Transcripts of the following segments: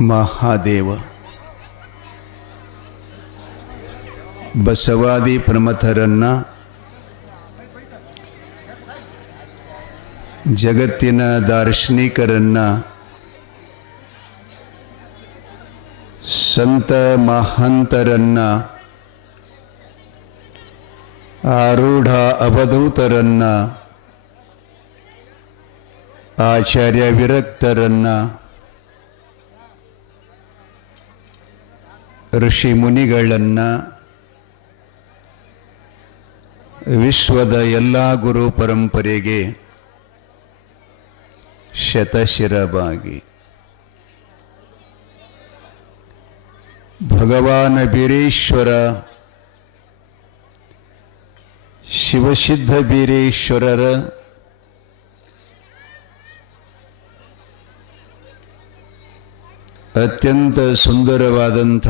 ಮಹಾದೇವ ಬಸವಾದಿ ಪ್ರಮಥರನ್ನ ಜಗತ್ತಿನ ದಾರ್ಶನಿಕರನ್ನ ಸಂತ ಮಹಂತರನ್ನ ಆರೂಢ ಅವಧೂತರನ್ನ ಆಚಾರ್ಯ ವಿರಕ್ತರನ್ನ ಋಷಿ ಮುನಿಗಳನ್ನ ವಿಶ್ವದ ಎಲ್ಲ ಗುರು ಪರಂಪರೆಗೆ ಶತಶಿರವಾಗಿ ಭಗವಾನ ಬೀರೇಶ್ವರ ಶಿವಸಿದ್ಧ ಬೀರೇಶ್ವರರ ಅತ್ಯಂತ ಸುಂದರವಾದಂಥ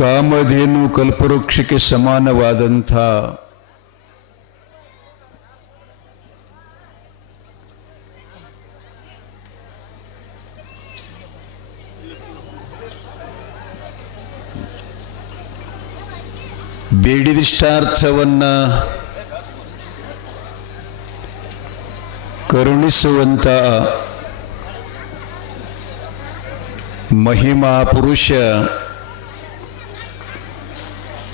ಕಾಮಧೇನು ಕಲ್ಪವೃಕ್ಷಕ್ಕೆ ಸಮಾನವಾದಂಥ ಬೇಡಿದಿಷ್ಟಾರ್ಥವನ್ನು ಕರುಣಿಸುವಂಥ ಮಹಿಮಾ ಪುರುಷ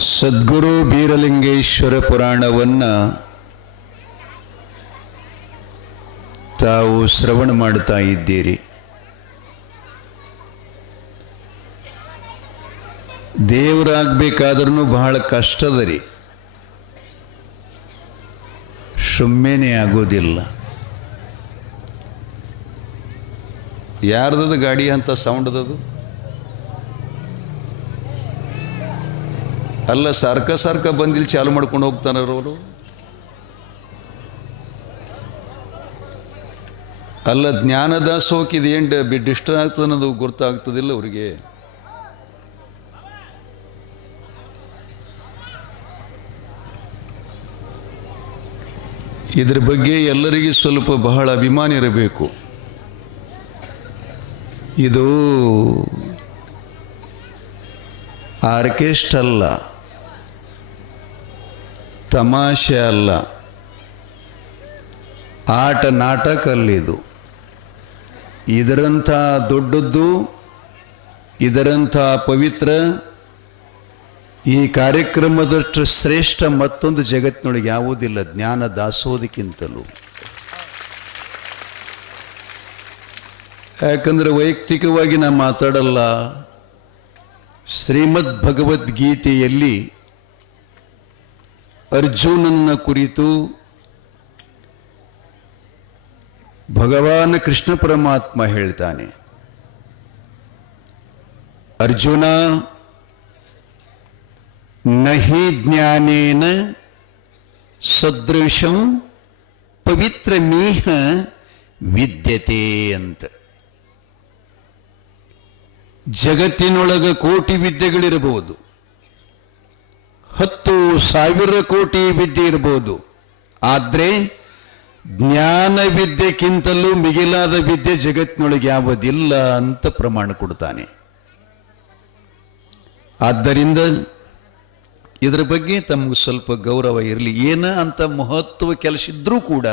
ಸದ್ಗುರು ಬೀರಲಿಂಗೇಶ್ವರ ಪುರಾಣವನ್ನು ತಾವು ಶ್ರವಣ ಮಾಡ್ತಾ ಇದ್ದೀರಿ. ದೇವರಾಗಬೇಕಾದ್ರೂ ಬಹಳ ಕಷ್ಟದ ರೀ, ಸುಮ್ಮನೆ ಆಗೋದಿಲ್ಲ. ಯಾರ್ದದು ಗಾಡಿ ಅಂತ ಸೌಂಡ್ದದು? ಅಲ್ಲ, ಸಾರ್ಕ ಬಂದಿಲ್ಲಿ ಚಾಲು ಮಾಡ್ಕೊಂಡು ಹೋಗ್ತಾನವರು. ಅಲ್ಲ, ಜ್ಞಾನದಾಸೋಕಿದು ಏನು ಡಿಸ್ಟರ್ಬ್ ಆಗ್ತದೆ ಅನ್ನೋದು ಗೊತ್ತಾಗ್ತದಿಲ್ಲ ಅವರಿಗೆ. ಇದ್ರ ಬಗ್ಗೆ ಎಲ್ಲರಿಗೂ ಸ್ವಲ್ಪ ಬಹಳ ಅಭಿಮಾನ ಇರಬೇಕು. ಇದು ಆರ್ಕೆಸ್ಟ್ರಾ ಅಲ್ಲ, ತಮಾಷೆ ಅಲ್ಲ, ಆಟ ನಾಟಕ ಅಲ್ಲಿದು. ಇದರಂಥ ದೊಡ್ಡದ್ದು, ಇದರಂಥ ಪವಿತ್ರ, ಈ ಕಾರ್ಯಕ್ರಮದಷ್ಟು ಶ್ರೇಷ್ಠ ಮತ್ತೊಂದು ಜಗತ್ತಿನೊಳಗೆ ಯಾವುದಿಲ್ಲ, ಜ್ಞಾನ ದಾಸೋದಕ್ಕಿಂತಲೂ. ಯಾಕಂದರೆ ವೈಯಕ್ತಿಕವಾಗಿ ನಾನು ಮಾತಾಡಲ್ಲ. ಶ್ರೀಮದ್ ಭಗವದ್ಗೀತೆಯಲ್ಲಿ ಅರ್ಜುನನ ಕುರಿತು ಭಗವಾನ್ ಕೃಷ್ಣ ಪರಮಾತ್ಮ ಹೇಳ್ತಾನೆ, ಅರ್ಜುನ ನಹಿ ಜ್ಞಾನೇನ ಸದೃಶಂ ಪವಿತ್ರಮೇಹ ವಿದ್ಯತೆ ಅಂತ. ಜಗತ್ತಿನೊಳಗೆ ಕೋಟಿ ವಿದ್ಯೆಗಳಿರಬಹುದು, 10,000 ಕೋಟಿ ವಿದ್ಯೆ ಇರಬಹುದು, ಆದರೆ ಜ್ಞಾನ ವಿದ್ಯೆಗಿಂತಲೂ ಮಿಗಿಲಾದ ವಿದ್ಯೆ ಜಗತ್ತಿನೊಳಗೆ ಯಾವುದಿಲ್ಲ ಅಂತ ಪ್ರಮಾಣ ಕೊಡ್ತಾನೆ. ಆದ್ದರಿಂದ ಇದರ ಬಗ್ಗೆ ತಮಗೆ ಸ್ವಲ್ಪ ಗೌರವ ಇರಲಿ. ಏನ ಅಂತ ಮಹತ್ವ ಕೆಲಸ ಇದ್ರೂ ಕೂಡ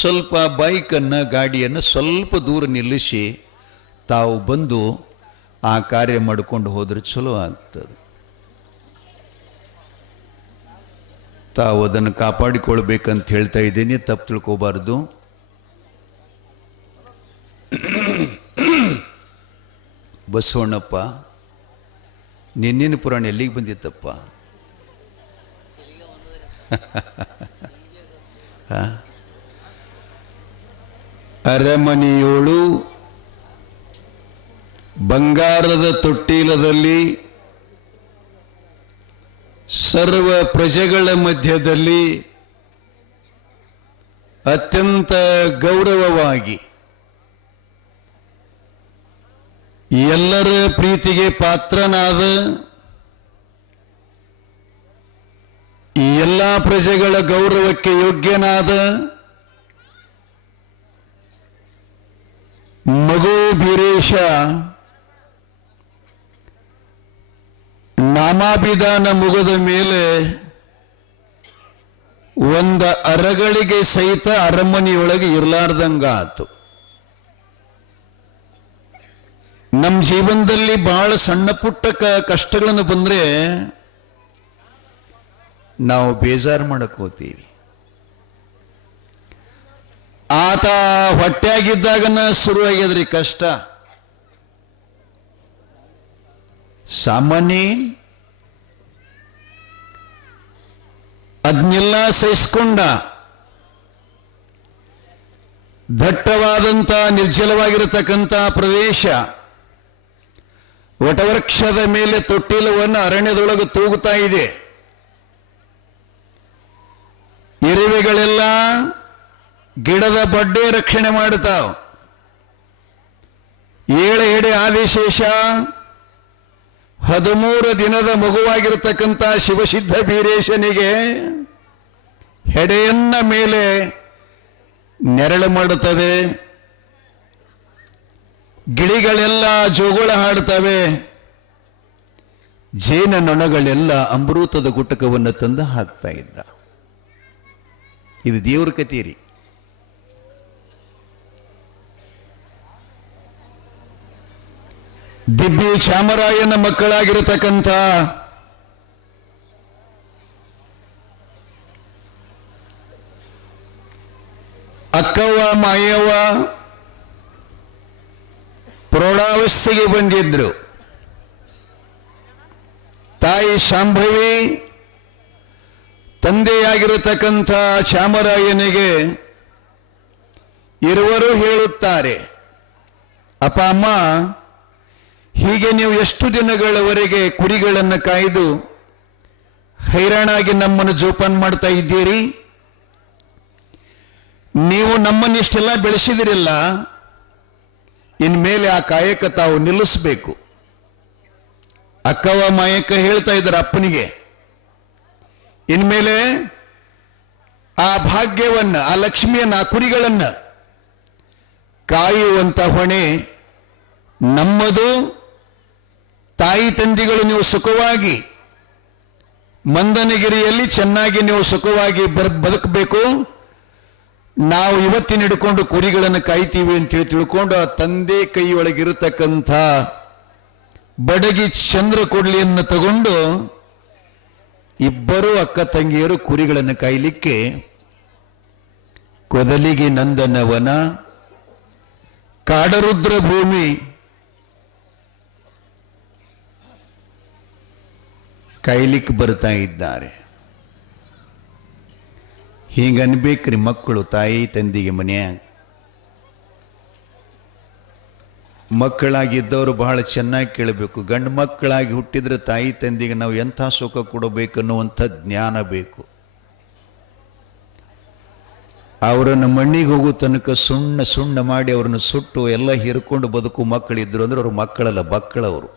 ಸ್ವಲ್ಪ ಬೈಕನ್ನು, ಗಾಡಿಯನ್ನು ಸ್ವಲ್ಪ ದೂರ ನಿಲ್ಲಿಸಿ ತಾವು ಬಂದು ಆ ಕಾರ್ಯ ಮಾಡಿಕೊಂಡು ಹೋದ್ರೆ ಚಲೋ ಆಗ್ತದೆ. ತಾವು ಅದನ್ನು ಕಾಪಾಡಿಕೊಳ್ಬೇಕಂತ ಹೇಳ್ತಾ ಇದ್ದೀನಿ, ತಪ್ಪು ತಿಳ್ಕೋಬಾರ್ದು. ಬಸವಣ್ಣಪ್ಪ, ನಿನ್ನಿನ ಪುರಾಣ ಎಲ್ಲಿಗೆ ಬಂದಿತ್ತಪ್ಪ? ಅರಮನೆಯೋಳು ಬಂಗಾರದ ತೊಟ್ಟಿಲದಲ್ಲಿ ಸರ್ವ ಪ್ರಜೆಗಳ ಮಧ್ಯದಲ್ಲಿ ಅತ್ಯಂತ ಗೌರವವಾಗಿ ಎಲ್ಲರ ಪ್ರೀತಿಗೆ ಪಾತ್ರನಾದ, ಎಲ್ಲ ಪ್ರಜೆಗಳ ಗೌರವಕ್ಕೆ ಯೋಗ್ಯನಾದ ವರ್ಷ ನಾಮಾಭಿಧಾನ ಮುಗಿದ ಮೇಲೆ ಒಂದು ಅರಗಳಿಗೆ ಸಹಿತ ಅರಮನೆಯೊಳಗೆ ಇರಲಾರ್ದಂಗಾತು. ನಮ್ಮ ಜೀವನದಲ್ಲಿ ಬಹಳ ಸಣ್ಣ ಪುಟ್ಟ ಕಷ್ಟಗಳನ್ನು ಬಂದ್ರೆ ನಾವು ಬೇಜಾರು ಮಾಡಕ್ ಹೋಗ್ತೀವಿ. ಆತ ಹೊಟ್ಟೆಯಾಗಿದ್ದಾಗನ ಶುರುವಾಗ್ಯದ್ರಿ ಕಷ್ಟ. ಸಾಮಾನ್ಯ ಅದನ್ನೆಲ್ಲ ಸಹಿಸ್ಕೊಂಡ ದಟ್ಟವಾದಂಥ ನಿರ್ಜಲವಾಗಿರತಕ್ಕಂಥ ಪ್ರದೇಶ, ವಟವೃಕ್ಷದ ಮೇಲೆ ತೊಟ್ಟಿಲವನ್ನು ಅರಣ್ಯದೊಳಗೆ ತೂಗುತ್ತಾ ಇದೆ. ಇರುವೆಗಳೆಲ್ಲ ಗಿಡದ ಬಡ್ಡೆ ರಕ್ಷಣೆ ಮಾಡುತ್ತಾವ. ಏಳು ಎಡೆ ಆದಿಶೇಷ 13 ದಿನದ ಮಗುವಾಗಿರತಕ್ಕಂಥ ಶಿವಸಿದ್ಧ ಬೀರೇಶನಿಗೆ ಹೆಡೆಯನ್ನ ಮೇಲೆ ನೆರಳು ಮಾಡುತ್ತದೆ. ಗಿಳಿಗಳೆಲ್ಲ ಜೋಗುಳ ಹಾಡುತ್ತವೆ. ಜೇನ ನೊಣಗಳೆಲ್ಲ ಅಮೃತದ ಗುಟಕವನ್ನು ತಂದು ಹಾಕ್ತಾ ಇದ್ದ. ಇದು ದೇವ್ರ ಕತೀರಿ. ದಿಬ್ಬಿ ಚಾಮರಾಯನ ಮಕ್ಕಳಾಗಿರತಕ್ಕಂಥ ಅಕ್ಕವ್ವ ಮಾಯವ್ವ ಪ್ರೌಢಾವಸ್ಥೆಗೆ ಬಂದಿದ್ರು. ತಾಯಿ ಶಾಂಭವಿ ತಂದೆಯಾಗಿರತಕ್ಕಂಥ ಚಾಮರಾಯನಿಗೆ ಇರುವರು ಹೇಳುತ್ತಾರೆ, ಅಪ್ಪ ಅಮ್ಮ, ಹೀಗೆ ನೀವು ಎಷ್ಟು ದಿನಗಳವರೆಗೆ ಕುರಿಗಳನ್ನು ಕಾಯ್ದು ಹೈರಾಣಾಗಿ ನಮ್ಮನ್ನು ಜೋಪಾನ ಮಾಡ್ತಾ ಇದ್ದೀರಿ? ನೀವು ನಮ್ಮನ್ನಿಷ್ಟೆಲ್ಲ ಬೆಳೆಸಿದಿರಲ್ಲ, ಇನ್ಮೇಲೆ ಆ ಕಾಯಕ ತಾವು ನಿಲ್ಲಿಸಬೇಕು. ಅಕ್ಕವ ಮಾಯಕ್ಕ ಹೇಳ್ತಾ ಇದ್ದಾರೆ ಅಪ್ಪನಿಗೆ, ಇನ್ಮೇಲೆ ಆ ಭಾಗ್ಯವನ್ನ, ಆ ಲಕ್ಷ್ಮಿಯನ್ನ, ಆ ಕುರಿಗಳನ್ನ ಕಾಯುವಂತ ಹೊಣೆ ನಮ್ಮದು. ತಾಯಿ ತಂದೆಗಳು ನೀವು ಸುಖವಾಗಿ ಮಂದನಗಿರಿಯಲ್ಲಿ ಚೆನ್ನಾಗಿ ನೀವು ಸುಖವಾಗಿ ಬದುಕಬೇಕು. ನಾವು ಇವತ್ತಿನ ಹಿಡ್ಕೊಂಡು ಕುರಿಗಳನ್ನು ಕಾಯ್ತೀವಿ ಅಂತೇಳಿ ತಿಳ್ಕೊಂಡು ಆ ತಂದೆ ಕೈಯೊಳಗಿರತಕ್ಕಂಥ ಬಡಗಿ ಚಂದ್ರ ಕೊಡ್ಲಿಯನ್ನು ತಗೊಂಡು ಇಬ್ಬರು ಅಕ್ಕ ತಂಗಿಯರು ಕುರಿಗಳನ್ನು ಕಾಯಲಿಕ್ಕೆ ಕೊದಲಿಗೆ ನಂದನವನ, ಕಾಡರುದ್ರ ಭೂಮಿ ಕಾಯ್ಲಿಕ್ಕೆ ಬರ್ತಾ ಇದ್ದಾರೆ. ಹೀಗನ್ಬೇಕ್ರಿ ಮಕ್ಕಳು ತಾಯಿ ತಂದೆಗೆ ಮನೆಯಾಗ. ಮಕ್ಕಳಾಗಿದ್ದವರು ಬಹಳ ಚೆನ್ನಾಗಿ ಕೇಳಬೇಕು. ಗಂಡು ಮಕ್ಕಳಾಗಿ ಹುಟ್ಟಿದ್ರೆ ತಾಯಿ ತಂದೆಗೆ ನಾವು ಎಂಥ ಸುಖ ಕೊಡಬೇಕು ಅನ್ನುವಂಥ ಜ್ಞಾನ ಬೇಕು. ಅವರನ್ನು ಮಣ್ಣಿಗೆ ಹೋಗೋ ತನಕ ಸುಣ್ಣ ಮಾಡಿ ಅವ್ರನ್ನ ಸುಟ್ಟು ಎಲ್ಲ ಹಿರ್ಕೊಂಡು ಬದುಕು ಮಕ್ಕಳಿದ್ರು ಅಂದ್ರೆ ಅವ್ರ ಮಕ್ಕಳಲ್ಲ, ಮಕ್ಕಳವರು.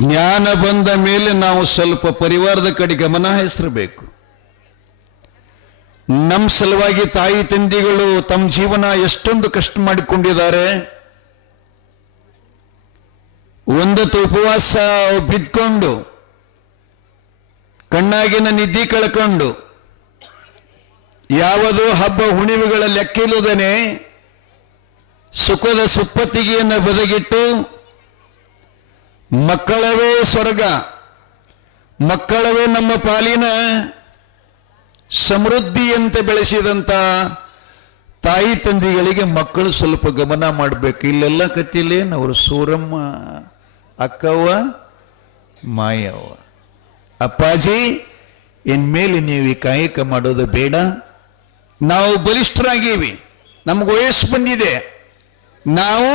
ಜ್ಞಾನ ಬಂದ ಮೇಲೆ ನಾವು ಸ್ವಲ್ಪ ಪರಿವಾರದ ಕಡೆ ಗಮನ ಹರಿಸಬೇಕು. ನಮ್ಮ ಸಲುವಾಗಿ ತಾಯಿ ತಂದೆಗಳು ತಮ್ಮ ಜೀವನ ಎಷ್ಟೊಂದು ಕಷ್ಟ ಮಾಡಿಕೊಂಡಿದ್ದಾರೆ. ಒಂದತ್ತು ಉಪವಾಸ ಬಿದ್ಕೊಂಡು ಕಣ್ಣಾಗಿನ ನಿದ್ದೆ ಕಳ್ಕೊಂಡು ಯಾವುದೋ ಹಬ್ಬ ಹುಣಿವೆಗಳ ಲೆಕ್ಕಿಲ್ಲದೇನೆ ಸುಖದ ಸುಪ್ಪತ್ತಿಗೆಯನ್ನು ಬದಗಿಟ್ಟು ಮಕ್ಕಳವೇ ಸ್ವರ್ಗ, ಮಕ್ಕಳವೇ ನಮ್ಮ ಪಾಲಿನ ಸಮೃದ್ಧಿಯಂತೆ ಬೆಳೆಸಿದಂಥ ತಾಯಿ ತಂದೆಗಳಿಗೆ ಮಕ್ಕಳು ಸ್ವಲ್ಪ ಗಮನ ಮಾಡಬೇಕು. ಇಲ್ಲೆಲ್ಲ ಕತ್ತಿಲೇನು ಅವರು ಸೂರಮ್ಮ, ಅಕ್ಕವ್ವ, ಮಾಯವ್ವ. ಅಪ್ಪಾಜಿ, ಇನ್ಮೇಲೆ ನೀವು ಈ ಕಾಯಕ ಮಾಡೋದು ಬೇಡ. ನಾವು ಬಲಿಷ್ಠರಾಗೀವಿ, ನಮ್ಗೆ ವಯಸ್ಸು ಬಂದಿದೆ, ನಾವು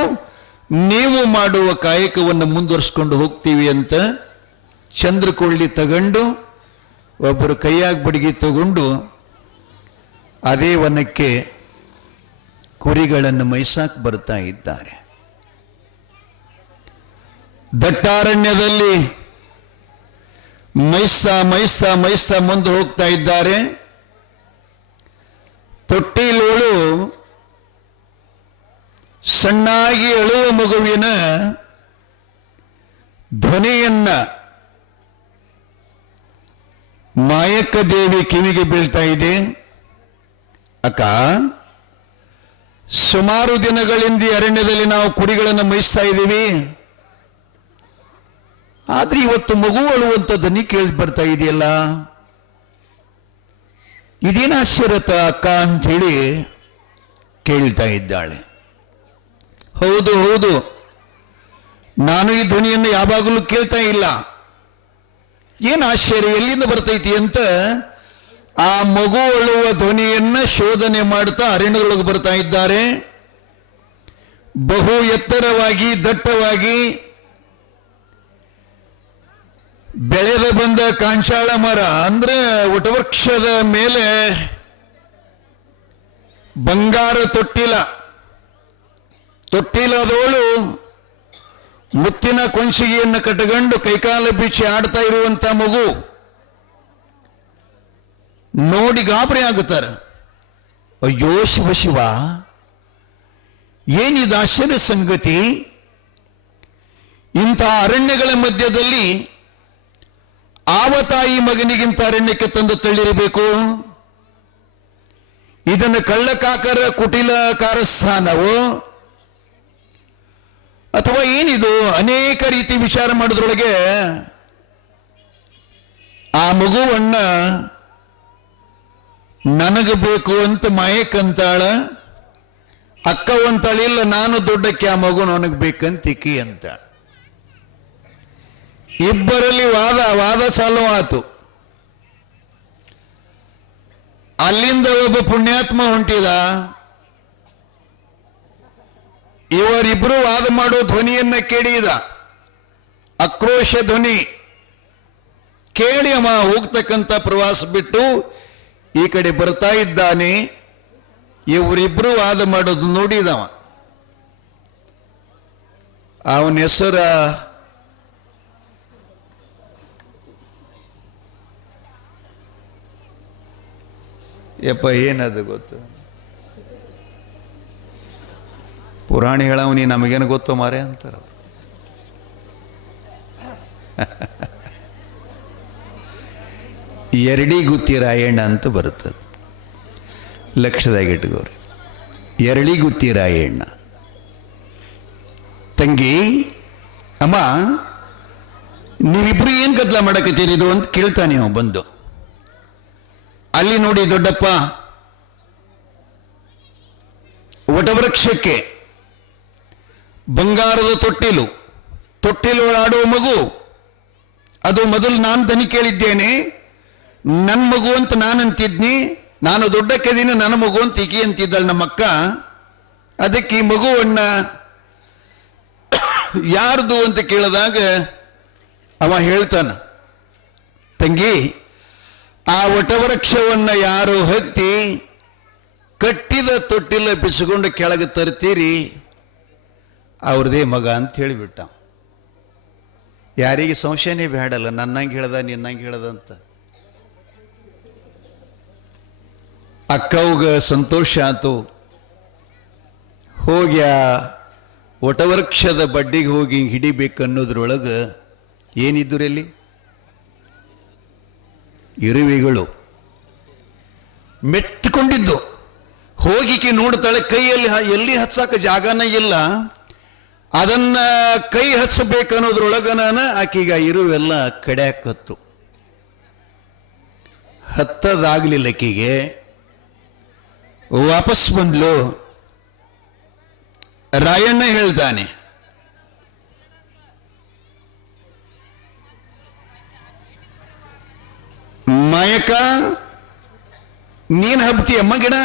ನೀವು ಮಾಡುವ ಕಾಯಕವನ್ನು ಮುಂದುವರಿಸ್ಕೊಂಡು ಹೋಗ್ತೀವಿ ಅಂತ ಚಂದ್ರಕೊಳ್ಳಿ ತಗೊಂಡು ಒಬ್ಬರು ಕೈಯಾಗ ಬಡಿಗೆ ತಗೊಂಡು ಅದೇ ವನಕ್ಕೆ ಕುರಿಗಳನ್ನು ಮೈಸಾಕ್ ಬರ್ತಾ ಇದ್ದಾರೆ. ದಟ್ಟಾರಣ್ಯದಲ್ಲಿ ಮೈಸ ಮುಂದೆ ಹೋಗ್ತಾ ಇದ್ದಾರೆ. ತೊಟ್ಟಿಲೋಳು ಸಣ್ಣಾಗಿ ಅಳುವ ಮಗುವಿನ ಧ್ವನಿಯನ್ನ ಮಾಯಕ್ಕ ದೇವಿ ಕಿವಿಗೆ ಬೀಳ್ತಾ ಇದೆ. ಅಕ್ಕ, ಸುಮಾರು ದಿನಗಳಿಂದ ಅರಣ್ಯದಲ್ಲಿ ನಾವು ಕುರಿಗಳನ್ನು ಮೇಯಿಸ್ತಾ ಇದ್ದೀವಿ, ಆದ್ರೆ ಇವತ್ತು ಮಗು ಅಳುವಂತ ಧ್ವನಿ ಕೇಳಿ ಬರ್ತಾ ಇದೆಯಲ್ಲ, ಇದೇನು ಆಶ್ಚರ್ಯತ ಅಕ್ಕ ಅಂತ ಹೇಳಿ ಕೇಳ್ತಾ ಇದ್ದಾಳೆ. ಹೌದು ಹೌದು, ನಾನು ಈ ಧ್ವನಿಯನ್ನು ಯಾವಾಗಲೂ ಕೇಳ್ತಾ ಇಲ್ಲ, ಏನು ಆಶ್ಚರ್ಯ, ಎಲ್ಲಿಂದ ಬರ್ತೈತಿ ಅಂತ ಆ ಮಗು ಅಳುವ ಧ್ವನಿಯನ್ನ ಶೋಧನೆ ಮಾಡ್ತಾ ಅರಣ್ಯದೊಳಗೆ ಬರ್ತಾ ಇದ್ದಾರೆ. ಬಹು ಎತ್ತರವಾಗಿ ದಟ್ಟವಾಗಿ ಬೆಳೆದ ಬಂದ ಕಾಂಚಾಳ ಮರ ಅಂದ್ರೆ ವಟವೃಕ್ಷದ ಮೇಲೆ ಬಂಗಾರ ತೊಟ್ಟಿಲದವಳು ಮುತ್ತಿನ ಕೊಂಚಿಗೆಯನ್ನು ಕಟ್ಟಕೊಂಡು ಕೈಕಾಲ ಬಿಚ್ಚಿ ಆಡ್ತಾ ಇರುವಂತ ಮಗು ನೋಡಿ ಗಾಬರಿ ಆಗುತ್ತಾರೆ. ಅಯ್ಯೋ ಶಿವ ಶಿವ, ಏನಿದು ಆಶ್ಚರ್ಯ ಸಂಗತಿ, ಇಂಥ ಅರಣ್ಯಗಳ ಮಧ್ಯದಲ್ಲಿ ಆವ ತಾಯಿ ಮಗನಿಗಿಂತ ಅರಣ್ಯಕ್ಕೆ ತಂದು ತಳ್ಳಿರಬೇಕು. ಇದನ್ನು ಕಳ್ಳಕಾಕರ ಕುಟಿಲಕಾರ ಸ್ಥಾನವೋ ಅಥವಾ ಏನಿದು, ಅನೇಕ ರೀತಿ ವಿಚಾರ ಮಾಡೋದ್ರೊಳಗೆ ಆ ಮಗುವನ್ನ ನನಗೆ ಬೇಕು ಅಂತ ಮಾಯಕ್ಕಂತಾಳ. ಅಕ್ಕ ಅಂತಾಳ, ಇಲ್ಲ ನಾನು ದೊಡ್ಡಕ್ಕೆ, ಆ ಮಗು ನನಗೆ ಬೇಕಂತ ಇಕ್ಕಿ ಅಂತ. ಇಬ್ಬರಲ್ಲಿ ವಾದ ಚಾಲು ಆತು. ಅಲ್ಲಿಂದ ಒಬ್ಬ ಪುಣ್ಯಾತ್ಮ ಹೊಂಟಿದ. ಇವರಿಬ್ರು ವಾದ ಮಾಡೋ ಧ್ವನಿಯನ್ನ ಕೇಳಿದ, ಆಕ್ರೋಶ ಧ್ವನಿ ಕೇಳಿ ಅವ ಹೋಗ್ತಕ್ಕಂಥ ಪ್ರವಾಸ ಬಿಟ್ಟು ಈ ಕಡೆ ಬರ್ತಾ ಇದ್ದಾನೆ. ಇವರಿಬ್ರು ವಾದ ಮಾಡೋದು ನೋಡಿದವ. ಅವನ ಹೆಸರ ಯಪ್ಪ, ಏನದು ಗೊತ್ತು, ಪುರಾಣ ಹೇಳವನಿ ನಮಗೇನು ಗೊತ್ತೋ ಮಾರೇ ಅಂತಾರ. ಎರಡಿಗುತ್ತಿ ರಾಯಣ್ಣ ಅಂತ ಬರುತ್ತದೆ, ಲಕ್ಷದಾಗ ಇಟ್ಕೋರಿ. ಎರಡಿಗುತ್ತಿ ರಾಯಣ್ಣ ತಂಗಿ, ಅಮ್ಮ ನೀವಿಬ್ರು ಏನ್ ಗದ್ದಲ ಮಾಡಕತ್ತೀರಿದು ಅಂತ ಕೇಳ್ತಾನೆ ಅವ ಬಂದು. ಅಲ್ಲಿ ನೋಡಿ ದೊಡ್ಡಪ್ಪ, ವಟವೃಕ್ಷಕ್ಕೆ ಬಂಗಾರದ ತೊಟ್ಟಿಲು ಆಡುವ ಮಗು. ಅದು ಮೊದಲು ನಾನು ದನಿ ಕೇಳಿದ್ದೇನೆ, ನನ್ನ ಮಗು ಅಂತ ನಾನು ಅಂತಿದ್ನಿ, ನಾನು ದೊಡ್ಡಕ್ಕಿದ್ದೀನಿ, ನನ್ನ ಮಗು ಅಂತ ಈಕಿ ಅಂತಿದ್ದಾಳೆ ನಮ್ಮಕ್ಕ. ಅದಕ್ಕೆ ಈ ಮಗುವನ್ನ ಯಾರ್ದು ಅಂತ ಕೇಳಿದಾಗ ಅವ ಹೇಳ್ತಾನ, ತಂಗಿ, ಆ ವಟವೃಕ್ಷವನ್ನ ಯಾರು ಹತ್ತಿ ಕಟ್ಟಿದ ತೊಟ್ಟಿಲ್ಲ ಬಿಸಿಕೊಂಡು ಕೆಳಗೆ ತರ್ತೀರಿ, ಅವ್ರದೇ ಮಗ ಅಂತ ಹೇಳಿಬಿಟ್ಟ. ಯಾರಿಗೆ ಸಂಶಯನೇ ಬೇಡಲ್ಲ, ನನ್ನಂಗೆ ಹೇಳ್ದ ನಿನ್ನಂಗೆ ಹೇಳ್ದ ಅಂತ. ಅಕ್ಕವ್ಗ ಸಂತೋಷ ಆತು. ಹೋಗಿ ಆ ವಟವೃಕ್ಷದ ಬಡ್ಡಿಗೆ ಹೋಗಿ ಹಿಡಿಬೇಕನ್ನೋದ್ರೊಳಗೆ ಏನಿದ್ದುರಲ್ಲಿ ಇರುವೆಗಳು ಮೆಟ್ಟಿಕೊಂಡಿದ್ದು. ಹೋಗಿಕೆ ನೋಡ್ತಾಳೆ, ಕೈಯಲ್ಲಿ ಎಲ್ಲಿ ಹಚ್ಚಾಕ ಜಾಗನ ಇಲ್ಲ, ಅದನ್ನ ಕೈ ಹಚ್ಚಬೇಕನ್ನೋದ್ರೊಳಗನ ಆಕೀಗ ಇರುವೆಲ್ಲ ಕಡ್ಯಾಕತ್ತು. ಹತ್ತದಾಗ್ಲಿಲ್ಲ ಆಕಿಗೆ, ವಾಪಸ್ ಬಂದ್ಲು. ರಾಯಣ್ಣ ಹೇಳ್ತಾನೆ, ಮಾಯಕ ನೀನ್ ಹಬ್ತೀಯಮ್ಮ ಗಿಡ.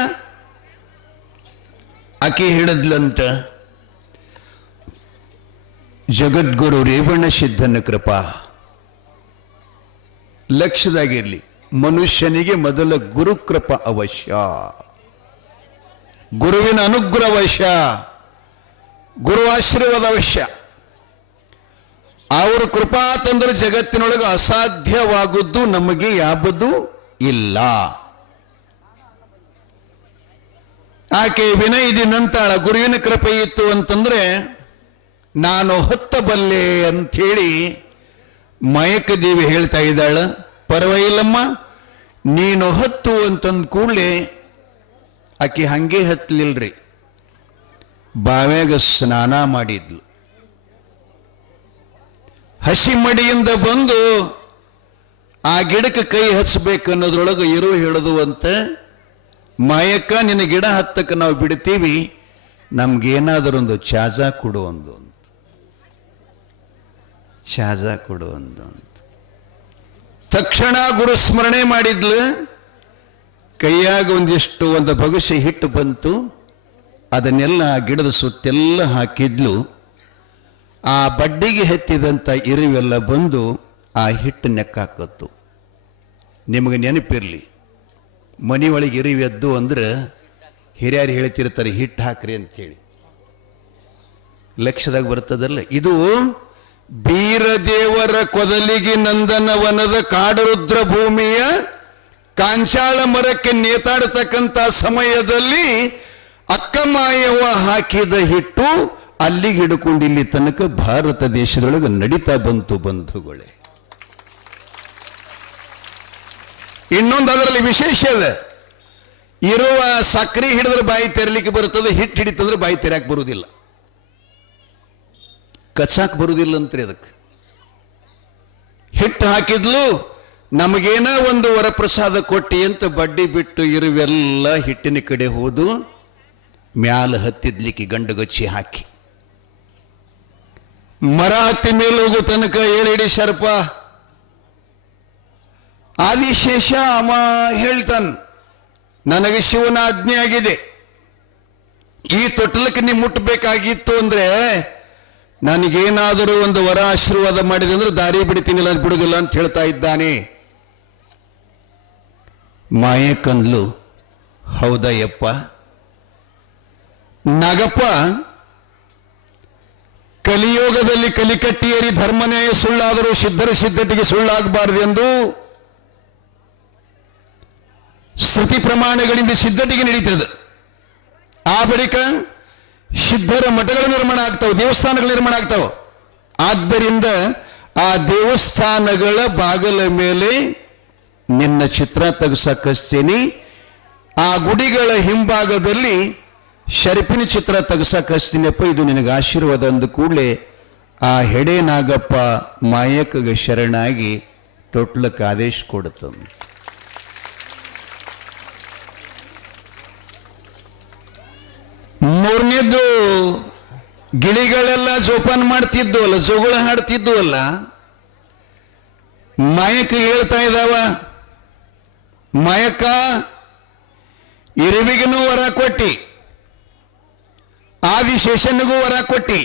ಆಕೆ ಹಿಡಿದ್ಲಂತ, ಜಗದ್ಗುರು ರೇವಣ ಸಿದ್ಧನ ಕೃಪಾ. ಲಕ್ಷ್ಯದಾಗಿರ್ಲಿ, ಮನುಷ್ಯನಿಗೆ ಮೊದಲ ಗುರುಕೃಪ ಅವಶ್ಯ, ಗುರುವಿನ ಅನುಗ್ರಹ ಅವಶ್ಯ, ಗುರು ಆಶೀರ್ವಾದ ಅವಶ್ಯ. ಅವರು ಕೃಪಾ ತಂದ್ರೆ ಜಗತ್ತಿನೊಳಗೆ ಅಸಾಧ್ಯವಾಗುವುದು ನಮಗೆ ಯಾವುದು ಇಲ್ಲ. ಆಕೆ ವಿನಯದಿಂದಂತಾಳ, ಗುರುವಿನ ಕೃಪೆ ಇತ್ತು ಅಂತಂದ್ರೆ ನಾನು ಹೊತ್ತಬಲ್ಲೆ ಅಂಥೇಳಿ ಮಾಯಕ್ಕ ದೇವಿ ಹೇಳ್ತಾ ಇದ್ದಾಳ. ಪರವಾಗಿಲ್ಲಮ್ಮ, ನೀನು ಹತ್ತು ಅಂತಂದ ಕೂಡಲೇ ಆಕೆ ಹಂಗೆ ಹತ್ತಲಿಲ್ರಿ, ಬಾವ್ಯಾಗ ಸ್ನಾನ ಮಾಡಿದ್ಲು. ಹಸಿ ಮಡಿಯಿಂದ ಬಂದು ಆ ಗಿಡಕ್ಕೆ ಕೈ ಹಚ್ಚಬೇಕು ಅನ್ನೋದ್ರೊಳಗೆ ಇರು ಹೇಳೋದು ಅಂತ, ಮಾಯಕ್ಕ ನಿನ್ನ ಗಿಡ ಹತ್ತಕ್ಕೆ ನಾವು ಬಿಡ್ತೀವಿ, ನಮ್ಗೇನಾದರೊಂದು ಚಾಜಾ ಕೊಡು ಒಂದು, ಚಾಜಾ ಕೊಡು ಒಂದು. ತಕ್ಷಣ ಗುರು ಸ್ಮರಣೆ ಮಾಡಿದ್ಲು. ಕೈಯಾಗ ಒಂದು ಭವಿಷ್ಯ ಹಿಟ್ಟು ಬಂತು, ಅದನ್ನೆಲ್ಲ ಆ ಗಿಡದ ಸುತ್ತೆಲ್ಲ ಹಾಕಿದ್ಲು. ಆ ಬಡ್ಡಿಗೆ ಹತ್ತಿದಂಥ ಇರುವೆಲ್ಲ ಬಂದು ಆ ಹಿಟ್ಟು ನೆಕ್ಕಾಕತ್ತು. ನಿಮಗೆ ನೆನಪಿರಲಿ, ಮನೆಯೊಳಗೆ ಇರುವೆದ್ದು ಅಂದ್ರೆ ಹಿರಿಯರು ಹೇಳ್ತಿರ್ತಾರೆ ಹಿಟ್ಟು ಹಾಕ್ರಿ ಅಂಥೇಳಿ, ಲಕ್ಷದಾಗ ಬರ್ತದಲ್ಲ. ಇದು ಬೀರದೇವರ ಕೊದಲಿಗೆ ನಂದನವನದ ಕಾಡರುದ್ರ ಭೂಮಿಯ ಕಾಂಚಾಳ ಮರಕ್ಕೆ ನೇತಾಡತಕ್ಕಂಥ ಸಮಯದಲ್ಲಿ ಅಕ್ಕಮಾಯವ್ವ ಹಾಕಿದ ಹಿಟ್ಟು ಅಲ್ಲಿಗೆ ಹಿಡ್ಕೊಂಡು ಇಲ್ಲಿ ತನಕ ಭಾರತ ದೇಶದೊಳಗೆ ನಡೀತಾ ಬಂತು ಬಂಧುಗಳೇ. ಇನ್ನೊಂದು ಅದರಲ್ಲಿ ವಿಶೇಷ ಅದ, ಇರುವ ಸಕ್ರೆ ಹಿಡಿದ್ರೆ ಬಾಯಿ ತೆರಲಿಕ್ಕೆ ಬರ್ತದೆ, ಹಿಟ್ಟು ಹಿಡಿತಂದ್ರೆ ಬಾಯಿ ತೆರಕ್ಕೆ ಬರುವುದಿಲ್ಲ, ಕಚ್ಚಾಕ್ ಬರುವುದಿಲ್ಲ ಅಂತ್ರಿ. ಅದಕ್ಕೆ ಹಿಟ್ಟು ಹಾಕಿದ್ಲು, ನಮಗೇನ ಒಂದು ವರಪ್ರಸಾದ ಕೊಟ್ಟಿ ಅಂತ ಬಡ್ಡಿ ಬಿಟ್ಟು ಇರುವೆಲ್ಲ ಹಿಟ್ಟಿನ ಕಡೆ ಹೋದು ಮ್ಯಾಲ ಹತ್ತಿದ್ಲಿಕ್ಕೆ ಗಂಡುಗಚ್ಚಿ ಹಾಕಿ, ಮರ ಹತ್ತಿ ಮೇಲೆ ಹೋಗೋ ತನಕ ಏಳಿಡಿ ಶರ್ಪ ಆದಿಶೇಷ ಅಮ್ಮ ಹೇಳ್ತಾನ, ನನಗೆ ಶಿವನ ಆಜ್ಞೆ ಆಗಿದೆ, ಈ ತೊಟ್ಟಲಕ್ಕೆ ನೀವು ಮುಟ್ಟಬೇಕಾಗಿತ್ತು ಅಂದ್ರೆ ನನಗೇನಾದರೂ ಒಂದು ವರ ಆಶೀರ್ವಾದ ಮಾಡಿದೆ ಅಂದ್ರೆ ದಾರಿ ಬಿಡ್ತೀನಿಲ್ಲ ಬಿಡುದಿಲ್ಲ ಅಂತ ಹೇಳ್ತಾ ಇದ್ದಾನೆ. ಮಾಯಕ್ಕಂದ್ಲು, ಹೌದಯ್ಯಪ್ಪ. ನಾಗಪ್ಪ ಕಲಿಯೋಗದಲ್ಲಿ ಕಲಿಕಟ್ಟಿಯೇರಿ ಧರ್ಮನ್ಯಾಯ ಸುಳ್ಳಾದರೂ ಸಿದ್ಧರ ಸಿದ್ಧತೆಗೆ ಸುಳ್ಳಾಗಬಾರದು ಎಂದು ಶ್ರುತಿ ಪ್ರಮಾಣಗಳಿಂದ ಸಿದ್ಧತೆಗೆ ನಡೀತದೆ. ಆ ಬಳಿಕ ಸಿದ್ಧರ ಮಠಗಳ ನಿರ್ಮಾಣ ಆಗ್ತಾವೆ, ದೇವಸ್ಥಾನಗಳ ನಿರ್ಮಾಣ ಆಗ್ತಾವೆ. ಆದ್ದರಿಂದ ಆ ದೇವಸ್ಥಾನಗಳ ಬಾಗಲ ಮೇಲೆ ನಿನ್ನ ಚಿತ್ರ ತೆಗೆಸಕಸ್ತೀನಿ, ಆ ಗುಡಿಗಳ ಹಿಂಭಾಗದಲ್ಲಿ ಶರ್ಪಿನ ಚಿತ್ರ ತೆಗೆಸಕಸ್ತೀನಪ್ಪ, ಇದು ನಿನಗೆ ಆಶೀರ್ವಾದ ಅಂದ ಕೂಡಲೇ ಆ ಹೆಡೆ ನಾಗಪ್ಪ ಮಾಯಕ್ಕಗೆ ಶರಣಾಗಿ ತೊಟ್ಲಕ್ಕೆ ಆದೇಶ ಕೊಡುತ್ತ. ಮೂರನೇದು ಗಿಳಿಗಳೆಲ್ಲ ಜೋಪಾನ ಮಾಡ್ತಿದ್ದು ಅಲ್ಲ, ಜೋಗುಳ ಹಾಡ್ತಿದ್ದು ಅಲ್ಲ, ಮಾಯಕ್ಕ ಹೇಳ್ತಾ ಇದ್ದಾವ, ಮಾಯಕ್ಕ ಇರುವಿಗೂ ವರ ಕೊಟ್ಟಿ, ಆದಿಶೇಷನಿಗೂ ವರ ಕೊಟ್ಟಿ,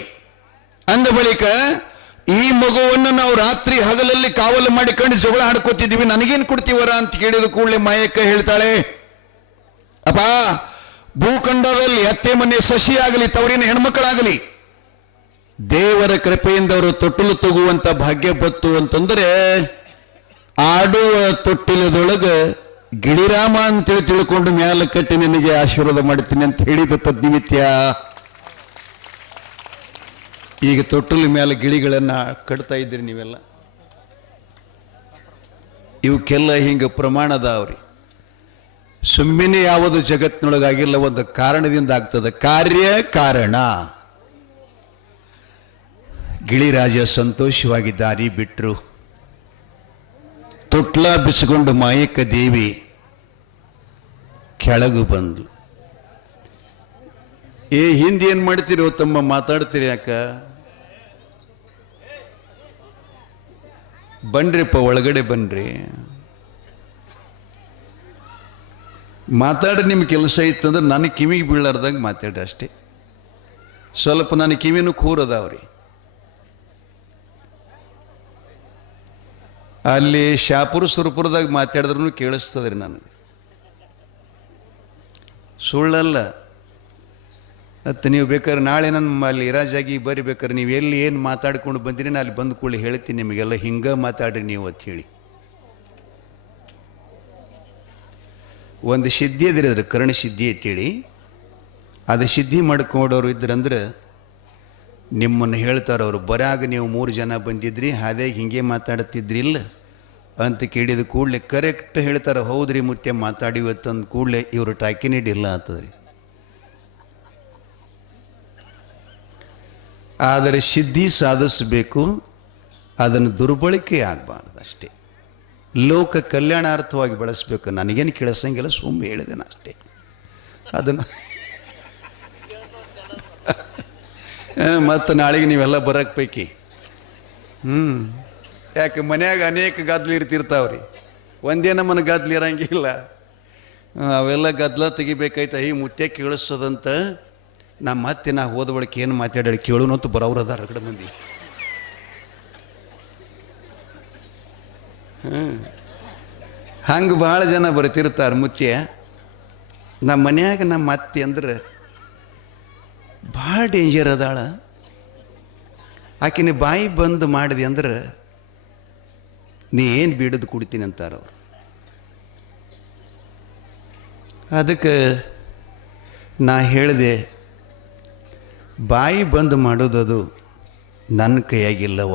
ಅಂದ ಬಳಿಕ ಈ ಮಗುವನ್ನು ನಾವು ರಾತ್ರಿ ಹಗಲಲ್ಲಿ ಕಾವಲು ಮಾಡಿಕೊಂಡು ಜಗಳ ಹಾಡ್ಕೋತಿದ್ದೀವಿ, ನನಗೇನು ಕೊಡ್ತೀವರ ಅಂತ ಕೇಳಿದ ಕೂಡಲೇ ಮಾಯಕ್ಕ ಹೇಳ್ತಾಳೆ, ಅಪ್ಪ ಭೂಖಂಡದಲ್ಲಿ ಅತ್ತೆ ಮನೆ ಸಸಿ ಆಗಲಿ ತವರಿನ ಹೆಣ್ಮಕ್ಕಳಾಗಲಿ ದೇವರ ಕೃಪೆಯಿಂದ ಅವರು ತೊಟ್ಟಿಲು ತಗುವಂತ ಭಾಗ್ಯ ಬತ್ತು ಅಂತಂದ್ರೆ ಆಡುವ ತೊಟ್ಟಿಲದೊಳಗೆ ಗಿಳಿರಾಮ ಅಂತೇಳಿ ತಿಳ್ಕೊಂಡು ಮ್ಯಾಲ ಕಟ್ಟಿ ನಿನಗೆ ಆಶೀರ್ವಾದ ಮಾಡ್ತೀನಿ ಅಂತ ಹೇಳಿದ ತದ್ನಿಮಿತ್ಯ ಈಗ ತೊಟ್ಟಿಲ ಮೇಲೆ ಗಿಳಿಗಳನ್ನ ಕಟ್ತಾ ಇದ್ದೀರಿ ನೀವೆಲ್ಲ. ಇವಕ್ಕೆಲ್ಲ ಹಿಂಗ ಪ್ರಮಾಣದ ಅವ್ರಿ, ಸುಮ್ಮನೆ ಯಾವುದು ಜಗತ್ತಿನೊಳಗಾಗಿಲ್ಲ, ಒಂದು ಕಾರಣದಿಂದ ಆಗ್ತದೆ. ಕಾರ್ಯ ಕಾರಣ. ಗಿಳಿರಾಜ ಸಂತೋಷವಾಗಿ ದಾರಿ ಬಿಟ್ರು. ತೊಟ್ಲ ಬಿಸಿಕೊಂಡು ಮಾಯಕ್ಕ ದೇವಿ ಕೆಳಗು ಬಂದು, ಹಿಂದೆ ಏನ್ ಮಾಡ್ತೀರೋ ತಮ್ಮ ಮಾತಾಡ್ತೀರಿ ಯಾಕ? ಬನ್ರಿಪ್ಪ ಒಳಗಡೆ ಬನ್ರಿ, ಮಾತಾಡಿ. ನಿಮ್ಮ ಕೆಲಸ ಇತ್ತಂದ್ರೆ ನನಗೆ ಕಿವಿಗೆ ಬೀಳಾರ್ದಾಗ ಮಾತಾಡ್ರಿ ಅಷ್ಟೇ. ಸ್ವಲ್ಪ ನನ್ನ ಕಿವಿನೂ ಕೂರದಾವ್ರಿ. ಅಲ್ಲಿ ಶಾಪುರ ಸುರಪುರದಾಗ ಮಾತಾಡಿದ್ರೂ ಕೇಳಿಸ್ತದ್ರಿ ನನಗೆ, ಸುಳ್ಳಲ್ಲ. ಮತ್ತು ನೀವು ಬೇಕಾದ್ರೆ ನಾಳೆ ನನ್ನ ಅಲ್ಲಿ ಇರಾಜಾಗಿ ಬರ್ರಿ, ಬೇಕಾದ್ರೆ ನೀವು ಎಲ್ಲಿ ಏನು ಮಾತಾಡ್ಕೊಂಡು ಬಂದಿರಿ ನಾ ಅಲ್ಲಿ ಬಂದು ಕೂಡಲೇ ಹೇಳ್ತೀನಿ ನಿಮಗೆಲ್ಲ, ಹಿಂಗೆ ಮಾತಾಡ್ರಿ ನೀವು ಅಂತ ಹೇಳಿ. ಒಂದು ಸಿದ್ಧಿ ಅದ್ರಿ, ಅದ್ರ ಕರ್ಣ ಸಿದ್ಧಿ ಅಂತೇಳಿ ಅದು ಸಿದ್ಧಿ ಮಾಡ್ಕೊಂಡವ್ರು ಇದ್ರಂದ್ರೆ ನಿಮ್ಮನ್ನು ಹೇಳ್ತಾರೆ ಅವರು, ಬರಾಗ ನೀವು 3 ಜನ ಬಂದಿದ್ರಿ, ಹಾಗೆ ಹಿಂಗೆ ಮಾತಾಡ್ತಿದ್ರಿ ಇಲ್ಲ ಅಂತ ಕೇಳಿದ ಕೂಡಲೇ ಕರೆಕ್ಟ್ ಹೇಳ್ತಾರೆ, ಹೌದ್ರಿ ಮುತ್ಯ ಮಾತಾಡಿವತ್ತಂದು ಕೂಡಲೇ ಇವರು ಟಾಕಿನಿಡಿಲ್ಲ ಅಂತದ್ರಿ. ಆದರೆ ಸಿದ್ಧಿ ಸಾಧಿಸಬೇಕು, ಅದನ್ನು ದುರ್ಬಳಕೆ ಆಗಬಾರ್ದು ಅಷ್ಟೇ. ಲೋಕ ಕಲ್ಯಾಣಾರ್ಥವಾಗಿ ಬಳಸಬೇಕು. ನನಗೇನು ಕೇಳಿಸಂಗಿಲ್ಲ, ಸುಮ್ಮನೆ ಹೇಳಿದೆ ನಾನು ಅಷ್ಟೇ. ಅದನ್ನು ಮತ್ತು ನಾಳೆಗೆ ನೀವೆಲ್ಲ ಬರಕ್ಕೆ ಪೈಕಿ. ಯಾಕೆ ಮನ್ಯಾಗ ಅನೇಕ ಗದ್ಲು ಇರ್ತಿರ್ತಾವ್ರಿ, ಒಂದೇ ನಮ್ಮನ್ನು ಗದ್ಲು ಇರಂಗಿಲ್ಲ. ಅವೆಲ್ಲ ಗದ್ಲ ತೆಗಿಬೇಕಾಯ್ತು. ಈ ಮುತ್ಯ ಕೇಳಿಸೋದಂತ ಮತ್ತೆ ನಾ ಹೋದ ಬಳಿಕ ಏನು ಮಾತಾಡಿ ಕೇಳೋನು ಅಂತ ಬರೋರು ಅದಾರ ಕಡೆ ಮಂದಿ. ಹಂಗೆ ಭಾಳ ಜನ ಬರ್ತಿರ್ತಾರೆ. ಮುತ್ಯ ನಮ್ಮ ಮನ್ಯಾಗ ನಮ್ಮ ಅತ್ತೆ ಅಂದ್ರೆ ಭಾಳ ಡೇಂಜರ್ ಅದಾಳ, ಆಕಿನ ಬಾಯಿ ಬಂದು ಮಾಡಿದೆ ಅಂದ್ರೆ ನೀ ಏನು ಬಿಡೋದು ಕುಡಿತೀನಿ ಅಂತಾರವ್ರು. ಅದಕ್ಕೆ ನಾ ಹೇಳಿದೆ, ಬಾಯಿ ಬಂದು ಮಾಡೋದದು ನನ್ನ ಕೈಯಾಗಿಲ್ಲವ,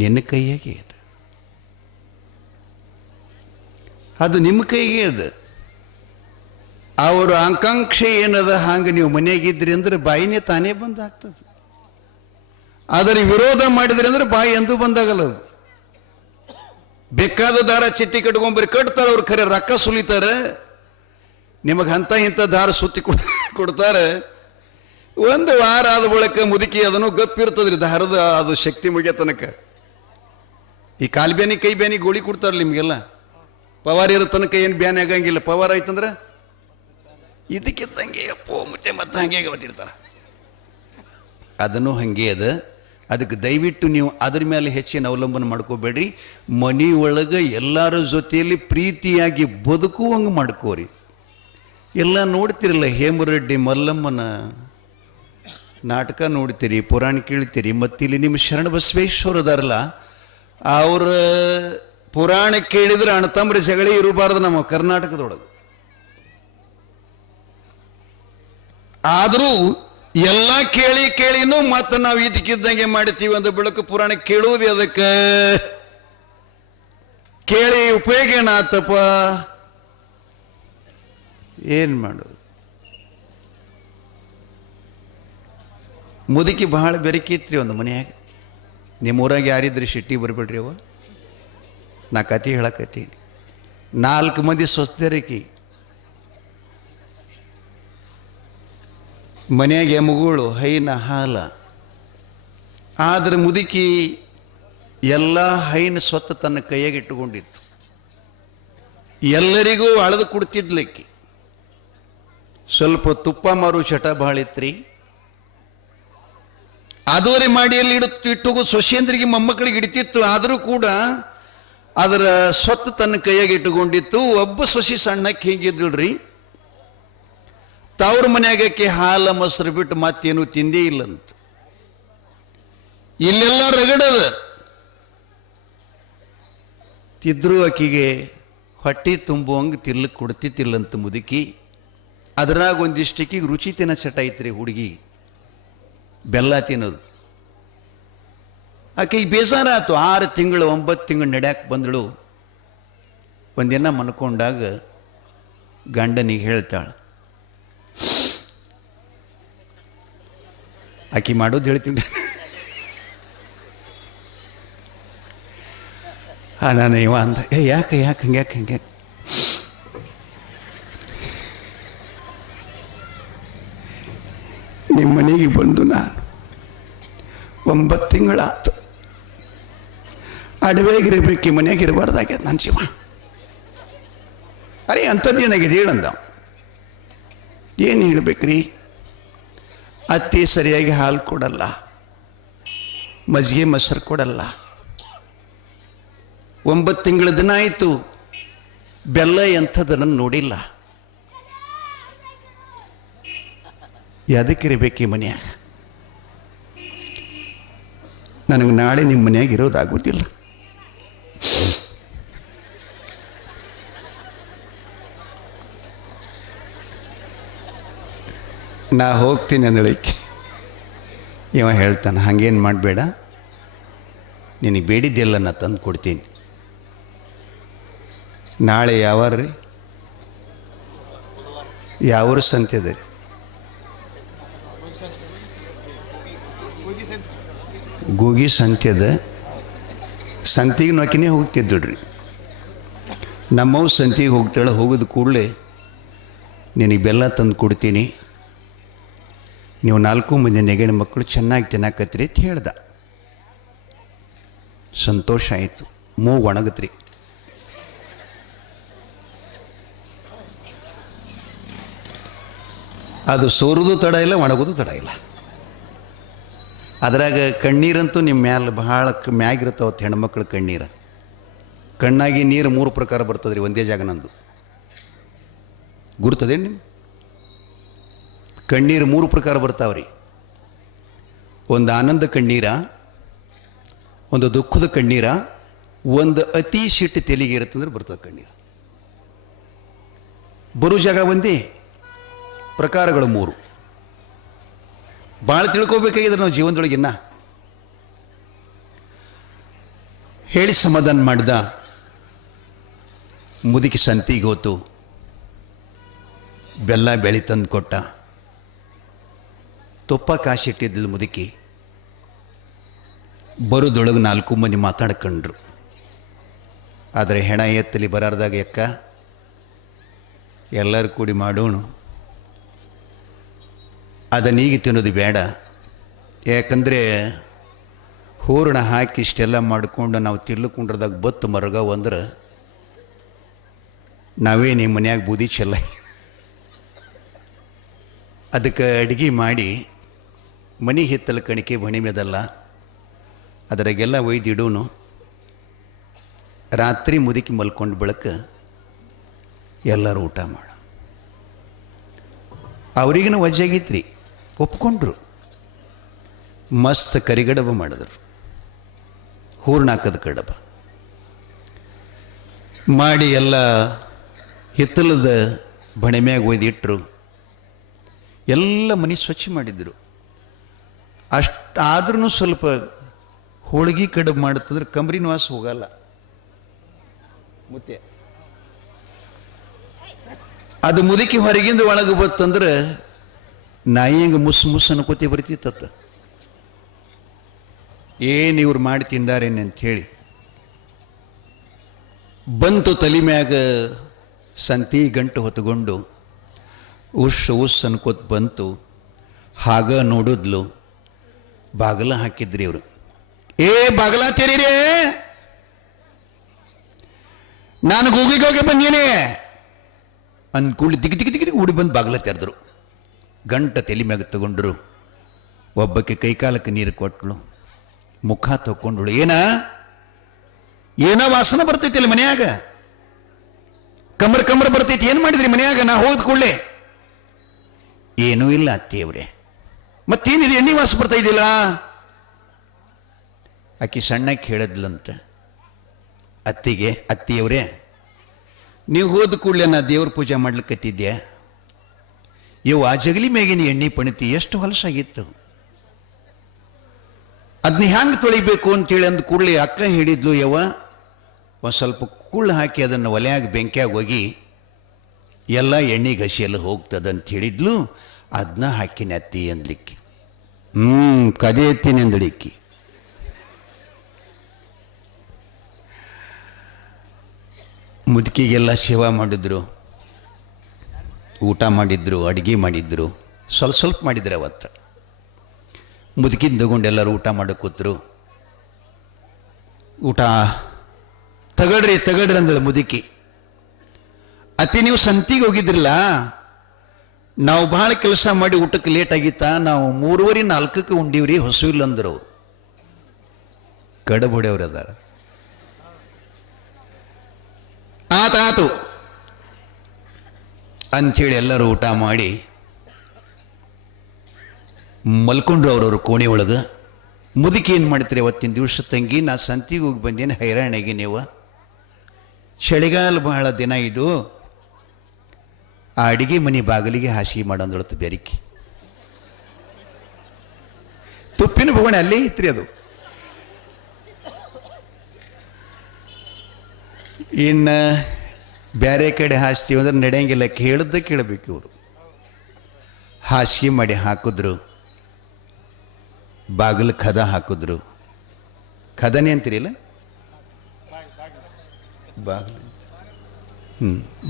ನಿನ್ನ ಕೈಯಾಗೆ ಇದೆ. ಅದು ನಿಮ್ಮ ಕೈಗೆ ಅದು. ಅವರ ಆಕಾಂಕ್ಷೆ ಏನದ ಹಂಗೆ ನೀವು ಮನೆಯಾಗಿದ್ರಿ ಅಂದ್ರೆ ಬಾಯಿನೇ ತಾನೇ ಬಂದಾಗ್ತದೆ. ಆದರೆ ವಿರೋಧ ಮಾಡಿದ್ರಿ ಅಂದ್ರೆ ಬಾಯಿ ಎಂದೂ ಬಂದಾಗಲ್ಲ. ಅದು ಬೇಕಾದ ದಾರ ಚಿಟ್ಟಿ ಕಟ್ಕೊಂಬರಿ ಕಟ್ತಾರೆ ಅವ್ರು, ಖರೆ ರೊಕ್ಕ ಸುಲಿತಾರೆ. ನಿಮಗೆ ಅಂಥ ಇಂಥ ದಾರ ಸುತ್ತಿ ಕೊಡ್ತಾರೆ. ಒಂದು ವಾರ ಆದ ಬಳಿಕ ಮುದುಕಿ ಅದನ್ನು ಗಪ್ಪಿರ್ತದ್ರಿ ದಾರದ ಅದು ಶಕ್ತಿ ಮುಗಿಯ ತನಕ. ಈ ಕಾಲು ಬ್ಯಾನಿ ಕೈ ಬ್ಯಾನಿ ಗೋಳಿ ಕೊಡ್ತಾರಲ್ಲ ನಿಮಗೆಲ್ಲ, ಪವಾರ ಇರೋ ತನಕ ಏನು ಬ್ಯಾನಿ ಆಗಂಗಿಲ್ಲ. ಪವಾರ ಆಯ್ತಂದ್ರೆ ಇದಕ್ಕಿದ್ದಂಗೆ ಅಪ್ಪೋ ಮುಚ್ಚೆ ಮತ್ತೆ ಹಂಗೆ ಗೊತ್ತಿರ್ತಾರೆ. ಅದನ್ನು ಹಂಗೆ ಅದ. ಅದಕ್ಕೆ ದಯವಿಟ್ಟು ನೀವು ಅದ್ರ ಮೇಲೆ ಹೆಚ್ಚಿನ ಅವಲಂಬನೆ ಮಾಡ್ಕೋಬೇಡ್ರಿ. ಮನೆಯೊಳಗೆ ಎಲ್ಲರ ಜೊತೆಯಲ್ಲಿ ಪ್ರೀತಿಯಾಗಿ ಬದುಕುವಂಗೆ ಮಾಡ್ಕೋರಿ. ಎಲ್ಲ ನೋಡ್ತಿರಲ್ಲ, ಹೇಮರೆಡ್ಡಿ ಮಲ್ಲಮ್ಮನ ನಾಟಕ ನೋಡ್ತೀರಿ, ಪುರಾಣ ಕೇಳ್ತೀರಿ. ಮತ್ತಿಲ್ಲಿ ನಿಮ್ಮ ಶರಣ ಬಸವೇಶ್ವರ ಅದಾರಲ್ಲ, ಅವರ ಪುರಾಣ ಕೇಳಿದ್ರೆ ಅಣ್ಣತಮ್ಮರ ಜಗಳೇ ಇರಬಾರ್ದು ನಮ್ಮ ಕರ್ನಾಟಕದೊಳಗೆ. ಆದರೂ ಎಲ್ಲ ಕೇಳಿನೂ ಮತ್ತೆ ನಾವು ಇದಕ್ಕಿದ್ದಂಗೆ ಮಾಡ್ತೀವಿ ಅಂದ ಬೆಳಕು ಪುರಾಣ ಕೇಳುವುದು ಅದಕ್ಕೆ ಕೇಳಿ ಉಪಯೋಗ ಏನಾತಪ್ಪ, ಏನು ಮಾಡೋದು? ಮುದುಕಿ ಬಹಳ ಬೆರಕಿತ್ರಿ ಒಂದು ಮನೆಯಾಗ. ನಿಮ್ಮೂರಾಗ ಯಾರಿದ್ರಿ ಶಿಟ್ಟಿ ಬರಬೇಡ್ರಿ ಅವ, ನಾ ಕತೆ ಹೇಳಕತ್ತೀನಿ. 4 ಮಂದಿ ಸ್ವಸ್ಥರಿಕಿ ಮನೆಯಾಗ ಎಮ್ಮಗಳು ಹೈನ ಹಾಲ. ಆದರೆ ಮುದುಕಿ ಎಲ್ಲ ಹೈನ ಸ್ವತ್ತು ತನ್ನ ಕೈಯಾಗ ಇಟ್ಟುಕೊಂಡಿತ್ತು. ಎಲ್ಲರಿಗೂ ಅಳದು ಕೊಡ್ತಿದ್ಲಿಕ್ಕಿ. ಸ್ವಲ್ಪ ತುಪ್ಪ ಮಾರು ಚಟ ಭಾಳ ಇತ್ರಿ. ಆದೂವರೆ ಮಾಡಿಯಲ್ಲಿ ಇಟ್ಟು ಸೊಸೆಯಂದ್ರಿಗೆ ಮೊಮ್ಮಕ್ಕಳಿಗೆ ಇಡ್ತಿತ್ತು. ಆದರೂ ಕೂಡ ಅದರ ಸ್ವತ್ತು ತನ್ನ ಕೈಯಾಗಿ ಇಟ್ಟುಕೊಂಡಿತ್ತು. ಒಬ್ಬ ಸೊಸಿ ಸಣ್ಣಕ್ಕೆ ಹೀಗಿದ್ರಿ, ತವ್ರ ಮನ್ಯಾಗಕ್ಕೆ ಹಾಲು ಮೊಸರು ಬಿಟ್ಟು ಮತ್ತೇನು ತಿಂದೇ ಇಲ್ಲಂತ. ಇಲ್ಲೆಲ್ಲ ರಗಡದ ತಿದ್ರು ಆಕಿಗೆ ಹೊಟ್ಟೆ ತುಂಬುವಂಗೆ ತಿರ್ಲಕ್ಕೆ ಕೊಡ್ತಿತ್ತಿಲ್ಲಂತ ಮುದುಕಿ. ಅದ್ರಾಗ ಒಂದಿಷ್ಟಕ್ಕಿಗೆ ರುಚಿ ತಿನ್ನೋ ಚಟ ಐತ್ರಿ ಹುಡುಗಿ, ಬೆಲ್ಲ ತಿನ್ನೋದು. ಆಕೆಗೆ ಬೇಜಾರಾಯ್ತು. 6 ತಿಂಗಳು 9 ತಿಂಗಳು ನಡ್ಯಾಕೆ ಬಂದಳು. ಒಂದಿನ ಮನ್ಕೊಂಡಾಗ ಗಂಡನಿಗೆ ಹೇಳ್ತಾಳೆ, ಆಕೆ ಮಾಡೋದು ಹೇಳ್ತೀನಿ. ನಾನು ಇವ ಅಂದ, ಯಾಕೆ ಹಂಗೆ ನಿಮ್ಮ ಮನೆಗೆ ಬಂದು ನಾನು 9 ತಿಂಗಳಾಯ್ತು. ಅಡವೆಗಿರ್ಬೇಕು, ಮನೆಯಾಗ ಇರಬಾರ್ದಾಗ್ಯದ ನನ್ನ ಜೀವ. ಅರೆ ಅಂಥದ್ದು ಏನಾಗಿದೆ ಹೇಳಂದ. ಏನು ಹೇಳ್ಬೇಕ್ರಿ? ಅತ್ತಿ ಸರಿಯಾಗಿ ಹಾಲು ಕೊಡಲ್ಲ, ಮಜ್ಜಿಗೆ ಮೊಸರು ಕೊಡಲ್ಲ. 9 ತಿಂಗಳ ದಿನ ಆಯಿತು, ಬೆಲ್ಲ ಎಂಥದನ್ನು ನೋಡಿಲ್ಲ. ಯಾದಕ್ಕಿರಬೇಕು ಈ ಮನೆಯಾಗ? ನನಗೆ ನಾಳೆ ನಿಮ್ಮ ಮನೆಯಾಗ ಇರೋದಾಗೋದಿಲ್ಲ. ನಾ ಹೋಗ್ತೀನಿ ಅಂದಳಿಕೆ ಇವ ಹೇಳ್ತಾನೆ, ಹಾಗೇನು ಮಾಡಬೇಡ, ನಿನಗೆ ಬೇಡಿದ್ದೆಲ್ಲ ನಾ ತಂದು ಕೊಡ್ತೀನಿ. ನಾಳೆ ಯಾವಾರ ರೀ, ಯಾವ್ರ ಸಂತೆ ಅದ ರೀ? ಗೂಗಿ ಸಂತೆ ಅದ. ಸಂತಿಗೆ ನೋಕಿನೇ ಹೋಗ್ತಿದ್ದುಡ್ರಿ. ನಮ್ಮವು ಸಂತಿಗೆ ಹೋಗ್ತಾಳೆ. ಹೋಗೋದು ಕೂಡಲೇ ನಿನಗೆ ಬೆಲ್ಲ ತಂದು ಕೊಡ್ತೀನಿ, ನೀವು 4 ಮಂದಿ ನೆಗಡಿ ಮಕ್ಕಳು ಚೆನ್ನಾಗಿ ತಿನ್ನಕತ್ರಿ ಅಂತ ಹೇಳ್ದ. ಸಂತೋಷ ಆಯಿತು. ಮೂಗು ಒಣಗತ್ರಿ. ಅದು ಸೋರುವುದು ತಡ ಇಲ್ಲ, ಒಣಗೋದು ತಡ ಇಲ್ಲ. ಅದ್ರಾಗ ಕಣ್ಣೀರಂತೂ ನಿಮ್ಮ ಮ್ಯಾಲೆ ಭಾಳ ಮ್ಯಾಗಿರ್ತಾವತ್ತು ಹೆಣ್ಮಕ್ಳು ಕಣ್ಣೀರು. ಕಣ್ಣಾಗಿ ನೀರು 3 ಪ್ರಕಾರ ಬರ್ತದೆ ರೀ ಒಂದೇ ಜಾಗ. ನಂದು ಗುರ್ತದೆ ನಿಮ್ಮ ಕಣ್ಣೀರು 3 ಪ್ರಕಾರ ಬರ್ತಾವ್ರಿ. ಒಂದು ಆನಂದ ಕಣ್ಣೀರ, ಒಂದು ದುಃಖದ ಕಣ್ಣೀರ, ಒಂದು ಅತಿ ಸಿಟ್ಟು ತೆಲಿಗೆ ಇರುತ್ತಂದ್ರೆ ಬರ್ತದೆ ಕಣ್ಣೀರು. ಬರೋ ಜಾಗ ಒಂದೇ, ಪ್ರಕಾರಗಳು 3. ಭಾಳ ತಿಳ್ಕೊಬೇಕಾಗಿದ್ರೆ ನಾವು ಜೀವನದೊಳಗೆ ಇನ್ನ ಹೇಳಿ ಸಮಾಧಾನ ಮಾಡಿದ. ಮುದುಕಿ ಸಂತಿಗೆ ಹೋತು, ಬೆಲ್ಲ ಬೆಳಿ ತಂದು ಕೊಟ್ಟ. ತುಪ್ಪ ಕಾಶಿಟ್ಟಿದ್ಲು ಮುದುಕಿ. ಬರೋದೊಳಗೆ 4 ಮಂದಿ ಮಾತಾಡ್ಕೊಂಡ್ರು. ಆದರೆ ಹೆಣ ಎತ್ತಲಿ ಬರಾರ್ದಾಗ, ಎಕ್ಕ ಎಲ್ಲರೂ ಕೂಡಿ ಮಾಡೋಣ, ಅದನ್ನೀಗ ತಿನ್ನೋದು ಬೇಡ. ಯಾಕಂದರೆ ಹೂರಣ ಹಾಕಿ ಇಷ್ಟೆಲ್ಲ ಮಾಡಿಕೊಂಡು ನಾವು ತಿರ್ಲುಕೊಂಡ್ರದಾಗ ಬತ್ತು ಮರಗವು ಅಂದ್ರೆ ನಾವೇ ನಿಮ್ಮ ಮನ್ಯಾಗ ಬೂದಿ ಚೆಲ್ಲ. ಅದಕ್ಕೆ ಅಡುಗೆ ಮಾಡಿ ಮನೆ ಹಿತ್ತಲ ಕಣಿಕೆ ಬಣಿ ಮೇದಲ್ಲ ಅದರಾಗೆಲ್ಲ ಒಯ್ದಿಡೋನು. ರಾತ್ರಿ ಮುದುಕಿ ಮಲ್ಕೊಂಡು ಬೆಳಕ ಎಲ್ಲರೂ ಊಟ ಮಾಡ. ಅವ್ರಿಗಿನ ವಜ್ಜಾಗಿತ್ರಿ, ಒಪ್ಕೊಂಡ್ರು. ಮಸ್ತ್ ಕರಿಗಡಬ ಮಾಡಿದ್ರು, ಹೂರ್ಣ ಹಾಕದ ಕಡಬ ಮಾಡಿ ಎಲ್ಲ ಹಿತ್ತಲದ ಬಣೆಮ್ಯಾಗ ಒಯ್ದಿಟ್ರು. ಎಲ್ಲ ಮನೆ ಸ್ವಚ್ಛ ಮಾಡಿದ್ರು. ಆದ್ರೂ ಸ್ವಲ್ಪ ಹೋಳಿಗೆ ಕಡುಬು ಮಾಡುತ್ತಂದ್ರೆ ಕಂಬ್ರಿನ ವಾಸ ಹೋಗಲ್ಲ. ಮುತ್ತೆ ಅದು ಮುದುಕಿ ಹೊರಗಿಂದ ಒಳಗೆ ಬತ್ತಂದ್ರೆ ನಾಯಿ ಹಿಂಗೆ ಮುಸ್ ಅನ್ಕೋತಿ ಬರ್ತಿತ್ತ. ಏನು ಇವ್ರು ಮಾಡಿ ತಿಂದಾರೇನೆ ಅಂಥೇಳಿ ಬಂತು. ತಲೆ ಮ್ಯಾಗ ಸಂತಿ ಗಂಟು ಹೊತ್ಕೊಂಡು ಉಸ್ ಅನ್ಕೋತ ಬಂತು. ಹಾಗ ನೋಡಿದ್ಲು. ಬಾಗಲ ಹಾಕಿದ್ರಿ ಇವರು. ಏ ಬಾಗಲ ತೆರೀರೇ, ನಾನು ಗೂಗಿಗೋಗಿ ಬಂದೀನಿ ಅಂದ್ಕೂಡಿ ದಿಗಿ ಉಡಿ ಬಂದು ಬಾಗಲ ತೆರೆದ್ರು. ಗಂಟ ತಲೆ ಮ್ಯಾಗ ತಗೊಂಡ್ರು. ಒಬ್ಬಕ್ಕೆ ಕೈಕಾಲಕ್ಕೆ ನೀರು ಕೊಟ್ಟಳು, ಮುಖ ತಗೊಂಡಳು. ಏನೋ ವಾಸನೆ ಬರ್ತೈತಿ ಅಲ್ಲಿ ಮನ್ಯಾಗ, ಕಮರ್ ಬರ್ತೈತಿ. ಏನು ಮಾಡಿದ್ರಿ ಮನ್ಯಾಗ? ನಾ ಹೋದ ಕೂಡಲೇ ಏನೂ ಇಲ್ಲ ಅತ್ತಿಯವ್ರೆ. ಮತ್ತೇನಿದೆ, ಎಣ್ಣೆ ವಾಸ ಬರ್ತಾ ಇದ್ದಿಲ್ಲ. ಆಕಿ ಸಣ್ಣಕ್ಕೆ ಹೇಳಿದ್ಲಂತ ಅತ್ತಿಯವ್ರೆ, ನೀವು ಹೋದ ಕೂಡಲೇ ನಾ ದೇವ್ರ ಪೂಜೆ ಮಾಡ್ಲಿಕ್ಕತ್ತಿದ್ದೆ. ಇವು ಆ ಜಗಲಿ ಮೇಗಿನ ಎಣ್ಣೆ ಪಣಿತಿ ಎಷ್ಟು ಹೊಲಸಾಗಿತ್ತು, ಅದನ್ನ ಹ್ಯಾಂಗೆ ತೊಳಿಬೇಕು ಅಂತೇಳಿ ಅಂದ ಕೂಡಲೇ ಅಕ್ಕ ಹಿಡಿದ್ಲು. ಒಂದು ಸ್ವಲ್ಪ ಕುಳ್ಳು ಹಾಕಿ ಅದನ್ನು ಒಲೆಯಾಗ ಬೆಂಕಿಯಾಗ ಹೋಗಿ ಎಲ್ಲ ಎಣ್ಣೆ ಗಸಿಯೆಲ್ಲ ಹೋಗ್ತದಂತ ಹೇಳಿದ್ಲು. ಅದನ್ನ ಹಾಕಿನ ಅತ್ತಿ ಅಂದ್ಲಿಕ್ಕೆ. ಕದೆ ಎತ್ತೀನಿ ಅಂದಳಿಕ್ಕಿ. ಮುದುಕಿಗೆಲ್ಲ ಸೇವಾ ಮಾಡಿದ್ರು, ಊಟ ಮಾಡಿದ್ರು, ಅಡುಗೆ ಮಾಡಿದ್ರು. ಸ್ವಲ್ಪ ಮಾಡಿದ್ರು ಅವತ್ತು. ಮುದುಕಿನ ತಗೊಂಡು ಎಲ್ಲರೂ ಊಟ ಮಾಡಕ್ಕೆ ಕೂತರು. ಊಟ ತಗಡ್ರಿ ಅಂದಳು ಮುದುಕಿ. ಅತಿ ನೀವು ಸಂತಿಗೆ ಹೋಗಿದ್ರಲ್ಲ, ನಾವು ಭಾಳ ಕೆಲಸ ಮಾಡಿ ಊಟಕ್ಕೆ ಲೇಟ್ ಆಗಿತ್ತ, ನಾವು 3:30-4ಕ್ಕೆ ಉಂಡೀವ್ರಿ, ಹೊಸವಿಲ್ಲ ಅಂದರು. ಕಡಬ ಹೊಡೆಯವ್ರು ಅದಾರ. ಆತಾತು ಅಂಥೇಳಿ ಎಲ್ಲರೂ ಊಟ ಮಾಡಿ ಮಲ್ಕೊಂಡ್ರು ಅವ್ರವ್ರ ಕೋಣೆ ಒಳಗೆ. ಮುದುಕಿ ಏನು ಮಾಡ್ತೀರಿ ಅವತ್ತಿನ ದಿವಸ, ತಂಗಿ ನಾ ಸಂತಿಗೆ ಹೋಗಿ ಬಂದೇನು, ಹೈರಾಣಾಗಿ ನೀವು, ಚಳಿಗಾಲ ಬಹಳ ದಿನ ಇದು, ಆ ಅಡಿಗೆ ಮನೆ ಬಾಗಿಲಿಗೆ ಹಾಸಿಗೆ ಮಾಡಂದಳತ್ತು ಬೆರಿಕಿ. ತುಪ್ಪಿನ ಬೋಗಣೆ ಅಲ್ಲೇ ಇತ್ರಿ ಅದು. ಇನ್ನು ಬೇರೆ ಕಡೆ ಹಾಸ್ತೀವಿ ಅಂದ್ರೆ ನಡೆಯಂಗಿಲ್ಲ, ಕೇಳ್ದ ಕೇಳಬೇಕು ಇವರು. ಹಾಸಿಗೆ ಮಾಡಿ ಹಾಕಿದ್ರು, ಬಾಗಿಲು ಕದ ಹಾಕಿದ್ರು. ಕದನೆ ಅಂತೀರಿಲ್ಲ, ಬಾಗಿಲು.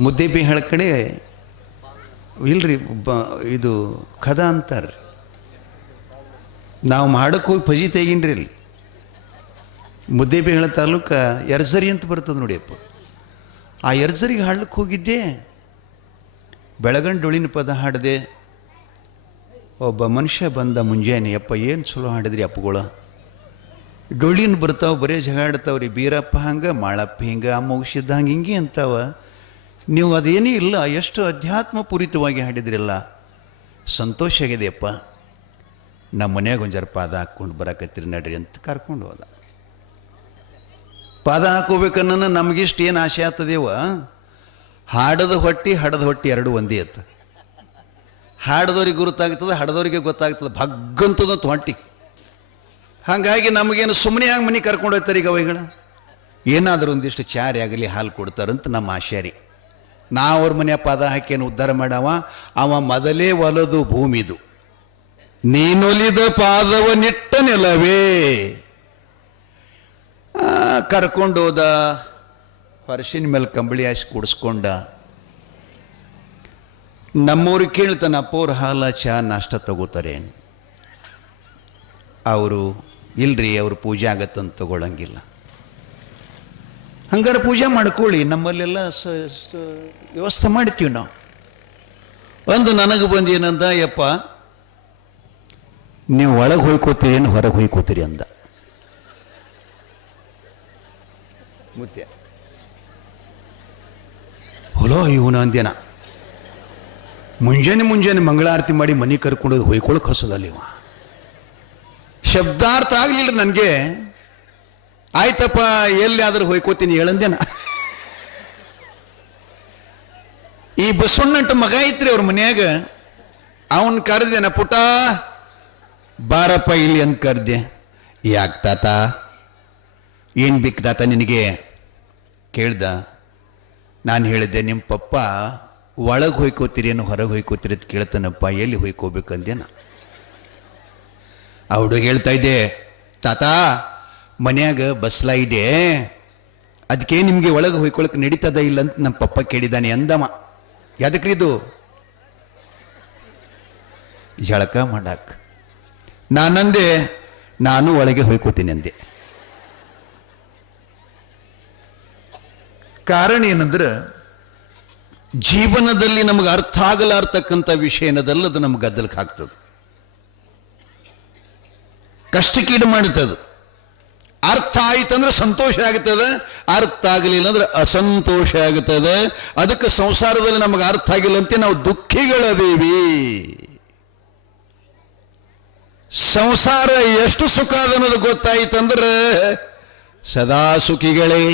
ಮುದ್ದೆ ಬಿ ಹೇಳ ಕಡೆ ಇಲ್ರಿ ಇದು ಕದ ಅಂತಾರೆ. ನಾವು ಮಾಡಕ್ಕೆ ಹೋಗಿ ಫಜಿ ತೆಗೀನ್ರಿ ಇಲ್ಲಿ. ಮುದ್ದೆ ಬಿ ಹೇಳ ತಾಲೂಕ ಎರ್ಸರಿ ಅಂತ ಬರ್ತದೆ ನೋಡಿಯಪ್ಪ. ಆ ಎರ್ಸರಿಗೆ ಹಾಡ್ಲಿಕ್ಕೆ ಹೋಗಿದ್ದೆ. ಬೆಳಗಂಡು ಡೊಳಿನ ಪದ ಹಾಡಿದೆ. ಒಬ್ಬ ಮನುಷ್ಯ ಬಂದ ಮುಂಜಾನೆ, ಅಪ್ಪ ಏನು ಚಲೋ ಹಾಡಿದ್ರಿ ಅಪ್ಪಗಳ, ಡೊಳ್ಳಿನ ಬರ್ತಾವೆ ಬರೀ ಜಗಾಡ್ತಾವ್ರಿ, ಬೀರಪ್ಪ ಹಂಗೆ ಮಾಳಪ್ಪ ಹಿಂಗೆ ಅಮ್ಮ ಔಷಧ ಹಂಗೆ ಹಿಂಗೆ ಅಂತಾವ, ನೀವು ಅದೇನೇ ಇಲ್ಲ, ಎಷ್ಟು ಅಧ್ಯಾತ್ಮ ಪೂರಿತವಾಗಿ ಹಾಡಿದ್ರಿಲ್ಲ, ಸಂತೋಷ ಆಗಿದೆಯಪ್ಪ, ನಮ್ಮ ಮನ್ಯಾಗ ಒಂದು ಜರ ಪಾದ ಹಾಕ್ಕೊಂಡು ಬರಕತ್ತೀರಿ ನಡ್ರಿ ಅಂತ ಕರ್ಕೊಂಡು ಹೋದ. ಪಾದ ಹಾಕೋಬೇಕನ್ನ ನಮಗಿಷ್ಟು ಏನು ಆಸೆ ಆಗ್ತದೇವ, ಹಾಡದ ಹೊಟ್ಟಿ ಹಡದ ಹೊಟ್ಟಿ ಎರಡು ಒಂದೇ ಅತ್ತ. ಹಾಡದವ್ರಿಗೆ ಗುರುತಾಗ್ತದೆ, ಹಡದವ್ರಿಗೆ ಗೊತ್ತಾಗ್ತದೆ, ಭಗ್ಗಂತದಂತ ಹೊಟ್ಟಿ. ಹಾಗಾಗಿ ನಮಗೇನು ಸುಮ್ಮನೆ ಹಂಗೆ ಮನೆ ಕರ್ಕೊಂಡು ಹೋಗ್ತಾರೆ ಈಗ ಅவைಗಳ, ಏನಾದರೂ ಒಂದಿಷ್ಟು ಚಾರಿ ಆಗಲಿ ಹಾಲು ಕೊಡ್ತಾರಂತ ನಮ್ಮ ಆಶೆ ರೀ. ನಾವು ಅವ್ರ ಮನೆಯ ಪಾದ ಹಾಕೇನು ಉದ್ಧಾರ ಮಾಡವ, ಅವ ಮೊದಲೇ ಒಲದು ಭೂಮಿದು, ನೀನೊಲಿದ ಪಾದವ ನಿಟ್ಟ ನೆಲವೇ. ಕರ್ಕೊಂಡೋದ, ಹೊರಸಿನ ಮೇಲೆ ಕಂಬಳಿ ಹಾಸಿ ಕೂಡಿಸ್ಕೊಂಡ. ನಮ್ಮವ್ರಿಗೆ ಕೇಳ್ತಾನೆ, ಅಪ್ಪವ್ರ ಹಾಲ ಚಹಾ ನಾಷ್ಟ ತಗೋತಾರೆ. ಅವರು ಇಲ್ರಿ, ಅವ್ರು ಪೂಜೆ ಆಗತ್ತಂತ ತಗೊಳ್ಳಂಗಿಲ್ಲ. ಹಂಗಾರೆ ಪೂಜೆ ಮಾಡ್ಕೊಳ್ಳಿ, ನಮ್ಮಲ್ಲೆಲ್ಲ ವ್ಯವಸ್ಥೆ ಮಾಡ್ತೀವಿ ನಾವು. ಒಂದು ನನಗೆ ಬಂದು ಏನಂದ, ಯಪ್ಪ ನೀವು ಒಳಗೆ ಹೋಯ್ಕೋತೀರಿ ಏನು ಹೊರಗೆ ಹೋಯ್ಕೋತೀರಿ ಅಂದ. ಮುತ್ಯ ಹೊಲೋ ಇವನ ಅಂದ್ಯನ, ಮುಂಜಾನೆ ಮಂಗಳಾರತಿ ಮಾಡಿ ಮನೆ ಕರ್ಕೊಂಡೋದು ಹೊಯ್ಕೊಳಕ್ಕೆ ಹಸದಲ್ಲಿ ಇವ. ಶಬ್ದಾರ್ಥ ಆಗಲಿಲ್ಲ ನನಗೆ. ಆಯ್ತಪ್ಪ ಎಲ್ಲಿ ಆದರೂ ಹೊಯ್ಕೋತೀನಿ ಹೇಳಂದೇನ. ಈ ಬಸವಣ್ಣಂಟ ಮಗ ಐತ್ರಿ ಅವ್ರ ಮನ್ಯಾಗ, ಅವನ್ ಕರೆದೇನ, ಪುಟ ಬಾರಪ್ಪ ಇಲ್ಲಿ ಅಂತ ಕರೆದೆ. ಯಾಕೆ ತಾತ, ಏನು ಬೇಕು ತಾತ ನಿನಗೆ ಕೇಳ್ದ. ನಾನು ಹೇಳಿದ್ದೆ, ನಿಮ್ಮ ಪಪ್ಪ ಒಳಗೆ ಹೊಯ್ಕೋತೀರಿ ಏನು ಹೊರಗೆ ಹೊಯ್ಕೋತೀರಿ ಅಂತ ಕೇಳ್ತಾನಪ್ಪ, ಎಲ್ಲಿ ಹೊಯ್ಕೋಬೇಕಂದೇನ. ಆ ಹುಡುಗ ಹೇಳ್ತಾ ಇದ್ದೆ, ತಾತ ಮನ್ಯಾಗ ಬಸ್ಲಾ ಇದೆ, ಅದಕ್ಕೆ ನಿಮಗೆ ಒಳಗೆ ಹೊಯ್ಕೊಳಕ್ಕೆ ನಡೀತದ ಇಲ್ಲ ಅಂತ ನಮ್ಮ ಪಪ್ಪ ಕೇಳಿದ್ದಾನೆ ಅಂದಮ್ಮ. ಯಾದಕ್ರಿ ಇದು? ಜಳಕ ಮಾಡಾಕ. ನಾನಂದೆ, ನಾನು ಒಳಗೆ ಹೊಯ್ಕೋತೀನಿ ಅಂದೆ. ಕಾರಣ ಏನಂದ್ರೆ, ಜೀವನದಲ್ಲಿ ನಮಗೆ ಅರ್ಥ ಆಗಲಾರ್ತಕ್ಕಂಥ ವಿಷಯ ಏನದಲ್ಲ, ಅದು ನಮ್ಗೆ ಗದ್ದಲಕ್ಕೆ ಹಾಕ್ತದೆ, ಕಷ್ಟಕ್ಕೀಡು ಮಾಡುತ್ತದೆ. ಅರ್ಥ ಆಯ್ತಂದ್ರೆ ಸಂತೋಷ ಆಗ್ತದೆ, ಅರ್ಥ ಆಗಲಿಲ್ಲ ಅಂದ್ರೆ ಅಸಂತೋಷ ಆಗ್ತದೆ. ಅದಕ್ಕೆ ಸಂಸಾರದಲ್ಲಿ ನಮಗೆ ಅರ್ಥ ಆಗಿಲ್ಲಂತೆ ನಾವು ದುಃಖಿಗಳದೇವಿ. ಸಂಸಾರ ಎಷ್ಟು ಸುಖ ಅದ ಅನ್ನೋದು ಗೊತ್ತಾಯ್ತಂದ್ರೆ ಸದಾ ಸುಖಿಗಳೇ.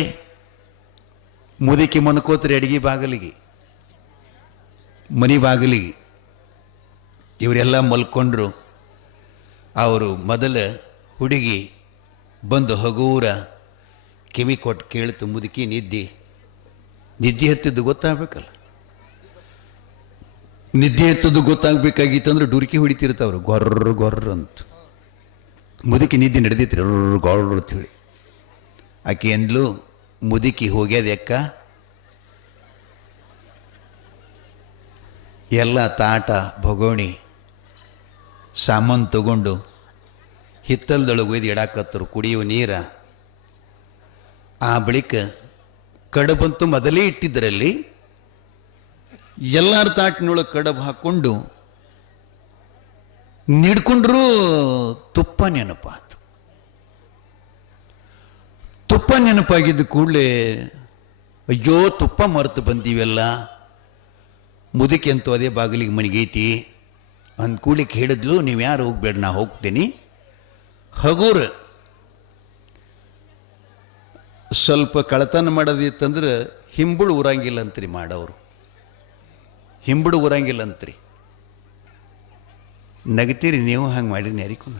ಮುದುಕಿ ಮನ್ಕೋತ್ರಿ ಅಡಿಗೆ ಬಾಗಿಲಿಗೆ, ಮನಿ ಬಾಗಿಲಿಗೆ. ಇವರೆಲ್ಲ ಮಲ್ಕೊಂಡ್ರು. ಅವರು ಮೊದಲ ಹುಡುಗಿ ಬಂದು ಹಗೂರ ಕಿವಿ ಕೊಟ್ಟು ಕೇಳ್ತು, ಮುದುಕಿ ನಿದ್ದೆ ಹತ್ತಿದ್ದು ಗೊತ್ತಾಗಬೇಕಲ್ಲ. ನಿದ್ದೆ ಹತ್ತದ್ದು ಗೊತ್ತಾಗಬೇಕಾಗಿತ್ತಂದ್ರೆ ಡುರ್ಕಿ ಹೊಡಿತಿರ್ತಾವ್ರು, ಗೊರ್ರ ಅಂತ. ಮುದುಕಿ ನಿದ್ದೆ ನಡೆದಿತ್ರಿ, ಗೊರ್ರ ಅಂತ ಹೇಳಿ. ಆಕೆ ಅಂದ್ಲು, ಮುದುಕಿ ಹೋಗ್ಯದ ಅಕ್ಕ, ಎಲ್ಲ ತಾಟ ಭಗೋಣಿ ಸಾಮಾನು ತಗೊಂಡು ಹಿತ್ತಲ್ದೊಳಗೆ ಒಯ್ದು ಇಡಾಕತ್ತರು ಕುಡಿಯುವ ನೀರ. ಆ ಬಳಿಕ ಕಡಬಂತೂ ಮೊದಲೇ ಇಟ್ಟಿದ್ದರಲ್ಲಿ ಎಲ್ಲರ ತಾಟಿನೊಳಗೆ ಕಡಬು ಹಾಕ್ಕೊಂಡು ನೀಡ್ಕೊಂಡ್ರೂ ತುಪ್ಪ ನೆನಪಾತು. ತುಪ್ಪ ನೆನಪಾಗಿದ್ದ ಕೂಡಲೇ ಅಯ್ಯೋ ತುಪ್ಪ ಮರೆತು ಬಂದೀವೆಲ್ಲ, ಮುದುಕಿ ಅಂತೂ ಅದೇ ಬಾಗಿಲಿಗೆ ಮನೆಗೈತಿ ಅಂದ ಕೂಡ್ಲಿಕ್ಕೆ ಹೇಳಿದ್ಲು, ನೀವು ಯಾರು ಹೋಗ್ಬೇಡ ನಾ ಹೋಗ್ತೀನಿ. ಹಗೂರ ಸ್ವಲ್ಪ ಕಳತನ ಮಾಡೋದಿತ್ತಂದ್ರೆ ಹಿಂಬುಳು ಊರಂಗಿಲ್ಲ ಅಂತ್ರಿ ಮಾಡೋರು, ಹಿಂಬುಡು ಊರಂಗಿಲ್ಲ ಅಂತ್ರಿ. ನಗತೀರಿ ನೀವು, ಹಂಗೆ ಮಾಡಿರಿ ಯಾರಿಗೂ.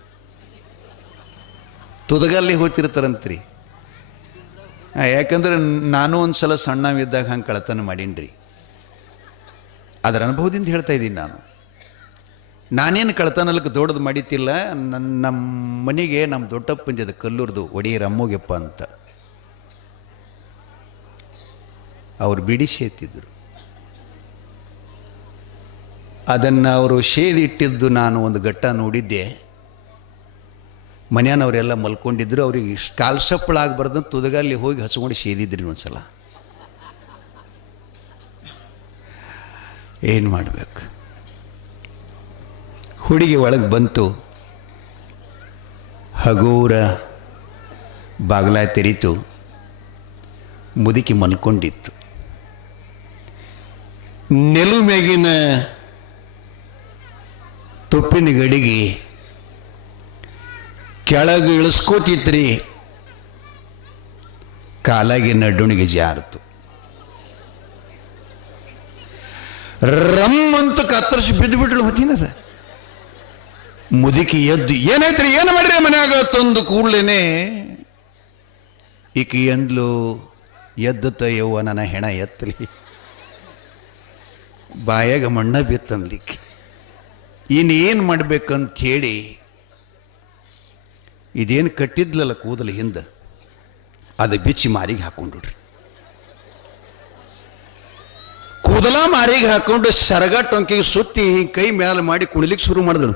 ತುದಗಲ್ಲಿ ಹೋಗ್ತಿರ್ತಾರಂತ್ರಿ. ಯಾಕಂದ್ರೆ ನಾನು ಒಂದು ಸಲ ಸಣ್ಣವಿದ್ದಾಗ ಹಂಗೆ ಕಳತನ ಮಾಡೀನಿ. ಅದರ ಅನುಭವದಿಂದ ಹೇಳ್ತಾ ಇದ್ದೀನಿ. ನಾನೇನು ಕಳತನಕ್ಕೆ ದೊಡ್ಡದು ಮಾಡಿತ್ತಿಲ್ಲ. ನಮ್ಮ ಮನೆಗೆ ನಮ್ಮ ದೊಡ್ಡಪ್ಪಂಜದ ಕಲ್ಲೂರ್ದು ಒಡೆಯರ ಅಮ್ಮೋಗೆಪ್ಪ ಅಂತ ಅವ್ರು ಬಿಡಿ ಸೇತಿದ್ರು. ಅದನ್ನು ಅವರು ಸೇದಿಟ್ಟಿದ್ದು ನಾನು ಒಂದು ಘಟ್ಟ ನೋಡಿದ್ದೆ. ಮನೆಯವ್ರೆಲ್ಲ ಮಲ್ಕೊಂಡಿದ್ರು. ಅವ್ರಿಗೆ ಕಾಲು ಸಪ್ಪಳಾಗಬಾರ್ದು ತುದಗಲ್ಲಿ ಹೋಗಿ ಹಚ್ಕೊಂಡು ಸೇದಿದ್ರಿ ಒಂದ್ಸಲ. ಏನು ಮಾಡಬೇಕು? ಹುಡುಗಿ ಒಳಗೆ ಬಂತು. ಹಗೂರ ಬಾಗಿಲ ತೆರೀತು. ಮುದುಕಿ ಮಲ್ಕೊಂಡಿತ್ತು. ನೆಲುಮೆಗಿನ ತುಪ್ಪಿನ ಗಡಿಗೆ ಕೆಳಗೆ ಇಳಿಸ್ಕೋತಿತ್ರಿ. ಕಾಲಾಗಿ ನಡುಣಿಗೆ ಜಾರತು. ರಮ್ಮಂತ ಕತ್ತರಿಸಿ ಬಿದ್ದು ಬಿಟ್ಟಳು ಹೊತ್ತಿನದ. ಮುದುಕಿ ಎದ್ದು, ಏನಾಯ್ತ್ರಿ, ಏನು ಮಾಡ್ರಿ ಮನ್ಯಾಗ ತಂದು ಕೂಡ್ಲೇನೆ ಈಕಿ ಎಂದ್ಲು, ಎದ್ದತ ಯವ್ವ ನನ್ನ ಹೆಣ ಎತ್ತಲಿ. ಬಾಯಾಗ ಮಣ್ಣ ಬಿತ್ತನ್ಲಿಕ್ಕೆ. ಇನ್ನೇನು ಮಾಡ್ಬೇಕಂತ ಹೇಳಿ ಇದೇನು ಕಟ್ಟಿದ್ಲಲ್ಲ ಕೂದಲು ಹಿಂದೆ, ಅದು ಬಿಚ್ಚಿ ಮಾರಿಗೆ ಹಾಕೊಂಡ್ರಿ. ಕೂದಲ ಮಾರಿಗೆ ಹಾಕೊಂಡು ಸರಗ ಟೊಂಕಿಗೆ ಸುತ್ತಿ ಕೈ ಮ್ಯಾಲ ಮಾಡಿ ಕುಣಿಲಿಕ್ಕೆ ಶುರು ಮಾಡಿದ್ರು.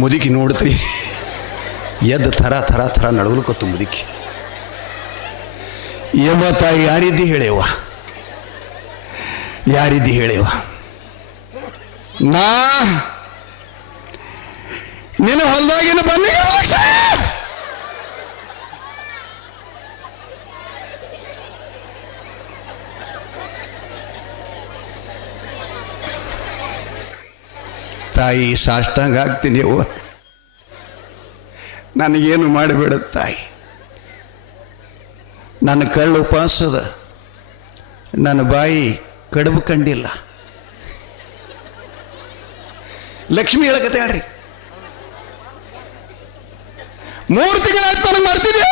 ಮುದುಕಿ ನೋಡ್ತ್ರಿ, ಎದ್ದು ಥರ ಥರ ಥರ ನಡಗಲ್ಕೊತ್ತು ಮುದುಕಿ. ತಾಯಿ ಯಾರಿದ್ದಿ ಹೇಳೇವ, ಯಾರಿದ್ದಿ ಹೇಳೇವ, ನಾ ನಿನ್ನ ಹೊಲ್ದಾಗಿನ ಬನ್ನಿ. ತಾಯಿ ಸಾಷ್ಟಾಂಗ ಆಗ್ತೀನಿ ಅವ್ವ, ನನಗೇನು ಮಾಡಿಬೇಡ ತಾಯಿ. ನನ್ನ ಕಳ್ಳು ಉಪವಾಸದ, ನನ್ನ ಬಾಯಿ ಕಡುಬು ಕಂಡಿಲ್ಲ. ಲಕ್ಷ್ಮಿ ಹೇಳಕತ್ತೆ ಹೇಳ್ರಿ, 3 ತಿಂಗಳಾಯ್ತು ನನಗೆ ಮಾಡ್ತಿದ್ದೆ.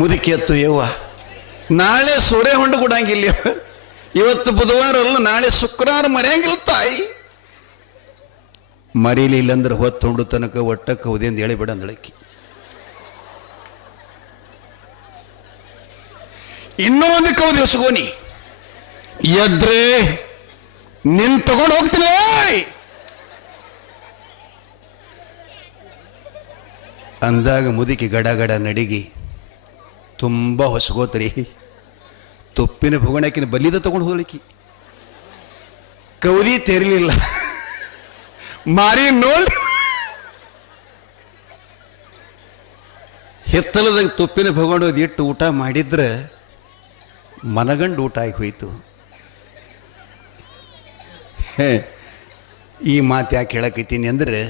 ಮುದುಕಿ ಎತ್ತು ಯವ್ವ, ನಾಳೆ ಸೂರ್ಯ ಹೊಂಡು ಕೊಡಂಗಿಲ್ಲ. ಇವತ್ತು ಬುಧವಾರ ಅಲ್ಲ, ನಾಳೆ ಶುಕ್ರವಾರ ಮರೆಯಂಗಿಲ್ಲ ತಾಯಿ. ಮರೀಲಿಲ್ಲ ಅಂದ್ರೆ ಹೊತ್ತು ಹೊಂಡು ತನಕ ಒಟ್ಟಕ್ಕೆ ಹೋದೆಂದು ಹೇಳಿಬಿಡ ಅಂದಳಕ್ಕಿ. ಇನ್ನೂ ಒಂದು ಕೌದಿ ಹೊಸಗೋನಿ ಎದ್ರೆ ನಿನ್ ತಗೊಂಡು ಹೋಗ್ತೀನಿ ಅಂದಾಗ ಮುದುಕಿ ಗಡ ಗಡ ನಡಿಗಿ ತುಂಬ ಹೊಸಗೋತ್ರಿ. ತುಪ್ಪಿನ ಭುಗಣಕ್ಕಿನ ಬಲ್ಲಿದ ತಗೊಂಡು ಹೋಗ್ಲಿಕ್ಕಿ. ಕೌದಿ ತೆರಲಿಲ್ಲ, ಮಾರಿ ನೋಡಿ ಹಿತ್ತಲದಾಗ ತುಪ್ಪಿನ ಭಗೊಂಡು ಇಟ್ಟು ಊಟ ಮಾಡಿದ್ರೆ ಮನಗಂಡು ಊಟ ಆಗಿ ಹೋಯ್ತು. ಈ ಮಾತು ಯಾಕೆ ಹೇಳಕೈತೀನಿ ಅಂದ್ರೆ,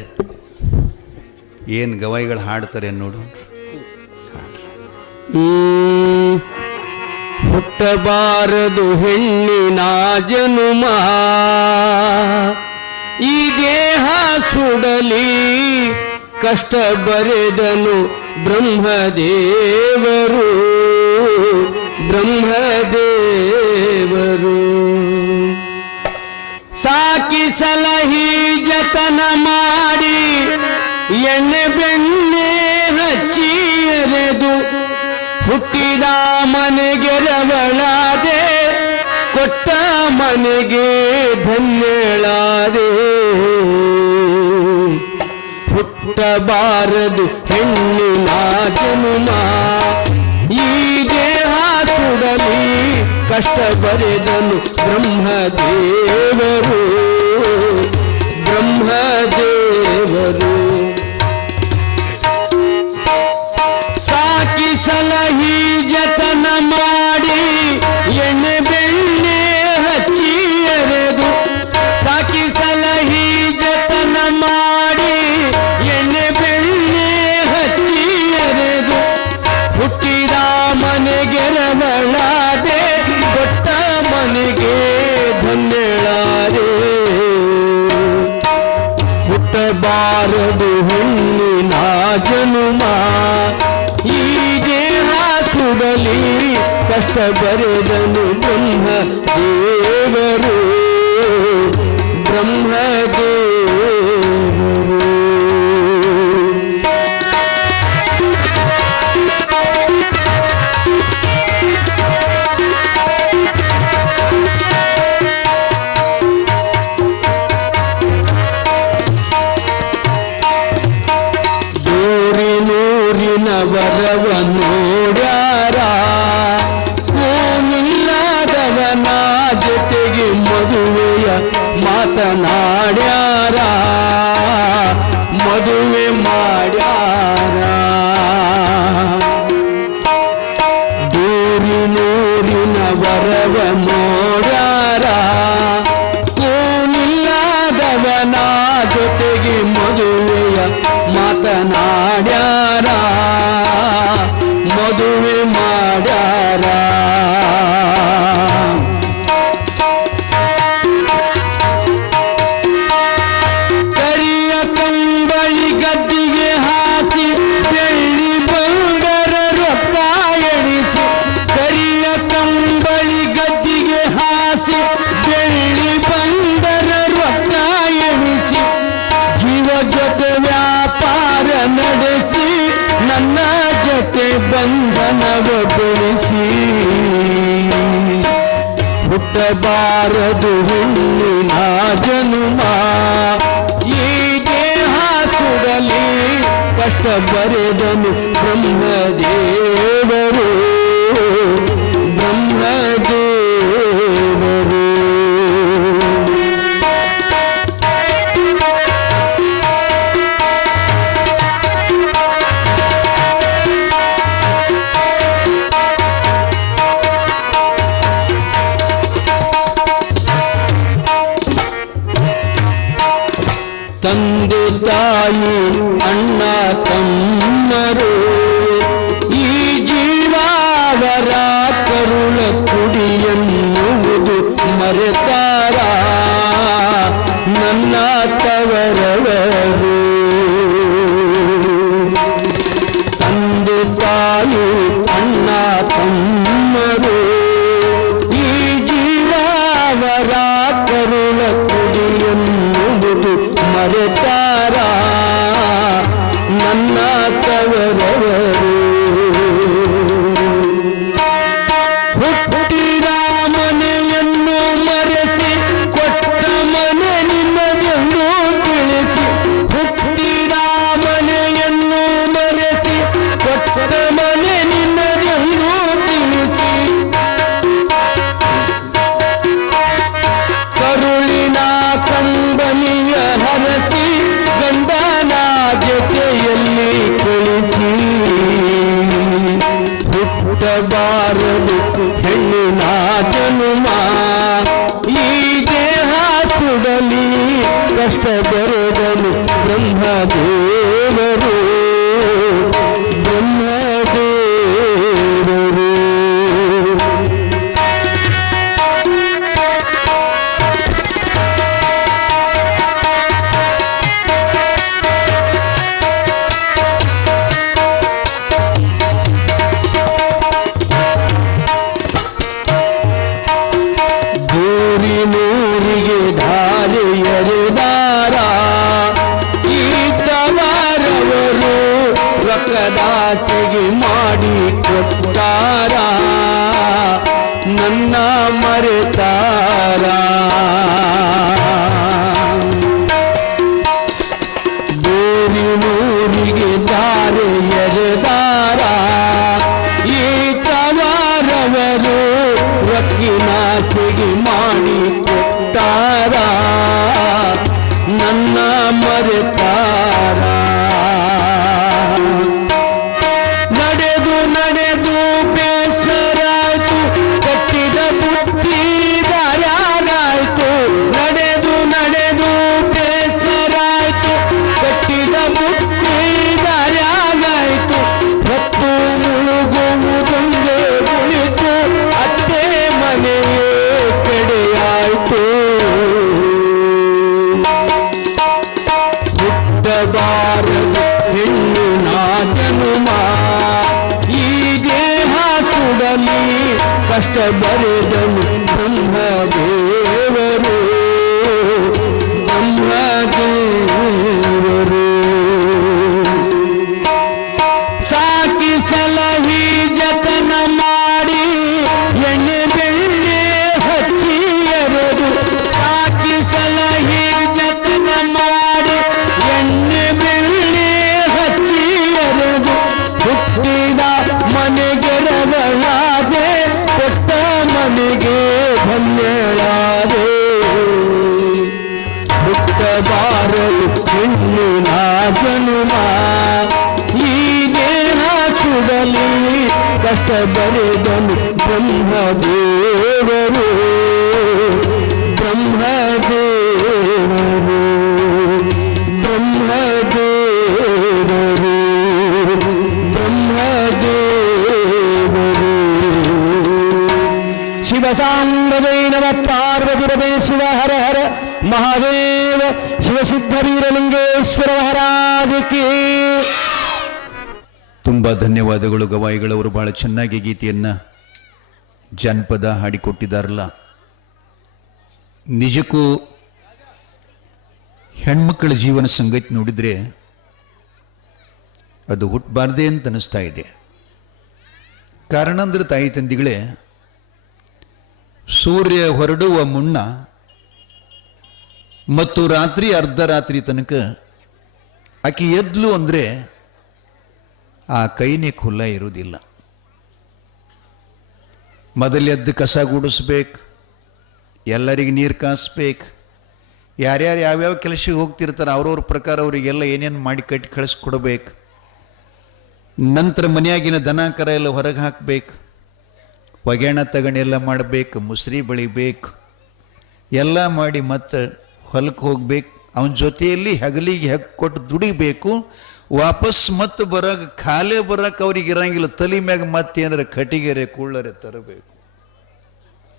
ಏನು ಗವಾಯಿಗಳು ಹಾಡ್ತಾರೆ ನೋಡು. ಹುಟ್ಟಬಾರದು ಹೆಣ್ಣಿನ ಜನುಮ, ಈ ದೇಹ ಸುಡಲಿ ಕಷ್ಟ ಬರೆದನು ಬ್ರಹ್ಮದೇವರು, ಬ್ರಹ್ಮದೇವರು. ಸಾಕಿ ಸಲಹಿ ಜತನ ಮಾಡಿ ಎಣ್ಣೆ ಬೆಣ್ಣೆ ಹಚ್ಚಿ ಎರೆದು ಹುಟ್ಟಿದ ಮನೆಗೆ ರವಳಾದೆ, ಕೊಟ್ಟ ಮನೆಗೆ ಧನ್ಯಳಾದೆ. ಹುಟ್ಟಬಾರದು ಹೆಣ್ಣಿನ ಜನುಮ, ಈ ದೇಹ ಸುಡಲಿ ಕಷ್ಟ ಬರೆದನು ಬ್ರಹ್ಮದೇವರು, ಬ್ರಹ್ಮದೇವರು. ಸಾಕಿ ಸಲಹಿ ಜತನ ಮಾಡಿ ಎಣ್ಣೆ ಬೆಣ್ಣೆ ಬ್ರಹ್ಮದೇವರು. ದೂರಿನೂರಿನ ವರವ ನೋಡ್ಯಾರ, ಕೂನಿಲ್ಲದವನ ಜೊತೆಗೆ ಮದುವೆಯ ಮಾತನಾಡ್ಯಾರ, ಮದುವೆ ಮಾಡ್ಯಾರ. ದೂರಿನೂರಿನ ವರವ ನೋಡ್ಯಾರ, ಕೂನಿಲ್ಲದವನ ಜೊತೆಗೆ ಮದುವೆಯ ಮಾತನಾಡ್ಯಾರ, ಮದುವೆ ಮಾಡ್ಯಾರ. ಕರಿಯ ಕಂಬಳಿ ಗದ್ದಿಗೆ ಹಾಸಿ ಬೆಳ್ಳಿ ಬಂಗಾರ ರೊಕ್ಕ ಎಣಿಸಿ, ಕರಿಯ ಕಂಬಳಿ ಗದ್ದಿಗೆ ಹಾಸಿ ಬೆಳ್ಳಿ ಬಂಗಾರ ರೊಕ್ಕ ಎಣಿಸಿ, ಜೀವ ಜೊತೆ ವ್ಯಾಪಾರ ನಡೆಸಿ ನನ್ನ ಜೊತೆ ಬಂಧನವ ಬೆಳೆಸಿ, ಹುಟ್ಟಬಾರದು ಹುಣ್ಣಿನ ಜನುಮ, ಈ ದೇಹ ಸುಡಲಿ ಕಷ್ಟ ಬರೆದನು ಬ್ರಹ್ಮದೇವರು, ಬ್ರಹ್ಮದೇವರು. ತಂದೆ ತಾಯಿ ಅಣ್ಣ ತಮ್ಮರು ಈ ಜೀವಾವರ ಕರುಳ ಕುಡಿಯನ್ನುವುದು ಮರೆತಾರ, ನನ್ನ ತವರವರು. ತಂದೆ ತಾಯಿ ಅಣ್ಣ ತಮ್ಮರು ಈ ಜೀವಾವರ ಕರುಳ ಕುಡಿಯನ್ನುವುದು ಮರೆತಾರ, ನನ್ನ ತವರವರು. ಹುಟ್ಟಿದ ಮನೆಯನ್ನು ಮರೆಸಿ ಕೊಟ್ಟ ಮನೆ ನಿನ್ನದೆಂದು ತಿಳಿಸಿ, ಹುಟ್ಟಿದ ಮನೆಯನ್ನು ಮರೆಸಿ ಕೊಟ್ಟ ಮನೆ ನಿನ್ನದೆಂದು ತಿಳಿಸಿ, ಕರುಳಿನ ಕಂಬನಿಯ ಹರಸಿ ಗಂಡನ ಜೊತೆಯಲ್ಲಿ ಕಳಿಸಿ, ಹುಟ್ಟಬಾರದು ಹೆಣ್ಣಿನ ಜನುಮ, ಈ ದೇಹ ಸುಡಲಿ ಕಷ್ಟ ಬರೆದನು ಬ್ರಹ್ಮದೇವರು, ಬ್ರಹ್ಮದೇವರು. ದೂರಿನೂರಿಗೆ ಧಾರೆ ಎರೆದಾರ, ನೆಳಾದೆ ಹುಟ್ಟಬಾರದು ಹೆಣ್ಣಿನ ಜನುಮ ಈ ದೇಹ ಸುಡಲಿ ಕಷ್ಟ ಬರೆದನು ಬ್ರಹ್ಮದೇವರು ಬ್ರಹ್ಮದೇವರು ಬ್ರಹ್ಮದೇವರು ಬ್ರಹ್ಮದೇವರು ಶಿವ ಸಾಂಬದೇ ನಮ ಪಾರ್ವತಿರವೇ ಶಿವ ಹರ ಹರ ಮಹಾದೇವ ಶಿವಸಿದ್ಧವೀರಲಿಂಗೇಶ್ವರ ಮಹಾರಾಜಕ್ಕೆ. ತುಂಬ ಧನ್ಯವಾದಗಳು ಗವಾಯಿಗಳವರು. ಬಹಳ ಚೆನ್ನಾಗಿ ಗೀತೆಯನ್ನು ಜಾನಪದ ಹಾಡಿಕೊಟ್ಟಿದ್ದಾರಲ್ಲ. ನಿಜಕ್ಕೂ ಹೆಣ್ಮಕ್ಕಳ ಜೀವನ ಸಂಗತಿ ನೋಡಿದರೆ ಅದು ಹುಟ್ಟಬಾರ್ದೇ ಅಂತ ಅನ್ನಿಸ್ತಾ ಇದೆ. ಕಾರಣ ಅಂದರೆ ತಾಯಿ ತಂದಿಗಳೇ, ಸೂರ್ಯ ಹೊರಡುವ ಮುನ್ನ ಮತ್ತು ರಾತ್ರಿ ಅರ್ಧರಾತ್ರಿ ತನಕ ಆಕೆ ಎದ್ಲು ಅಂದರೆ ಆ ಕೈನೇ ಖುಲ್ಲ ಇರುವುದಿಲ್ಲ. ಮೊದಲೆದ್ದು ಕಸ ಗುಡಿಸ್ಬೇಕು, ಎಲ್ಲರಿಗೆ ನೀರು ಕಾಸ್ಬೇಕು, ಯಾರ್ಯಾರು ಯಾವ್ಯಾವ ಕೆಲಸಕ್ಕೆ ಹೋಗ್ತಿರ್ತಾರೆ ಅವ್ರವ್ರ ಪ್ರಕಾರ ಅವರಿಗೆಲ್ಲ ಏನೇನು ಮಾಡಿ ಕಟ್ಟಿ ಕಳಿಸ್ಕೊಡ್ಬೇಕು. ನಂತರ ಮನೆಯಾಗಿನ ದನ ಕರ ಎಲ್ಲ ಹೊರಗೆ ಹಾಕಬೇಕು, ಒಗ್ಯಾಣ ತಗಣಿ ಎಲ್ಲ ಮಾಡಬೇಕು, ಮುಸ್ರಿ ಬಳಿಬೇಕು, ಎಲ್ಲ ಮಾಡಿ ಮತ್ತೆ ಹೊಲಕ್ಕೆ ಹೋಗ್ಬೇಕು. ಅವನ ಜೊತೆಯಲ್ಲಿ ಹಗಲಿಗೆ ಹೆಗ್ ಕೊಟ್ಟು ದುಡಿಬೇಕು. ವಾಪಸ್ ಮತ್ತೆ ಬರೋಕೆ ಖಾಲಿ ಬರೋಕೆ ಅವ್ರಿಗೆ ಇರಂಗಿಲ್ಲ. ತಲೆ ಮ್ಯಾಗ ಮತ್ತೆ ಏನಾರ ಕಟಿಗೆರೆ ಕುಳ್ಳರೆ ತರಬೇಕು.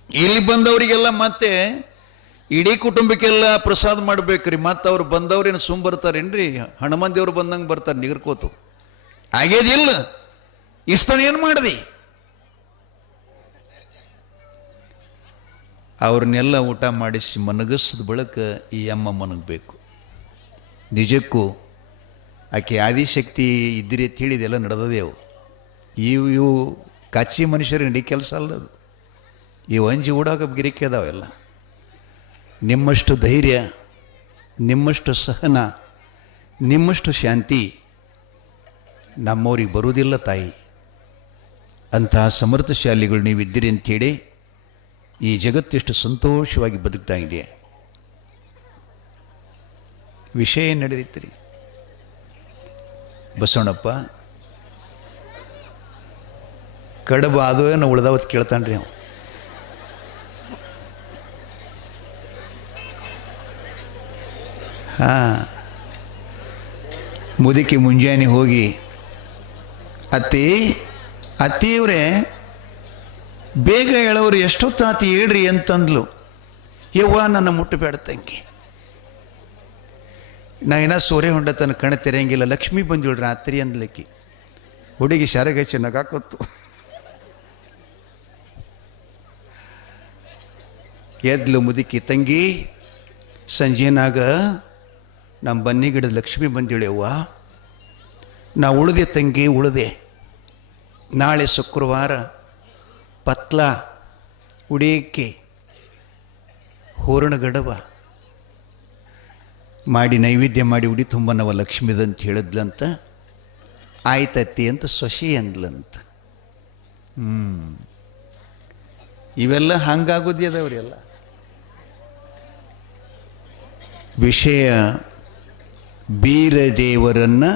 ಇಲ್ಲಿ ಬಂದವರಿಗೆಲ್ಲ ಮತ್ತೆ ಇಡೀ ಕುಟುಂಬಕ್ಕೆಲ್ಲ ಪ್ರಸಾದ ಮಾಡ್ಬೇಕ್ರಿ. ಮತ್ತೆ ಅವ್ರು ಬಂದವ್ರೇನು ಸುಮ್ಮ ಬರ್ತಾರೇನ್ರಿ? ಹಣಮಂದಿಯವ್ರು ಬಂದಂಗೆ ಬರ್ತಾರೆ ನಿಗರ್ಕೋತು. ಆಗೇದಿಲ್ಲ, ಇಷ್ಟನ ಏನು ಮಾಡಿದಿ? ಅವ್ರನ್ನೆಲ್ಲ ಊಟ ಮಾಡಿಸಿ ಮನಗಸಿದ ಬಳಿಕ ಈ ಅಮ್ಮ ಮನಗಬೇಕು. ನಿಜಕ್ಕೂ ಆಕೆ ಆದಿಶಕ್ತಿ ಇದ್ದಿರಿ ತಿಳಿದೆಲ್ಲ ನಡೆದದೇವು. ಇವು ಕಾಚಿ ಮನುಷ್ಯರು ನಡಿ ಕೆಲಸ ಅಲ್ಲದು. ಇವು ಅಂಜಿ ಓಡಾಕ ಗಿರಿಕೆ ಅದಾವೆಲ್ಲ. ನಿಮ್ಮಷ್ಟು ಧೈರ್ಯ, ನಿಮ್ಮಷ್ಟು ಸಹನ, ನಿಮ್ಮಷ್ಟು ಶಾಂತಿ ನಮ್ಮವ್ರಿಗೆ ಬರುವುದಿಲ್ಲ ತಾಯಿ. ಅಂತಹ ಸಮರ್ಥಶಾಲಿಗಳು ನೀವಿದ್ದೀರಿ ಅಂಥೇಳಿ ಈ ಜಗತ್ತೆಷ್ಟು ಸಂತೋಷವಾಗಿ ಬದುಕ್ತಾ ಇದೆ. ವಿಷಯ ಏನು ನಡೆದಿತ್ತು ರೀ? ಬಸವಣ್ಣಪ್ಪ ಕಡಬ ಅದು ಏನೋ ಉಳ್ದಾವತ್ತು ಕೇಳ್ತಾನ್ರಿ ಅವ. ಮುದುಕಿ ಮುಂಜಾನೆ ಹೋಗಿ ಅತ್ತಿಯವ್ರೆ ಬೇಗ ಹೇಳೋರು ಎಷ್ಟೊತ್ತಾತಿ ಹೇಳ್ರಿ ಅಂತಂದ್ಲು. ಯವ್ವ ನನ್ನ ಮುಟ್ಟಬೇಡ ತಂಗಿ, ನಾ ಏನೋ ಸೋರೆ ಹೊಂಡ ತನ್ನ ಕಣ ತೆರೆಯಂಗಿಲ್ಲ, ಲಕ್ಷ್ಮಿ ಬಂದಿಳು ರಾತ್ರಿ ಅಂದ್ಲಕ್ಕಿ. ಹುಡುಗಿ ಶಾರಗೆ ಚೆನ್ನಾಗಾಕೊತ್ತು. ಎದ್ಲು ಮುದುಕಿ, ತಂಗಿ ಸಂಜೆನಾಗ ನಮ್ಮ ಬನ್ನಿ ಗಿಡದ ಲಕ್ಷ್ಮಿ ಬಂದಿಳೆವ್ವ, ನಾ ಉಳಿದೆ ತಂಗಿ ಉಳಿದೆ. ನಾಳೆ ಶುಕ್ರವಾರ ಪತ್ಲ ಉಡಿಯಕ್ಕೆ ಹೂರಣ ಗಡವ ಮಾಡಿ ನೈವೇದ್ಯ ಮಾಡಿ ಉಡಿ ತುಂಬ ನಾವು ಲಕ್ಷ್ಮಿದಂತ ಹೇಳಿದ್ಲಂತ. ಆಯ್ತತ್ತಿ ಅಂತ ಸೊಸಿ ಅಂದ್ಲಂತ. ಇವೆಲ್ಲ ಹಂಗಾಗೋದ್ಯದವ್ರೆಲ್ಲ ವಿಷಯ. ಬೀರದೇವರನ್ನು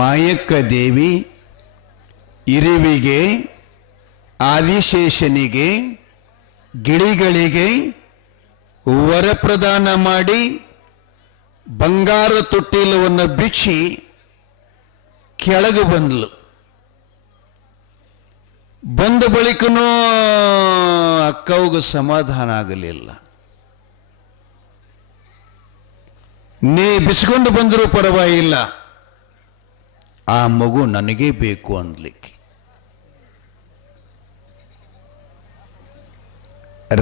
ಮಾಯಕ್ಕ ದೇವಿ ಇರುವಿಗೆ, ಆದಿಶೇಷನಿಗೆ, ಗಿಳಿಗಳಿಗೆ ವರಪ್ರದಾನ ಮಾಡಿ ಬಂಗಾರ ತೊಟ್ಟಿಲವನ್ನು ಬಿಚ್ಚಿ ಕೆಳಗೆ ಬಂದ್ಲು. ಬಂದ ಬಳಿಕನೂ ಅಕ್ಕವ್ಗೆ ಸಮಾಧಾನ ಆಗಲಿಲ್ಲ. ನೀ ಬಿಸ್ಕೊಂಡು ಬಂದರೂ ಪರವಾಗಿಲ್ಲ, ಆ ಮಗು ನನಗೇ ಬೇಕು ಅಂದ್ಲಿಕ್ಕೆ.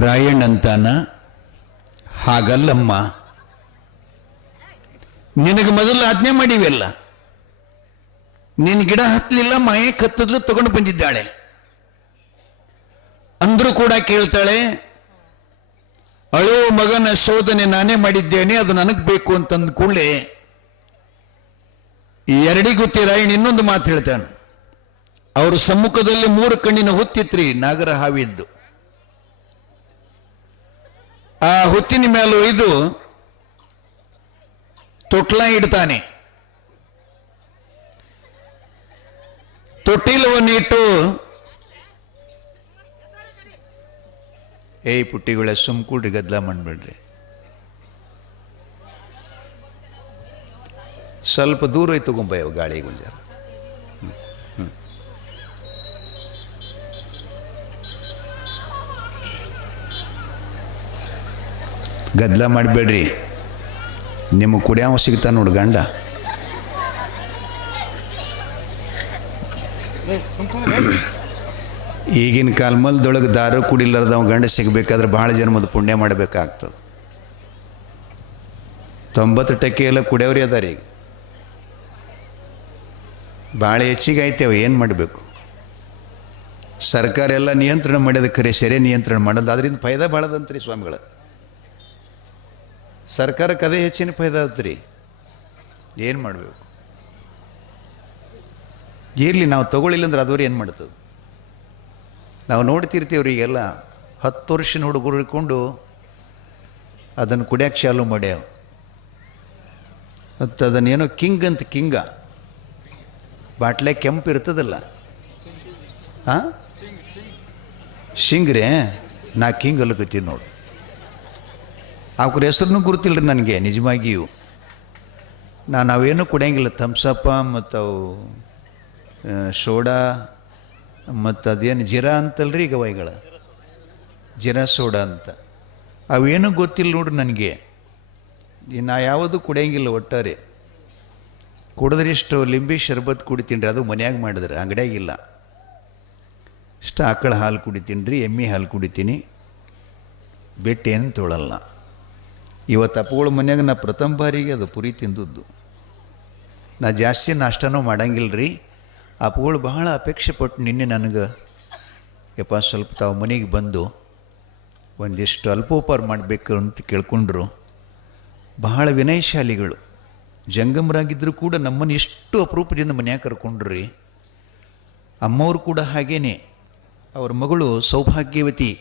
ರಾಯಣ್ಣಂತಾನ, ಹಾಗಲ್ಲಮ್ಮ, ನಿನಗೆ ಮೊದಲು ಆಜ್ಞೆ ಮಾಡಿವೆಲ್ಲ, ನಿನ್ನ ಗಿಡ ಹತ್ತಲಿಲ್ಲ, ಮಾಯಕ್ಕೆ ಹತ್ತದ್ಲು, ತಗೊಂಡು ಬಂದಿದ್ದಾಳೆ ಅಂದ್ರೂ ಕೂಡ ಕೇಳ್ತಾಳೆ. ಅಳುವ ಮಗನ ಶೋಧನೆ ನಾನೇ ಮಾಡಿದ್ದೇನೆ, ಅದು ನನಗೆ ಬೇಕು ಅಂತಂದ ಕೂಡಲೇ ಎರಡಿಗುತ್ತಿ ರಾಯಣ್ಣ ಇನ್ನೊಂದು ಮಾತು ಹೇಳ್ತಾನೆ. ಅವ್ರ ಸಮ್ಮುಖದಲ್ಲಿ 3 ಕಣ್ಣಿನ ಹುತ್ತಿತ್ರಿ ನಾಗರ ಹಾವಿದ್ದು. ಆ ಹುತ್ತಿನ ಮೇಲೆ ಒಯ್ದು ತೊಟ್ಲ ಇಡ್ತಾನೆ. ತೊಟ್ಟಿಲವನ್ನಿಟ್ಟು ಏಯ್ ಪುಟ್ಟಿಗಳ ಸುಮ್ಕೂಡ್ರಿ, ಗದ್ದಲ ಮಾಡ್ಬೇಡ್ರಿ, ಸ್ವಲ್ಪ ದೂರ ಹೋಯ್ತು ತಗೊಂಬಯ್ಯವ ಗಾಳಿ ಗುಂಜಾರ. ಗದ್ದಲ ಮಾಡಬೇಡ್ರಿ, ನಿಮಗೆ ಕುಡಿಯವ ಸಿಗ್ತಾನೆ ನೋಡು ಗಂಡ. ಈಗಿನ ಕಾಲಮಲ್ದೊಳಗೆ ದಾರು ಕುಡಿಲಾರ್ದವ ಗಂಡ ಸಿಗಬೇಕಾದ್ರೆ ಭಾಳ ಜನ್ಮದ ಪುಣ್ಯ ಮಾಡಬೇಕಾಗ್ತದೆ. 90% ಎಲ್ಲ ಕುಡಿಯೋರಿ ಅದಾರ. ಈಗ ಭಾಳ ಹೆಚ್ಚಿಗೆ ಆಯ್ತೇವ, ಏನು ಮಾಡಬೇಕು? ಸರ್ಕಾರ ಎಲ್ಲ ನಿಯಂತ್ರಣ ಮಾಡೋದು ಖರೆ, ಸೆರೆ ನಿಯಂತ್ರಣ ಮಾಡೋದು, ಅದರಿಂದ ಫೈದಾ ಭಾಳದಂತ್ರಿ ಸ್ವಾಮಿಗಳ. ಸರ್ಕಾರಕ್ಕೆ ಅದೇ ಹೆಚ್ಚಿನ ಫೈದಾ ಆತ್ರಿ. ಏನು ಮಾಡಬೇಕು? ಇರಲಿ, ನಾವು ತಗೊಳ್ಳಿಲ್ಲ ಅಂದ್ರೆ ಅದವ್ರು ಏನು ಮಾಡ್ತದೆ? ನಾವು ನೋಡ್ತಿರ್ತೀವ್ರಿ, ಈಗೆಲ್ಲ 10 ವರ್ಷದ ಹುಡುಗರು ಹಿಡ್ಕೊಂಡು ಅದನ್ನು ಕುಡಿಯೋಕ್ಕೆ ಚಾಲು ಮಾಡ್ಯಾವ. ಮತ್ತು ಅದನ್ನೇನೋ ಕಿಂಗ್ ಅಂತ, ಕಿಂಗ ಬಾಟ್ಲೆ ಕೆಂಪು ಇರ್ತದಲ್ಲ, ಹಾಂ ಶಿಂಗ್ರೆ, ನಾ ಕಿಂಗ್ ಅಲ್ಲಕತ್ತೀನಿ ನೋಡು. ಅವ್ರ ಹೆಸ್ರನ್ನೂ ಗುರುತಿಲ್ಲ ರೀ ನನಗೆ ನಿಜವಾಗಿಯೂ. ನಾವೇನೂ ಕುಡಿಯಂಗಿಲ್ಲ. ಥಮ್ಸಪ್ಪ ಮತ್ತು ಅವು ಸೋಡಾ ಮತ್ತು ಅದೇನು ಜಿರಾ ಅಂತಲ್ರಿ ಈಗ ವೈಗಳ, ಜಿರಾ ಸೋಡಾ ಅಂತ, ಅವೇನೂ ಗೊತ್ತಿಲ್ಲ ನೋಡ್ರಿ ನನಗೆ. ನಾ ಯಾವುದು ಕುಡಿಯಂಗಿಲ್ಲ ಒಟ್ಟಾರೆ. ಕುಡಿದ್ರೆ ಇಷ್ಟು ಲಿಂಬೆ ಶರ್ಬತ್ ಕುಡಿತೀನಿ ರೀ, ಅದು ಮನ್ಯಾಗ ಮಾಡಿದ್ರೆ, ಅಂಗಡಿಯಾಗಿಲ್ಲ. ಇಷ್ಟು ಆಕಳ ಹಾಲು ಕುಡಿತೀನಿ ರೀ, ಎಮ್ಮೆ ಹಾಲು ಕುಡಿತೀನಿ, ಬೆಟ್ಟು ಏನು ತೊಳಲ್ಲ. ಇವತ್ತು ಅಪ್ಪಗಳ ಮನ್ಯಾಗ ನಾ ಪ್ರಥಮ ಬಾರಿಗೆ ಅದು ಪುರಿ ತಿಂದದ್ದು. ನಾ ಜಾಸ್ತಿ ನಾಷ್ಟನೂ ಮಾಡಂಗಿಲ್ಲ ರೀ. ಅಪ್ಪಗಳು ಬಹಳ ಅಪೇಕ್ಷೆ ಪಟ್ಟು ನಿನ್ನೆ ನನಗೆ ಯಪ್ಪ ಸ್ವಲ್ಪ ತಾವು ಮನೆಗೆ ಬಂದು ಒಂದಿಷ್ಟು ಅಲ್ಪೋಪಹಾರ ಮಾಡಬೇಕು ಅಂತ ಕೇಳ್ಕೊಂಡ್ರು. ಬಹಳ ವಿನಯಶಾಲಿಗಳು, ಜಂಗಮರಾಗಿದ್ದರೂ ಕೂಡ ನಮ್ಮನ್ನು ಎಷ್ಟು ಅಪರೂಪದಿಂದ ಮನ್ಯಾಗ ಕರ್ಕೊಂಡ್ರಿ. ಅಮ್ಮವರು ಕೂಡ ಹಾಗೇನೆ, ಅವ್ರ ಮಗಳು ಸೌಭಾಗ್ಯವತಿ,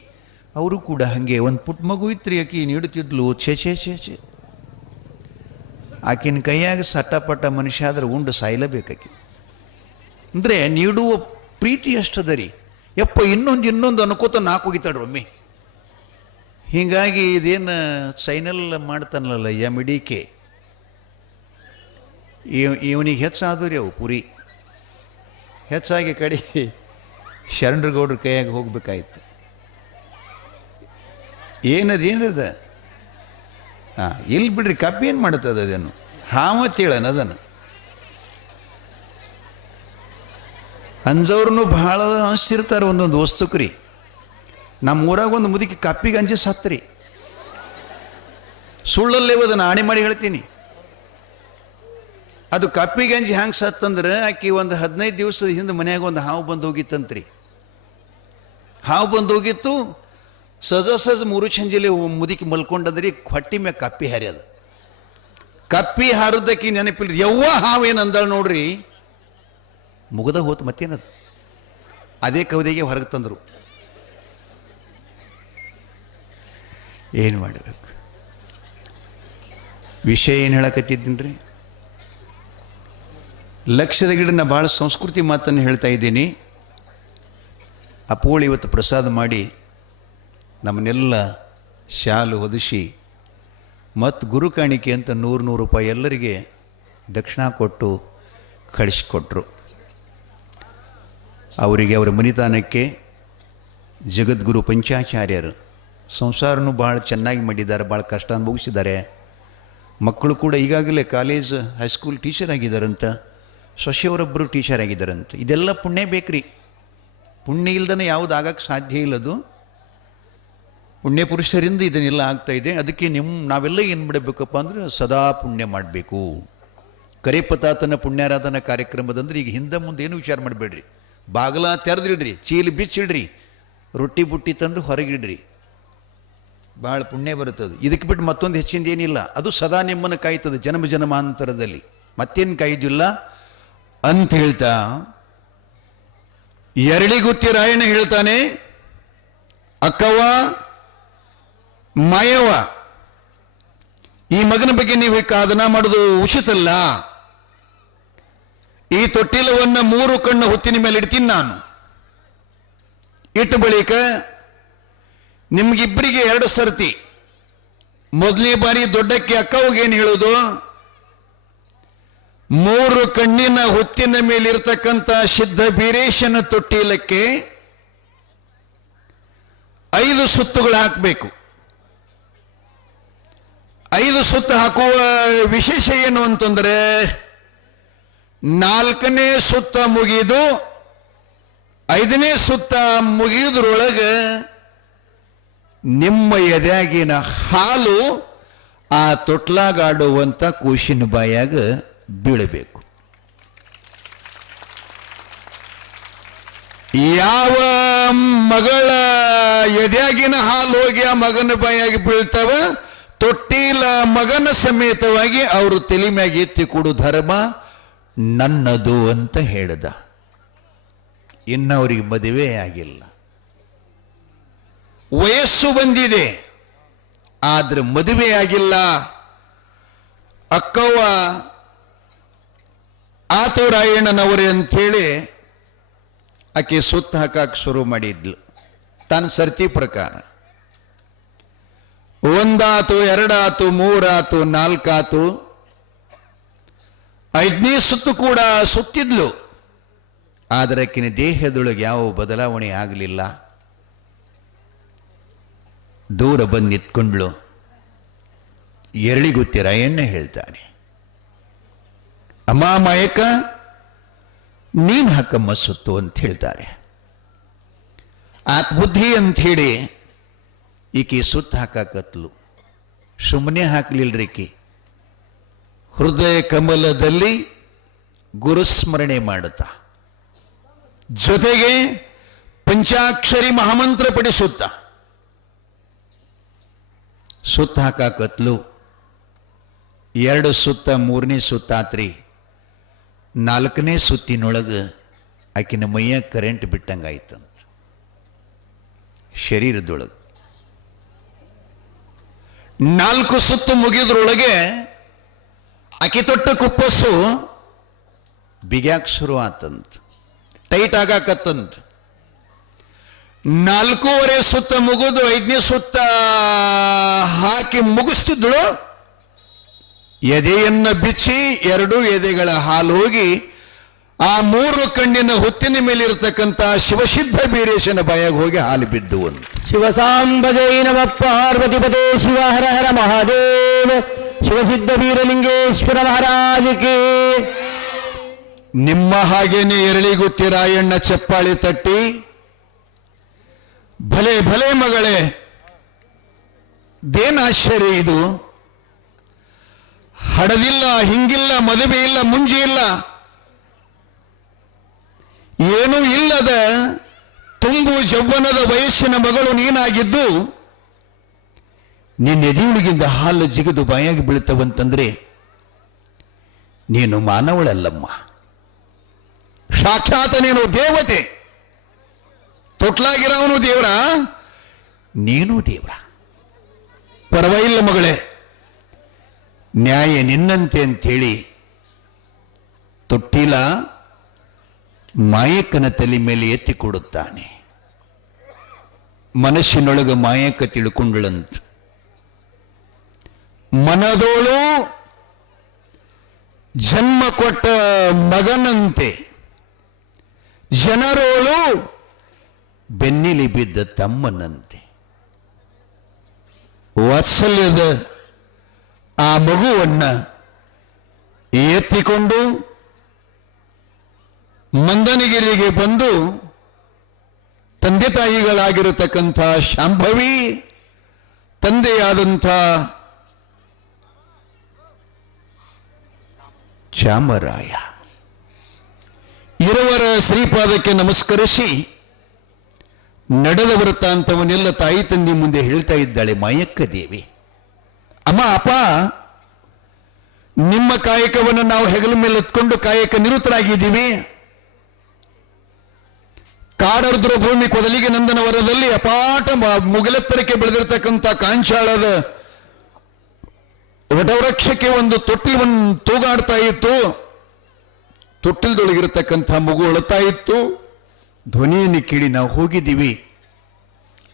ಅವರು ಕೂಡ ಹಾಗೆ. ಒಂದು ಪುಟ್ಟ ಮಗು ಇತ್ತು ಆಕೆ ನೀಡುತ್ತಿದ್ಲು, ಛೇ ಛೇ ಛೇ ಛೇ, ಆಕಿನ ಕೈಯಾಗ ಸಟ್ಟಪಟ್ಟ ಮನುಷ್ಯ ಆದ್ರೆ ಉಂಡು ಸಾಯ್ಲೇಬೇಕಾಕಿ. ಅಂದರೆ ನೀಡುವ ಪ್ರೀತಿ ಅಷ್ಟದ ರೀ. ಯಪ್ಪ ಇನ್ನೊಂದು ಅನ್ಕೋತ ನಾಲ್ಕು ಹೋಗಿತಾಳ್ರಿ ಒಮ್ಮೆ. ಹೀಗಾಗಿ ಇದೇನು ಸೈನಲ್ ಮಾಡ್ತಾನಲ್ಲ MDK, ಇವನಿಗೆ ಹೆಚ್ಚಾದವು ರೀ ಅವು ಪುರಿ. ಹೆಚ್ಚಾಗಿ ಕಡೆ ಶರಣರಗೌಡ್ರ ಕೈಯಾಗ ಹೋಗ್ಬೇಕಾಯ್ತು. ಏನದ ಹಾಂ, ಇಲ್ಲಿ ಬಿಡ್ರಿ, ಕಪ್ಪಿ ಏನು ಮಾಡುತ್ತದೆ ಅದೇನು, ಹಾವತ್ತೇಳನ ಅದನ್ನು. ಅಂಜವ್ರನ್ನು ಭಾಳ ಅನಿಸ್ತಿರ್ತಾರೆ ಒಂದೊಂದು ವಸ್ತುಕ್ರಿ. ನಮ್ಮ ಊರಾಗ ಒಂದು ಮುದುಕಿ ಕಪ್ಪಿಗೆ ಅಂಜಿ ಸತ್ರಿ. ಸುಳ್ಳಲ್ಲೇ ಅದನ್ನು ಆಣೆ ಮಾಡಿ ಹೇಳ್ತೀನಿ. ಅದು ಕಪ್ಪಿಗೆ ಅಂಜಿ ಹ್ಯಾಂಗೆ ಸತ್ತಂದ್ರೆ ಆಕಿ ಒಂದು 15 ದಿವಸದ ಹಿಂದೆ ಮನ್ಯಾಗ ಒಂದು ಹಾವು ಬಂದು ಹೋಗಿತ್ತಂತ್ರಿ. ಹಾವು ಬಂದು ಹೋಗಿತ್ತು. ಸಜ ಮೂರು ಚಂಜಿಲಿ ಮುದುಕಿ ಮಲ್ಕೊಂಡದ್ರಿ. ಹೊಟ್ಟಿ ಮ್ಯಾಗ ಕಪ್ಪಿ ಹಾರ್ಯದ. ಕಪ್ಪಿ ಹಾರದಕ್ಕಿ ನೆನಪಿಲ್ರಿ. ಯವ್ವ ಹಾವು ಏನು ಅಂದಾಳ ನೋಡ್ರಿ, ಮುಗದ ಹೋತು. ಮತ್ತೇನದು? ಅದೇ ಕವಿತೆಗೆ ಹೊರಗೆ ತಂದರು. ಏನು ಮಾಡಬೇಕು? ವಿಷಯ ಏನು ಹೇಳಕತ್ತಿದ್ದೀನಿ ರೀ? ಲಕ್ಷದ ಗಿಡ. ನಾ ಭಾಳ ಸಂಸ್ಕೃತಿ ಮಾತನ್ನು ಹೇಳ್ತಾ ಇದ್ದೀನಿ. ಅಪ್ಪೋಳು ಇವತ್ತು ಪ್ರಸಾದ ಮಾಡಿ ನಮ್ಮನ್ನೆಲ್ಲ ಶಾಲು ಹೊದಿಸಿ ಮತ್ತು ಗುರು ಕಾಣಿಕೆ ಅಂತ 100 ರೂಪಾಯಿ ಎಲ್ಲರಿಗೆ ದಕ್ಷಿಣ ಕೊಟ್ಟು ಕಳಿಸಿಕೊಟ್ರು. ಅವರಿಗೆ ಅವರ ಮನಿತಾನಕ್ಕೆ ಜಗದ್ಗುರು ಪಂಚಾಚಾರ್ಯರು ಸಂಸಾರನೂ ಭಾಳ ಚೆನ್ನಾಗಿ ಮಾಡಿದ್ದಾರೆ, ಭಾಳ ಕಷ್ಟ ಮುಗಿಸಿದ್ದಾರೆ. ಮಕ್ಕಳು ಕೂಡ ಈಗಾಗಲೇ ಕಾಲೇಜ್ ಹೈಸ್ಕೂಲ್ ಟೀಚರ್ ಆಗಿದ್ದಾರಂತ, ಸೊಸೆಯವರೊಬ್ಬರು ಟೀಚರ್ ಆಗಿದ್ದಾರಂತ. ಇದೆಲ್ಲ ಪುಣ್ಯ ಬೇಕ್ರಿ. ಪುಣ್ಯ ಇಲ್ದನೇ ಯಾವುದು ಆಗಕ್ಕೆ ಸಾಧ್ಯ ಇಲ್ಲದು. ಪುಣ್ಯ ಪುರುಷರಿಂದ ಇದನ್ನೆಲ್ಲ ಆಗ್ತಾಯಿದೆ. ಅದಕ್ಕೆ ನಾವೆಲ್ಲ ಏನು ಮಾಡಬೇಕಪ್ಪ ಅಂದರೆ ಸದಾ ಪುಣ್ಯ ಮಾಡಬೇಕು. ಕರೇಪತಾತನ ಪುಣ್ಯಾರಾಧನಾ ಕಾರ್ಯಕ್ರಮದಂದ್ರೆ ಈಗ ಹಿಂದೆ ಮುಂದೆ ಏನು ವಿಚಾರ ಮಾಡಬೇಡ್ರಿ. ಬಾಗಲ ತೆರೆದಿಡ್ರಿ, ಚೀಲ ಬಿಚ್ಚಿಡ್ರಿ, ರೊಟ್ಟಿ ಬುಟ್ಟಿ ತಂದು ಹೊರಗಿಡ್ರಿ, ಭಾಳ ಪುಣ್ಯ ಬರುತ್ತದೆ. ಇದಕ್ಕೆ ಬಿಟ್ಟು ಮತ್ತೊಂದು ಹೆಚ್ಚಿಂದ ಏನಿಲ್ಲ. ಅದು ಸದಾ ನಿಮ್ಮನ್ನು ಕಾಯ್ತದೆ ಜನ್ಮ ಜನ್ಮಾಂತರದಲ್ಲಿ, ಮತ್ತೇನು ಕಾಯ್ದಿಲ್ಲ ಅಂತ ಹೇಳ್ತಾ ಎರಳಿಗುತ್ತಿ ರಾಯಣ್ಣ ಹೇಳ್ತಾನೆ, ಅಕ್ಕವ್ವ ಮಾಯವ್ವ, ಈ ಮಗನ ಬಗ್ಗೆ ನೀವು ಕಾದನ ಮಾಡೋದು ಉಚಿತಲ್ಲ. ಈ ತೊಟ್ಟಿಲವನ್ನು 3 ಕಣ್ಣು ಹುತ್ತಿನ ಮೇಲೆ ಇಡ್ತೀನಿ ನಾನು. ಇಟ್ಟ ಬಳಿಕ ನಿಮ್ಗಿಬ್ಬರಿಗೆ 2 ಸರ್ತಿ. ಮೊದಲನೇ ಬಾರಿ ದೊಡ್ಡಕ್ಕೆ ಅಕ್ಕವ್ಗೇನು ಹೇಳೋದು, 3 ಕಣ್ಣಿನ ಹುತ್ತಿನ ಮೇಲಿರ್ತಕ್ಕಂಥ ಸಿದ್ಧ ಬೀರೇಶನ ತೊಟ್ಟಿಲಕ್ಕೆ 5 ಸುತ್ತುಗಳು ಹಾಕಬೇಕು. 5 ಸುತ್ತು ಹಾಕುವ ವಿಶೇಷ ಏನು ಅಂತಂದ್ರೆ, 4ನೇ ಸುತ್ತ ಮುಗಿದು 5ನೇ ಸುತ್ತ ಮುಗಿದ್ರೊಳಗೆ ನಿಮ್ಮ ಎದೆಯಾಗಿನ ಹಾಲು ಆ ತೊಟ್ಲಾಗಾಡುವಂಥ ಕೂಸಿನ ಬಾಯಾಗ ಬೀಳಬೇಕು. ಯಾವ ಮಗಳ ಎದೆಯಾಗಿನ ಹಾಲು ಹೋಗಿ ಆ ಮಗನ ಬಾಯಾಗಿ ಬೀಳ್ತಾವ, ತೊಟ್ಟಿಲ ಮಗನ ಸಮೇತವಾಗಿ ಅವರು ತಲೆ ಮ್ಯಾಗ ಎತ್ತಿ ಕೊಡು ಧರ್ಮ ನನ್ನದು ಅಂತ ಹೇಳ್ದ. ಇನ್ನವರಿಗೆ ಮದುವೆ ಆಗಿಲ್ಲ, ವಯಸ್ಸು ಬಂದಿದೆ, ಆದ್ರೆ ಮದುವೆ ಆಗಿಲ್ಲ. ಅಕ್ಕವ್ವ ಆತುರಾಯಣ್ಣನವರೇ ಅಂಥೇಳಿ ಆಕೆ ಸುತ್ತ ಹಾಕಕ್ಕೆ ಶುರು ಮಾಡಿದ್ಲು ತನ್ನ ಸರ್ತಿ ಪ್ರಕಾರ. 1 ಆತು, 2 ಆತು, 3 ಆತು, 4 ಆತು, 5ನೇ ಸುತ್ತು ಕೂಡ ಸುತ್ತಿದ್ಲು. ಆದರೆ ಆಕಿನ ದೇಹದೊಳಗೆ ಯಾವ ಬದಲಾವಣೆ ಆಗಲಿಲ್ಲ. ದೂರ ಬಂದು ನಿಂತ್ಕೊಂಡ್ಳು. ಎರಳಿಗುತ್ತಿ ರಾಯಣ್ಣ ಹೇಳ್ತಾನೆ, ಅಮ್ಮ ಮಾಯಕ್ಕ ನೀನ್ ಹಾಕಮ್ಮ ಸುತ್ತು ಅಂತ ಹೇಳ್ತಾರೆ. ಆತ್ ಬುದ್ಧಿ ಅಂಥೇಳಿ ಈಕೆ ಸುತ್ತ ಹಾಕಕತ್ಲು. ಸುಮ್ಮನೆ ಹಾಕ್ಲಿಲ್ರಿಕಿ, ಹೃದಯ ಕಮಲದಲ್ಲಿ ಗುರುಸ್ಮರಣೆ ಮಾಡುತ್ತಾ, ಜೊತೆಗೆ ಪಂಚಾಕ್ಷರಿ ಮಹಾಮಂತ್ರ ಪಡಿಸುತ್ತ ಸುತ್ತ ಹಾಕಕತ್ಲು. 2 ಸುತ್ತ 3ನೇ ಸುತ್ತಾತ್ರಿ. 4ನೇ ಸುತ್ತಿನೊಳಗೆ ಆಕಿನ ಮೈಯ ಕರೆಂಟ್ ಬಿಟ್ಟಂಗಾಯ್ತಂತ ಶರೀರದೊಳಗೆ. 4 ಸುತ್ತು ಮುಗಿದ್ರೊಳಗೆ ಆಕೆ ತೊಟ್ಟ ಕುಪ್ಪಸ್ಸು ಬಿಗ್ಯಾಕ್ ಶುರು ಆತಂತ, ಟೈಟ್ ಆಗಾಕತ್ತಂತ. 4.5 ಸುತ್ತ ಮುಗಿದು 5ನೇ ಸುತ್ತ ಹಾಕಿ ಮುಗಿಸ್ತಿದ್ಳು. ಎದೆಯನ್ನ ಬಿಚ್ಚಿ 2 ಎದೆಗಳ ಹಾಲು ಹೋಗಿ ಆ 3 ಕಣ್ಣಿನ ಹುತ್ತಿನ ಮೇಲೆ ಇರತಕ್ಕಂಥ ಶಿವಸಿದ್ಧ ಬೀರೇಶನ ಬಾಯಾಗ ಹೋಗಿ ಹಾಲು ಬಿದ್ದು ಅಂತ. ಶಿವಸಾಂಬಜೈ ನಮಃ ಪಾರ್ವತಿಪದೇ ಶಿವ ಹರ ಹರ ಮಹಾದೇವ ಶಿವಸಿದ್ಧ ವೀರಲಿಂಗೇಶ್ವರ ಮಹಾರಾಜಕ್ಕೆ. ನಿಮ್ಮ ಹಾಗೇನೆ ಎರಳಿಗುತ್ತಿ ರಾಯಣ್ಣ ಚಪ್ಪಾಳಿ ತಟ್ಟಿ, ಭಲೆ ಭಲೆ ಮಗಳೇ, ದೇನ ಆಶ್ಚರ್ಯ ಇದು, ಹಡದಿಲ್ಲ, ಹಿಂಗಿಲ್ಲ, ಮದುವೆ ಇಲ್ಲ, ಮುಂಜಿ ಇಲ್ಲ, ಏನೂ ಇಲ್ಲದ ತುಂಬು ಜವ್ವನದ ವಯಸ್ಸಿನ ಮಗಳು ನೀನಾಗಿದ್ದು ನಿನ್ನ ಎದೆಯೊಳಗಿಂದ ಹಾಲು ಜಿಗಿದು ಬಾಯಾಗಿ ಬೀಳ್ತವಂತಂದ್ರೆ ನೀನು ಮಾನವಳಲ್ಲಮ್ಮ, ಸಾಕ್ಷಾತ್ ನೀನು ದೇವತೆ. ತೊಟ್ಲಾಗಿರೋವನು ದೇವ್ರ, ನೀನು ದೇವ್ರ. ಪರವಾಗಿಲ್ಲ ಮಗಳೇ, ನ್ಯಾಯ ನಿನ್ನಂತೆ ಅಂಥೇಳಿ ತೊಟ್ಟಿಲ ಮಾಯಕ್ಕನ ತಲೆ ಮೇಲೆ ಎತ್ತಿ ಕೊಡುತ್ತಾನೆ. ಮನಸ್ಸಿನೊಳಗೆ ಮಾಯಕ್ಕ ತಿಳ್ಕೊಂಡಳಂತ. ಮನದೋಳು ಜನ್ಮ ಕೊಟ್ಟ ಮಗನಂತೆ, ಜನರೋಳು ಬೆನ್ನಿಲಿ ಬಿದ್ದ ತಮ್ಮನಂತೆ. ವಾತ್ಸಲ್ಯದ ಆ ಮಗುವನ್ನ ಎತ್ತಿಕೊಂಡು ಮಂದನಗಿರಿಗೆ ಬಂದು ತಂದೆ ತಾಯಿಗಳಾಗಿರತಕ್ಕಂಥ ಶಾಂಭವಿ, ತಂದೆಯಾದಂಥ ಚಾಮರಾಯ ಇರುವರ ಶ್ರೀಪಾದಕ್ಕೆ ನಮಸ್ಕರಿಸಿ ನಡೆದ ವೃತ್ತಾಂತವನ್ನೆಲ್ಲ ತಾಯಿ ತಂದೆ ಮುಂದೆ ಹೇಳ್ತಾ ಇದ್ದಾಳೆ ಮಾಯಕ್ಕ ದೇವಿ. ಅಮ್ಮ ಅಪ್ಪ, ನಿಮ್ಮ ಕಾಯಕವನ್ನು ನಾವು ಹೆಗಲ ಮೇಲೆ ಎತ್ಕೊಂಡು ಕಾಯಕ ನಿರತರಾಗಿದ್ದೀವಿ. ಕಾಡರ್ದ್ರ ಭೂಮಿ ಕೊದಲಿಗೆ ನಂದನ ವರದಲ್ಲಿ ಅಪಾಟ ಮುಗಿಲೆತ್ತರಕ್ಕೆ ಬೆಳೆದಿರ್ತಕ್ಕಂಥ ಕಾಂಚಾಳದ ವಟವೃಕ್ಷಕ್ಕೆ ಒಂದು ತೊಟ್ಟಿಲವನ್ನು ತೂಗಾಡ್ತಾ ಇತ್ತು. ತೊಟ್ಟಿಲದೊಳಗಿರತಕ್ಕಂಥ ಮಗು ಅಳುತ್ತಾ ಇತ್ತು. ಧ್ವನಿಯನ್ನು ಕೇಳಿ ನಾವು ಹೋಗಿದ್ದೀವಿ.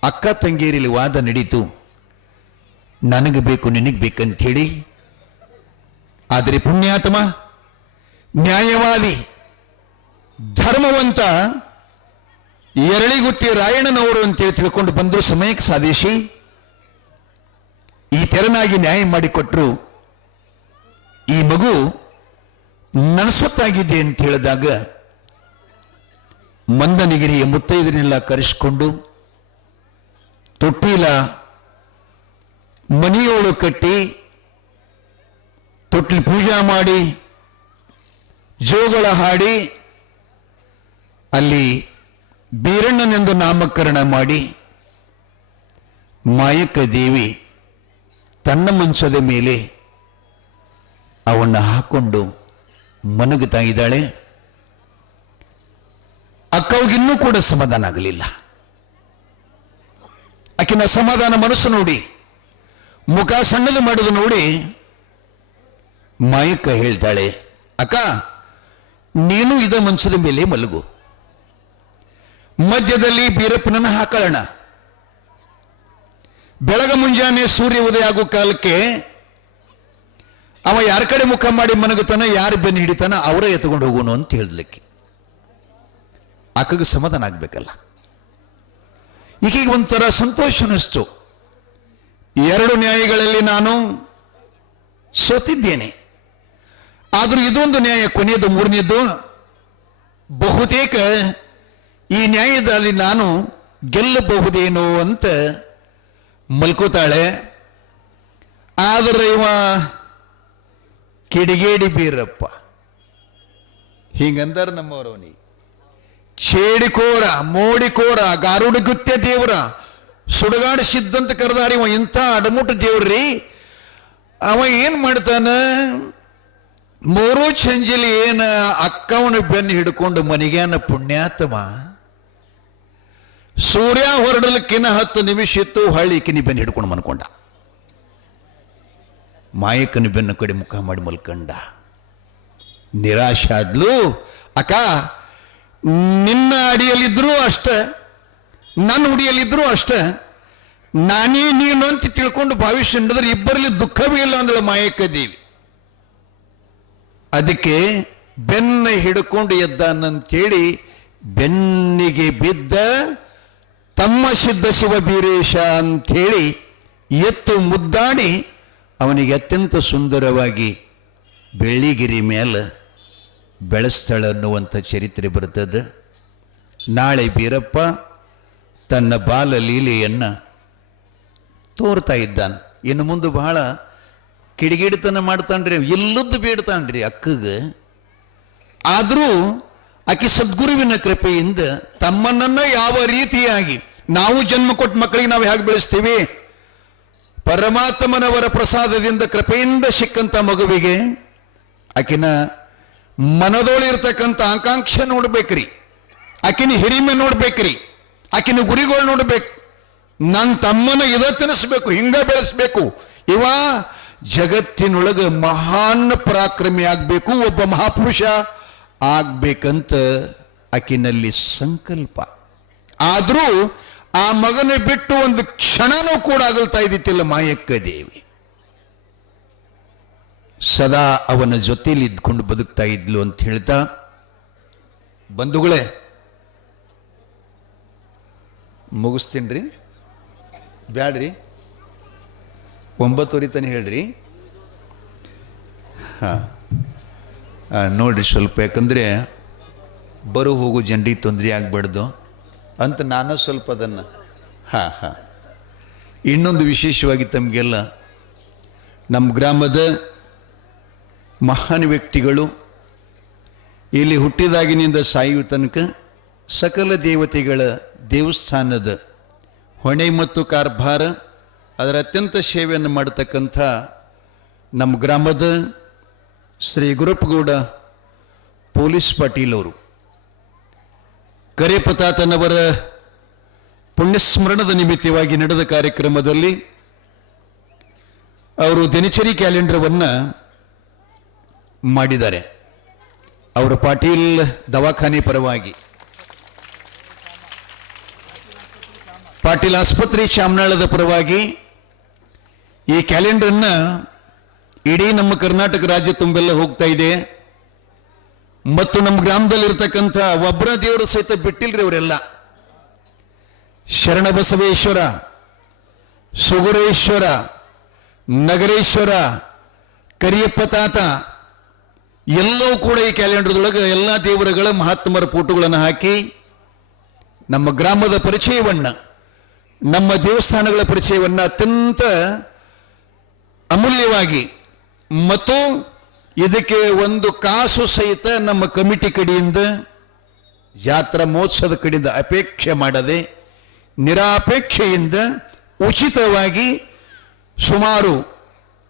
ಅಕ್ಕ ತಂಗಿಯರಲ್ಲಿ ವಾದ ನಡೀತು. ನನಗೆ ಬೇಕು ನಿನಗೆ ಬೇಕಂತ ಹೇಳಿ. ಆದರೆ ಪುಣ್ಯಾತ್ಮ, ನ್ಯಾಯವಾದಿ, ಧರ್ಮವಂತ ಎರಳಿಗುತ್ತಿ ರಾಯಣ್ಣನವರು ಅಂತೇಳಿ ತಿಳ್ಕೊಂಡು ಬಂದರು. ಸಮಯಕ್ಕೆ ಸಾಧಿಸಿ ಈ ತೆರನಾಗಿ ನ್ಯಾಯ ಮಾಡಿಕೊಟ್ರು. ಈ ಮಗು ನನಸೊತ್ತಾಗಿದೆ ಅಂತ ಹೇಳಿದಾಗ ಮಂದನಗಿರಿಯ ಮುತ್ತೈದನೆಲ್ಲ ಕರೆಸಿಕೊಂಡು ತೊಟ್ಟಿಲ ಮನೆಯೋಳು ಕಟ್ಟಿ ತೊಟ್ಟಿಲು ಪೂಜಾ ಮಾಡಿ ಜೋಗಳ ಹಾಡಿ ಅಲ್ಲಿ ಬೀರಣ್ಣನೆಂದು ನಾಮಕರಣ ಮಾಡಿ ಮಾಯಕ್ಕ ದೇವಿ ತನ್ನ ಮಂಚದ ಮೇಲೆ ಅವನ್ನ ಹಾಕೊಂಡು ಮನಗುತ್ತಾ ಇದ್ದಾಳೆ. ಅಕ್ಕವಿಗಿನ್ನೂ ಕೂಡ ಸಮಾಧಾನ ಆಗಲಿಲ್ಲ. ಆಕಿನ ಸಮಾಧಾನ ಮನಸ್ಸು ನೋಡಿ, ಮುಖ ಸಣ್ಣದು ಮಾಡೋದು ನೋಡಿ ಮಾಯಕ್ಕ ಹೇಳ್ತಾಳೆ, ಅಕ್ಕ ನೀನು ಇದ ಮಂಚದ ಮೇಲೆ ಮಲಗು, ಮಧ್ಯದಲ್ಲಿ ಬೀರಪ್ಪನನ್ನ ಹಾಕೊಳ್ಳೋಣ. ಬೆಳಗ ಮುಂಜಾನೆ ಸೂರ್ಯ ಉದಯ ಆಗೋ ಕಾಲಕ್ಕೆ ಅವ ಯಾರ ಕಡೆ ಮುಖ ಮಾಡಿ ಮನಗುತ್ತಾನ, ಯಾರು ಬೆನ್ನು ಹಿಡಿತಾನ ಅವರೇ ಎತ್ಕೊಂಡು ಹೋಗೋಣ ಅಂತ ಹೇಳಲಿಕ್ಕೆ. ಆಕೆಗೆ ಸಮಾಧಾನ ಆಗ್ಬೇಕಲ್ಲ. ಈಕೆಗೆ ಒಂಥರ ಸಂತೋಷ ಅನ್ನಿಸ್ತು. ಎರಡು ನ್ಯಾಯಗಳಲ್ಲಿ ನಾನು ಸೋತಿದ್ದೇನೆ, ಆದರೂ ಇದೊಂದು ನ್ಯಾಯ ಕೊನೆಯದು, ಮೂರನೇದು. ಬಹುತೇಕ ಈ ನ್ಯಾಯದಲ್ಲಿ ನಾನು ಗೆಲ್ಲಬಹುದೇನೋ ಅಂತ ಮಲ್ಕೋತಾಳೆ. ಆದರೆ ಇವ ಕಿಡಿಗೇಡಿ ಬೀರಪ್ಪ ಹಿಂಗಂದಾರ ನಮ್ಮವರವನಿಗೆ. ಚೇಡಿಕೋರ, ಮೋಡಿಕೋರ, ಗಾರುಡಿಗುತ್ಯ ದೇವರ, ಸುಡಗಾಡಿಸಿದ್ದಂತ ಕರೆದಾರ. ಇವ ಇಂಥ ಅಡಮುಟ ದೇವ್ರಿ. ಅವ ಏನ್ ಮಾಡ್ತಾನ, ಮೂರು ಚಂಜಿಲಿ ಏನ ಅಕ್ಕವನ ಬೆನ್ನು ಹಿಡ್ಕೊಂಡು ಮನೆಗ್ಯಾನ ಪುಣ್ಯಾತ್ಮ. ಸೂರ್ಯ ಹೊರಡಲಿಕ್ಕಿನ 10 ನಿಮಿಷ ಇತ್ತು, ಹಳ್ಳಿ ಕಿನಿ ಬೆನ್ನು ಹಿಡ್ಕೊಂಡು ಮನ್ಕೊಂಡ. ಮಾಯಕ್ಕನ ಬೆನ್ನು ಕಡೆ ಮುಖ ಮಾಡಿ ಮಲ್ಕಂಡ. ನಿರಾಶೆ ಆದ್ಲು. ಅಕ್ಕ ನಿನ್ನ ಅಡಿಯಲ್ಲಿದ್ರೂ ಅಷ್ಟ, ನನ್ನ ಉಡಿಯಲ್ಲಿದ್ರೂ ಅಷ್ಟ, ನಾನೇ ನೀನು ಅಂತ ತಿಳ್ಕೊಂಡು ಭಾವಿಸಿ ನಡೆದ್ರೆ ಇಬ್ಬರಲ್ಲಿ ದುಃಖವೇ ಇಲ್ಲ ಅಂದಳು ಮಾಯಕ್ಕ ದೇವಿ. ಅದಕ್ಕೆ ಬೆನ್ನ ಹಿಡ್ಕೊಂಡು ಎದ್ದಾನಂತೇಳಿ ಬೆನ್ನಿಗೆ ಬಿದ್ದ ತಮ್ಮ ಸಿದ್ಧ ಶಿವ ಬೀರೇಶ ಅಂಥೇಳಿ ಎತ್ತು ಮುದ್ದಾಡಿ ಅವನಿಗೆ ಅತ್ಯಂತ ಸುಂದರವಾಗಿ ಬೆಳ್ಳಿಗಿರಿ ಮೇಲೆ ಬೆಳೆಸ್ತಾಳ ಅನ್ನುವಂಥ ಚರಿತ್ರೆ ಬರ್ತದೆ. ನಾಳೆ ಬೀರಪ್ಪ ತನ್ನ ಬಾಲ ಲೀಲೆಯನ್ನು ತೋರ್ತಾ ಇದ್ದಾನೆ. ಇನ್ನು ಮುಂದೆ ಬಹಳ ಕಿಡಿಗಿಡಿತನ ಮಾಡ್ತಾನ್ರಿ, ಇಲ್ಲದ್ದು ಬೇಡ್ತಾನ್ರಿ ಅಕ್ಕಗೆ. ಆದರೂ ಆಕೆ ಸದ್ಗುರುವಿನ ಕೃಪೆಯಿಂದ ತಮ್ಮನ್ನ ಯಾವ ರೀತಿಯಾಗಿ ನಾವು ಜನ್ಮ ಕೊಟ್ಟ ಮಕ್ಕಳಿಗೆ ನಾವು ಹೇಗೆ ಬೆಳೆಸ್ತೀವಿ, ಪರಮಾತ್ಮನವರ ಪ್ರಸಾದದಿಂದ ಕೃಪೆಯಿಂದ ಸಿಕ್ಕಂತ ಮಗುವಿಗೆ ಆಕಿನ ಮನದೊಳಿರ್ತಕ್ಕಂಥ ಆಕಾಂಕ್ಷೆ ನೋಡ್ಬೇಕ್ರಿ, ಆಕಿನ ಹಿರಿಮೆ ನೋಡ್ಬೇಕ್ರಿ, ಆಕಿನ ಗುರಿಗಳು ನೋಡ್ಬೇಕು. ನನ್ನ ತಮ್ಮನ ಇದ ತಿನ್ನಿಸ್ಬೇಕು, ಹಿಂಗ ಬೆಳೆಸ್ಬೇಕು, ಇವ ಜಗತ್ತಿನೊಳಗೆ ಮಹಾನ್ ಪರಾಕ್ರಮಿ ಆಗ್ಬೇಕು, ಒಬ್ಬ ಮಹಾಪುರುಷ ಆಗ್ಬೇಕಂತ ಆಕಿನಲ್ಲಿ ಸಂಕಲ್ಪ. ಆದರೂ ಆ ಮಗನ ಬಿಟ್ಟು ಒಂದು ಕ್ಷಣನೂ ಕೂಡ ಆಗಲ್ತಾ ಇದ್ದಿತ್ತಿಲ್ಲ ಮಾಯಕ್ಕ ದೇವಿ. ಸದಾ ಅವನ ಜೊತೆಯಲ್ಲಿ ಇದ್ಕೊಂಡು ಬದುಕ್ತಾ ಇದ್ಲು ಅಂತ ಹೇಳ್ತಾ, ಬಂಧುಗಳೇ ಮುಗಿಸ್ತೀನ್ರಿ, ಬ್ಯಾಡ್ರಿ, 9 ತಾನೆ ಹೇಳ್ರಿ. ನೋಡ್ರಿ ಸ್ವಲ್ಪ, ಯಾಕಂದರೆ ಬರೋ ಹೋಗೋ ಜನರಿಗೆ ತೊಂದರೆ ಆಗಬಾರ್ದು ಅಂತ ನಾನು ಸ್ವಲ್ಪ ಅದನ್ನು ಇನ್ನೊಂದು ವಿಶೇಷವಾಗಿ ತಮಗೆಲ್ಲ ನಮ್ಮ ಗ್ರಾಮದ ಮಹಾನ್ ವ್ಯಕ್ತಿಗಳು ಇಲ್ಲಿ ಹುಟ್ಟಿದಾಗಿನಿಂದ ಸಾಯುವ ತನಕ ಸಕಲ ದೇವತೆಗಳ ದೇವಸ್ಥಾನದ ಹೊಣೆ ಮತ್ತು ಕಾರ್ಭಾರ ಅದರ ಅತ್ಯಂತ ಸೇವೆಯನ್ನು ಮಾಡತಕ್ಕಂಥ ನಮ್ಮ ಗ್ರಾಮದ ಶ್ರೀ ಗುರಪ್ಪಗೌಡ ಪೊಲೀಸ್ ಪಾಟೀಲ್ ಅವರು ಕರೇಪತಾತನವರ ಪುಣ್ಯಸ್ಮರಣದ ನಿಮಿತ್ತವಾಗಿ ನಡೆದ ಕಾರ್ಯಕ್ರಮದಲ್ಲಿ ಅವರು ದಿನಚರಿ ಕ್ಯಾಲೆಂಡರವನ್ನು ಮಾಡಿದ್ದಾರೆ. ಅವರ ಪಾಟೀಲ್ ದವಾಖಾನೆ ಪರವಾಗಿ, ಪಾಟೀಲ್ ಆಸ್ಪತ್ರೆ ಚಾಮನಾಳದ ಪರವಾಗಿ ಈ ಕ್ಯಾಲೆಂಡರನ್ನ ಇಡೀ ನಮ್ಮ ಕರ್ನಾಟಕ ರಾಜ್ಯ ತುಂಬೆಲ್ಲ ಹೋಗ್ತಾ ಇದೆ. ಮತ್ತು ನಮ್ಮ ಗ್ರಾಮದಲ್ಲಿರ್ತಕ್ಕಂಥ ಒಬ್ಬರ ದೇವರು ಸಹಿತ ಬಿಟ್ಟಿಲ್ರಿ ಅವರೆಲ್ಲ. ಶರಣಬಸವೇಶ್ವರ, ಸುಗುರೇಶ್ವರ, ನಗರೇಶ್ವರ, ಕರಿಯಪ್ಪ ತಾತ ಎಲ್ಲವೂ ಕೂಡ ಈ ಕ್ಯಾಲೆಂಡರ್ದೊಳಗೆ ಎಲ್ಲ ದೇವರುಗಳ ಮಹಾತ್ಮರ ಫೋಟೋಗಳನ್ನು ಹಾಕಿ ನಮ್ಮ ಗ್ರಾಮದ ಪರಿಚಯವನ್ನು, ನಮ್ಮ ದೇವಸ್ಥಾನಗಳ ಪರಿಚಯವನ್ನು ಅತ್ಯಂತ ಅಮೂಲ್ಯವಾಗಿ ಮತ್ತು ಇದಕ್ಕೆ ಒಂದು ಕಾಸು ಸಹಿತ ನಮ್ಮ ಕಮಿಟಿ ಕಡೆಯಿಂದ, ಜಾತ್ರಾ ಮಹೋತ್ಸವದ ಕಡೆಯಿಂದ ಅಪೇಕ್ಷೆ ಮಾಡದೆ ನಿರಾಪೇಕ್ಷೆಯಿಂದ ಉಚಿತವಾಗಿ ಸುಮಾರು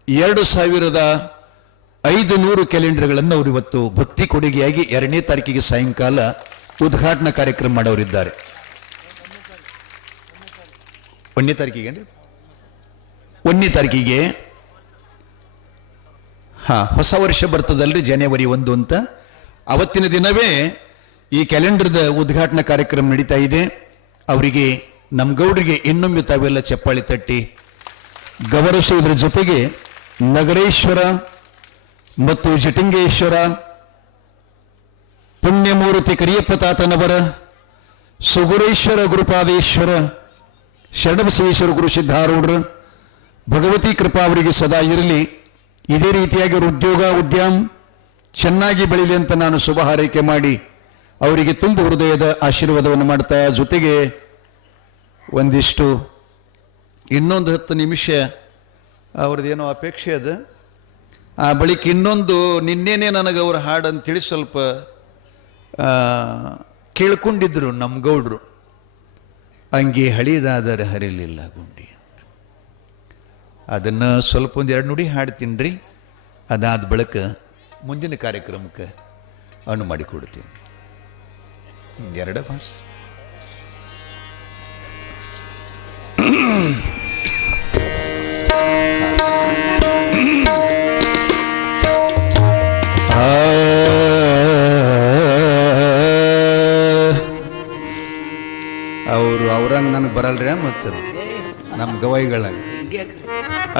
2500 ಕ್ಯಾಲೆಂಡರ್ಗಳನ್ನು ಅವರು ಇವತ್ತು ಭಕ್ತಿ ಕೊಡುಗೆಯಾಗಿ 2ನೇ ತಾರೀಕಿಗೆ ಸಾಯಂಕಾಲ ಉದ್ಘಾಟನಾ ಕಾರ್ಯಕ್ರಮ ಮಾಡೋರಿದ್ದಾರೆ. 1ನೇ ತಾರೀಕಿಗೆ 1ನೇ ತಾರೀಕಿಗೆ ಹೊಸ ವರ್ಷ ಬರ್ತದಲ್ರಿ, ಜನವರಿ 1 ಅಂತ. ಅವತ್ತಿನ ದಿನವೇ ಈ ಕ್ಯಾಲೆಂಡರ್ದ ಉದ್ಘಾಟನಾ ಕಾರ್ಯಕ್ರಮ ನಡೀತಾ ಇದೆ. ಅವರಿಗೆ ನಮ್ಮ ಗೌಡರಿಗೆ ಇನ್ನೊಮ್ಮೆ ತಾವೆಲ್ಲ ಚಪ್ಪಾಳಿ ತಟ್ಟಿ ಗೌರವಿಸುವುದರ ಜೊತೆಗೆ ನಗರೇಶ್ವರ ಮತ್ತು ಜಟಿಂಗೇಶ್ವರ, ಪುಣ್ಯಮೂರ್ತಿ ಕರಿಯಪ್ಪ ತಾತನವರ, ಸುಗುರೇಶ್ವರ ಗುರುಪಾದೇಶ್ವರ, ಶರಣಬಸವೇಶ್ವರ ಗುರು ಸಿದ್ಧಾರೂಢರು, ಭಗವತಿ ಕೃಪಾ ಅವರಿಗೆ ಸದಾ ಇರಲಿ. ಇದೇ ರೀತಿಯಾಗಿ ಅವರ ಉದ್ಯೋಗ ಉದ್ಯಮ ಚೆನ್ನಾಗಿ ಬೆಳೀಲಿ ಅಂತ ನಾನು ಶುಭ ಹಾರೈಕೆ ಮಾಡಿ ಅವರಿಗೆ ತುಂಬ ಹೃದಯದ ಆಶೀರ್ವಾದವನ್ನು ಮಾಡ್ತಾ, ಜೊತೆಗೆ ಒಂದಿಷ್ಟು ಇನ್ನೊಂದು 10 ನಿಮಿಷ ಅವ್ರದ್ದೇನೋ ಅಪೇಕ್ಷೆ ಅದ. ಆ ಬಳಿಕ ಇನ್ನೊಂದು ನಿನ್ನೆನೇ ನನಗೆ ಅವ್ರ ಹಾಡು ಅಂತೇಳಿ ಸ್ವಲ್ಪ ಕೇಳ್ಕೊಂಡಿದ್ರು ನಮ್ಮ ಗೌಡ್ರು. ಅಂಗಿ ಹಳಿದಾದರೆ ಹರಿಲಿಲ್ಲ ಗುಂಡಿ ಅಂತ. ಅದನ್ನು ಸ್ವಲ್ಪ ಒಂದು 2 ನುಡಿ ಹಾಡ್ತೀನಿ ರೀ. ಅದಾದ ಬಳಿಕ ಮುಂದಿನ ಕಾರ್ಯಕ್ರಮಕ್ಕೆ ಅನು ಮಾಡಿಕೊಡ್ತೀನಿ. 2 ಭಾಷೆ ಅವರು ಅವ್ರಂಗೆ ನನಗೆ ಬರಲ್ರಿ. ಮತ್ತು ನಮ್ಮ ಗವಾಯಿಗಳ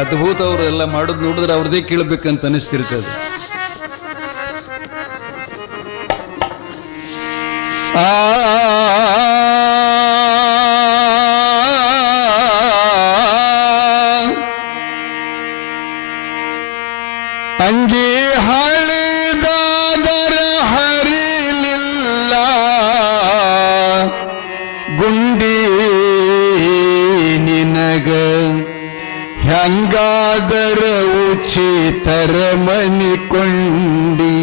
ಅದ್ಭುತ ಅವರು ಎಲ್ಲ ಮಾಡೋದು ನೋಡಿದ್ರೆ ಅವ್ರದೇ ಕೇಳಬೇಕಂತ ಅನಿಸ್ತಿರ್ತದೆ. ಅಂಗಿ ಹಳಿದಾದರ ಹರಿಲಿಲ್ಲ ಗುಂಡಿ ನಿನಗ ಹೆಂಗಾದರ ಉಚಿತರ ಮನಿಕೊಂಡಿ.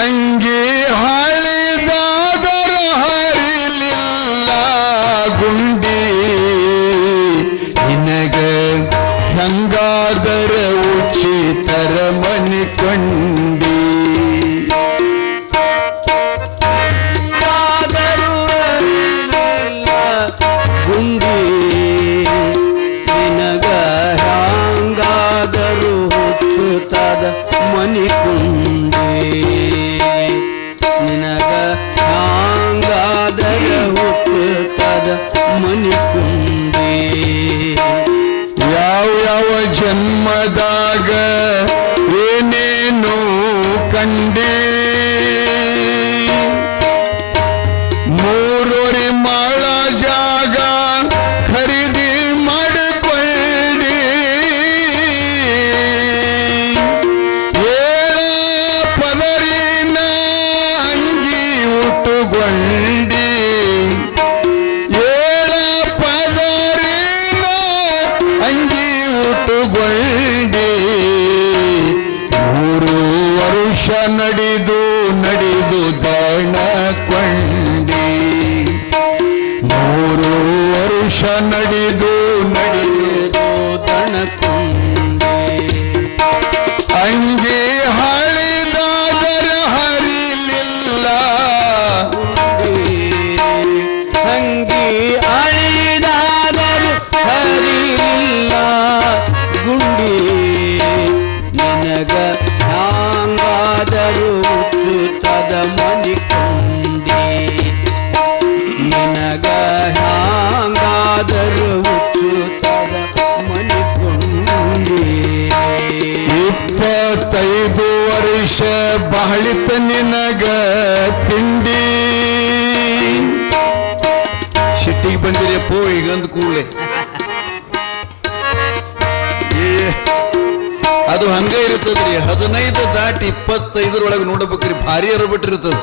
ಅಂಗಿ ಹಳಿದಾದರ ಹರಿಲಿಲ್ಲ ಗುಂಡಿ ನಿನಗ ಹೆಂಗಾದರ ಉಚಿತರ ಮನಿಕೊಂಡಿ. ಗುಂಡಿ ನಿನಗ ಹ್ಯಾಂಗಾದರೂ ಹುಚ್ಚುತ್ತದ ಮನಿಕುಂಡಿ. ನಿನಗ ಹ್ಯಾಂಗಾದರ ಹುಚ್ಚುತ್ತದ ಮನಿಕುಂಡಿ. ಯಾವ ಜನ್ಮದಾಗ ಏನೇನು ಕಂಡಿ. 3 ಮಾಳ ಜಾಗ ಖರೀದಿ ಮಾಡಿಕೊಳ್ಳಿ. 7 ಪದರಿನ ಅಂಗಿ ಉಟ್ಟುಕೊಂಡಿ. 7 ಪದರಿನ ಅಂಗಿ ಉಟ್ಟುಕೊಂಡಿ. 3 ವರುಷ ನಡೆದು ದಣಕೊಂಡಿ. 3 ವರುಷ ನಡೆದು ದಣಕೊಂಡಿ. ಅಂಗಿ ಹಳಿದಾದರ ಹರಿಲಿಲ್ಲ ಬಾಳಿತ ನಿನಗ ತಿಂಡಿ. ಸಿಟ್ಟಿಗೆ ಬಂದಿರಪ್ಪೋ ಈಗಂದ ಕೂಡಲೇ ಅದು ಹಂಗ ಇರ್ತದ್ರಿ. 15 ದಾಟಿ 25 ನೋಡಬೇಕ್ರಿ, ಭಾರಿ ಅರಬಿಟ್ಟಿರ್ತದ,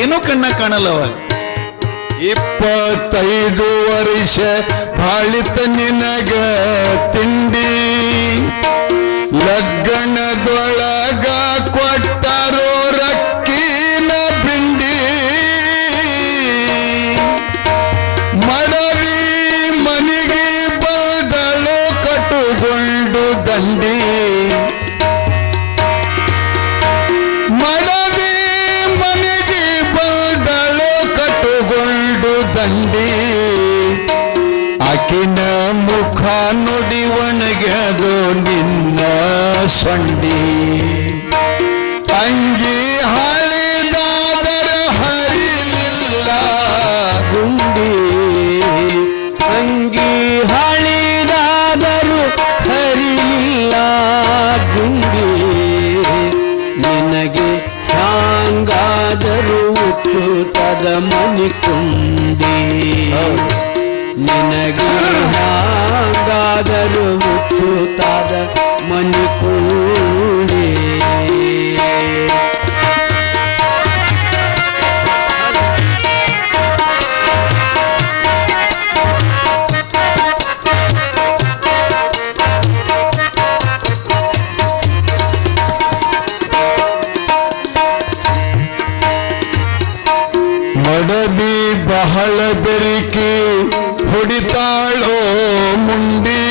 ಏನೂ ಕಣ್ಣ ಕಾಣಲ್ಲ ಅವಾಗ. 25 ವರ್ಷ ಬಾಳಿತ ನಿನಗ ತಿಂಡಿ, ಲಗ್ನದೊಳಗ ಕೊಟ್ಟರೋ ರಕ್ಕಿನ ಬಿಂಡಿ, ಮಡವಿ ಮನಿಗೆ ಬದಲು ಕಟ್ಟುಕೊಂಡು ದಂಡಿ, ಮಡವಿ ಮನಿಗೆ ಬದಲು ಕಟ್ಟುಕೊಂಡು ದಂಡಿ, ಆಕಿನ ಮುಖ ನುಡಿ ಒಣಗ್ಯದು ನಿನ್ನ ಸೊಂಡಿ, ಅಂಗಿ ಹಳಿದಾದರ ಹರಿಲಿಲ್ಲ ಗುಂಡಿ, ಅಂಗಿ ಹಳಿದಾದರು ಹರಿಲಿಲ್ಲ ಗುಂಡಿ, ನಿನಗೆ ಹ್ಯಾಂಗಾದರೂ ಹುಚ್ಚುತದ ಮನಿಕುಂಡಿ, ನಿನಗೆ ಹ್ಯಾಂಗಾದರೂ ಹುಚ್ಚುತದ ಮನಿಕುಂಡಿ. ಮಡದಿ ಬಹಳ ಬೆರಿಕೆ ಹೊಡಿತಾಳೋ ಮುಂಡಿ,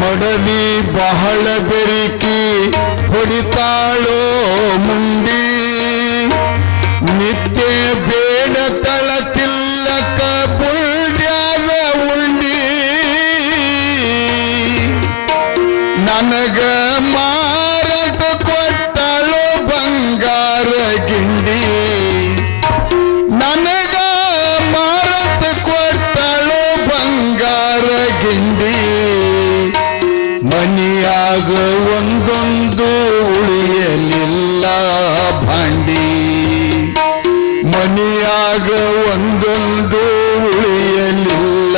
ಮಡದಿ ಬಹಳ ಬೆರಿಕೆ ಹೊಡಿತಾಳೋ ಮುಂಡಿ, ನಿತ್ಯ ಬೇಡ ತಳತಿಲ್ಲಕ ಬುಳ್ಡ್ಯಾಗ ಉಂಡಿ, ನನಗ ಮಾರತ ಕೊಟ್ಟಳು ಬಂಗಾರ ಗಿಂಡಿ, ನನಗ ಮಾರತ ಕೊಟ್ಟಳು ಬಂಗಾರ ಗಿಂಡಿ, ಮನಿಯಾಗ ಒಂದೊಂದು ಉಳಿಯಲಿಲ್ಲ ಭಾಂಡಿ, ಮನಿಯಾಗ ಒಂದೊಂದು ಉಳಿಯಲಿಲ್ಲ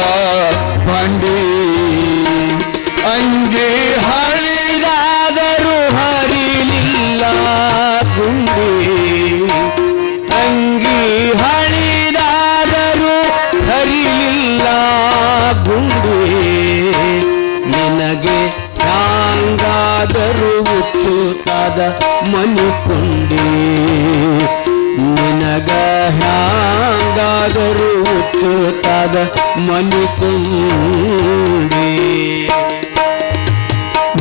ಭಾಂಡಿ, ಅಂಗಿ ಹಳಿದಾದರೂ ಹರಿಲಿಲ್ಲ ಗುಂಡಿ, ಅಂಗಿ ಹಳಿದಾದರೂ ಹರಿಲಿಲ್ಲ ಗುಂಡಿ, ನಿನಗೆ ಹ್ಯಾಂಗಾದರೂ ಹುಚ್ಚುತದ ಮನಿಕುಂಡಿ, ನಿನಗ ಹ್ಯಾಂಗಾದರೂ ಹುಚ್ಚುತದ ಮನಿಕುಂಡಿ.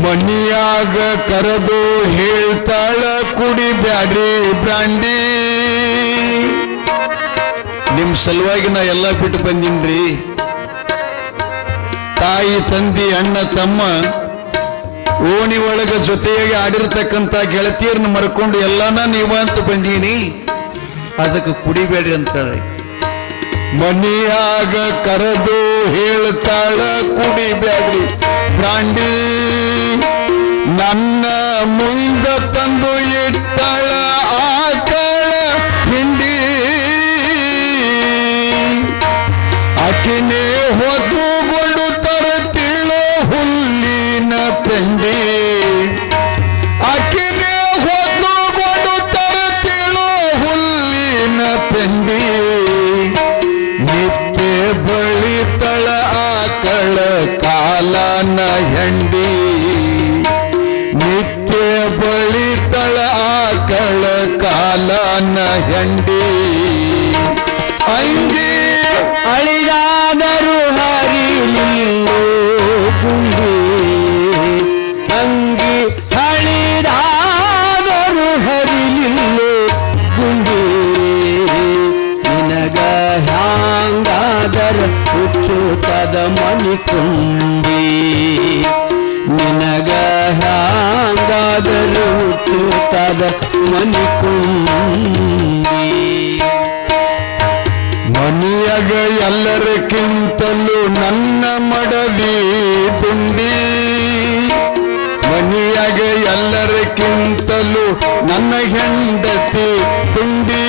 ಮನಿಯಾಗ ಕರೆದು ಹೇಳ್ತಾಳ ಕುಡಿಬ್ಯಾಡ್ರಿ ಬ್ರಾಂಡಿ, ನಿಮ್ ಸಲುವಾಗಿ ನಾ ಎಲ್ಲ ಬಿಟ್ಟು ಬಂದಿನ್ರಿ, ತಾಯಿ ತಂದಿ ಅಣ್ಣ ತಮ್ಮ ಓಣಿ ಒಳಗ ಜೊತೆಯಾಗಿ ಆಡಿರ್ತಕ್ಕಂಥ ಗೆಳತಿಯರನ್ನ ಮರ್ಕೊಂಡು ಎಲ್ಲಾನ ನೀವ ಅಂತ ಬಂದೀನಿ, ಅದಕ್ಕೆ ಕುಡಿಬೇಡ್ರಿ ಅಂತಾಳೆ. ಮನಿಯಾಗ ಕರೆದು ಹೇಳ್ತಾಳ ಕುಡಿಬ್ಯಾಡ್ರಿ ಬ್ರಾಂಡಿ, ನನ್ನ ಮುಂದ ತಂದು ಇಟ್ಟಳ ಆಕಳ ಹಿಂಡಿ, ಆಕಿನೇ ಹೊತ್ತುಕೊಂಡು ತರುತ್ತಿಳೋ ಹುಲ್ಲಿನ ಪೆಂಡಿ, ಆಕಿನೇ ಹೊತ್ತುಕೊಂಡು ತರುತ್ತಿಳೋ ಹುಲ್ಲಿನ ಪೆಂಡಿ, ನಿತ್ಯ ಬಳಿತಳ ಆಕಳ ಕಾಲನ ಹೆಂಡಿ, ನಿತ್ಯ ಬಳಿತಳ ಆಕಳ ಕಾಲನ ಹೆಂಡಿ, ಅಂಗಿ ಅಳಿದಾದರೂ ಹರಿಲಿಲ್ಲೋ ಗುಂಡಿ, ಅಂಗಿ ಹಳಿದಾದರೂ ಹರಿಲಿಲ್ಲೋ ಗುಂಡಿ, ನಿನಗ ಹ್ಯಾಂಗಾದರ ಹುಚ್ಚುತದ ಮನಿಕುಂಡಿ, ನಿನಗ ಹ್ಯಾಂಗಾದರ ಹುಚ್ಚುತದ ಮನಿಕುಂಡಿ. ಮನಿಯಾಗ ಎಲ್ಲರಕ್ಕಿಂತಲೂ ನನ್ನ ಮಡದಿ ದುಂಡಿ, ಮನಿ ಮನೆಯಾಗ ಎಲ್ಲರಕ್ಕಿಂತಲೂ ನನ್ನ ಹೆಂಡತಿ ತುಂಡಿ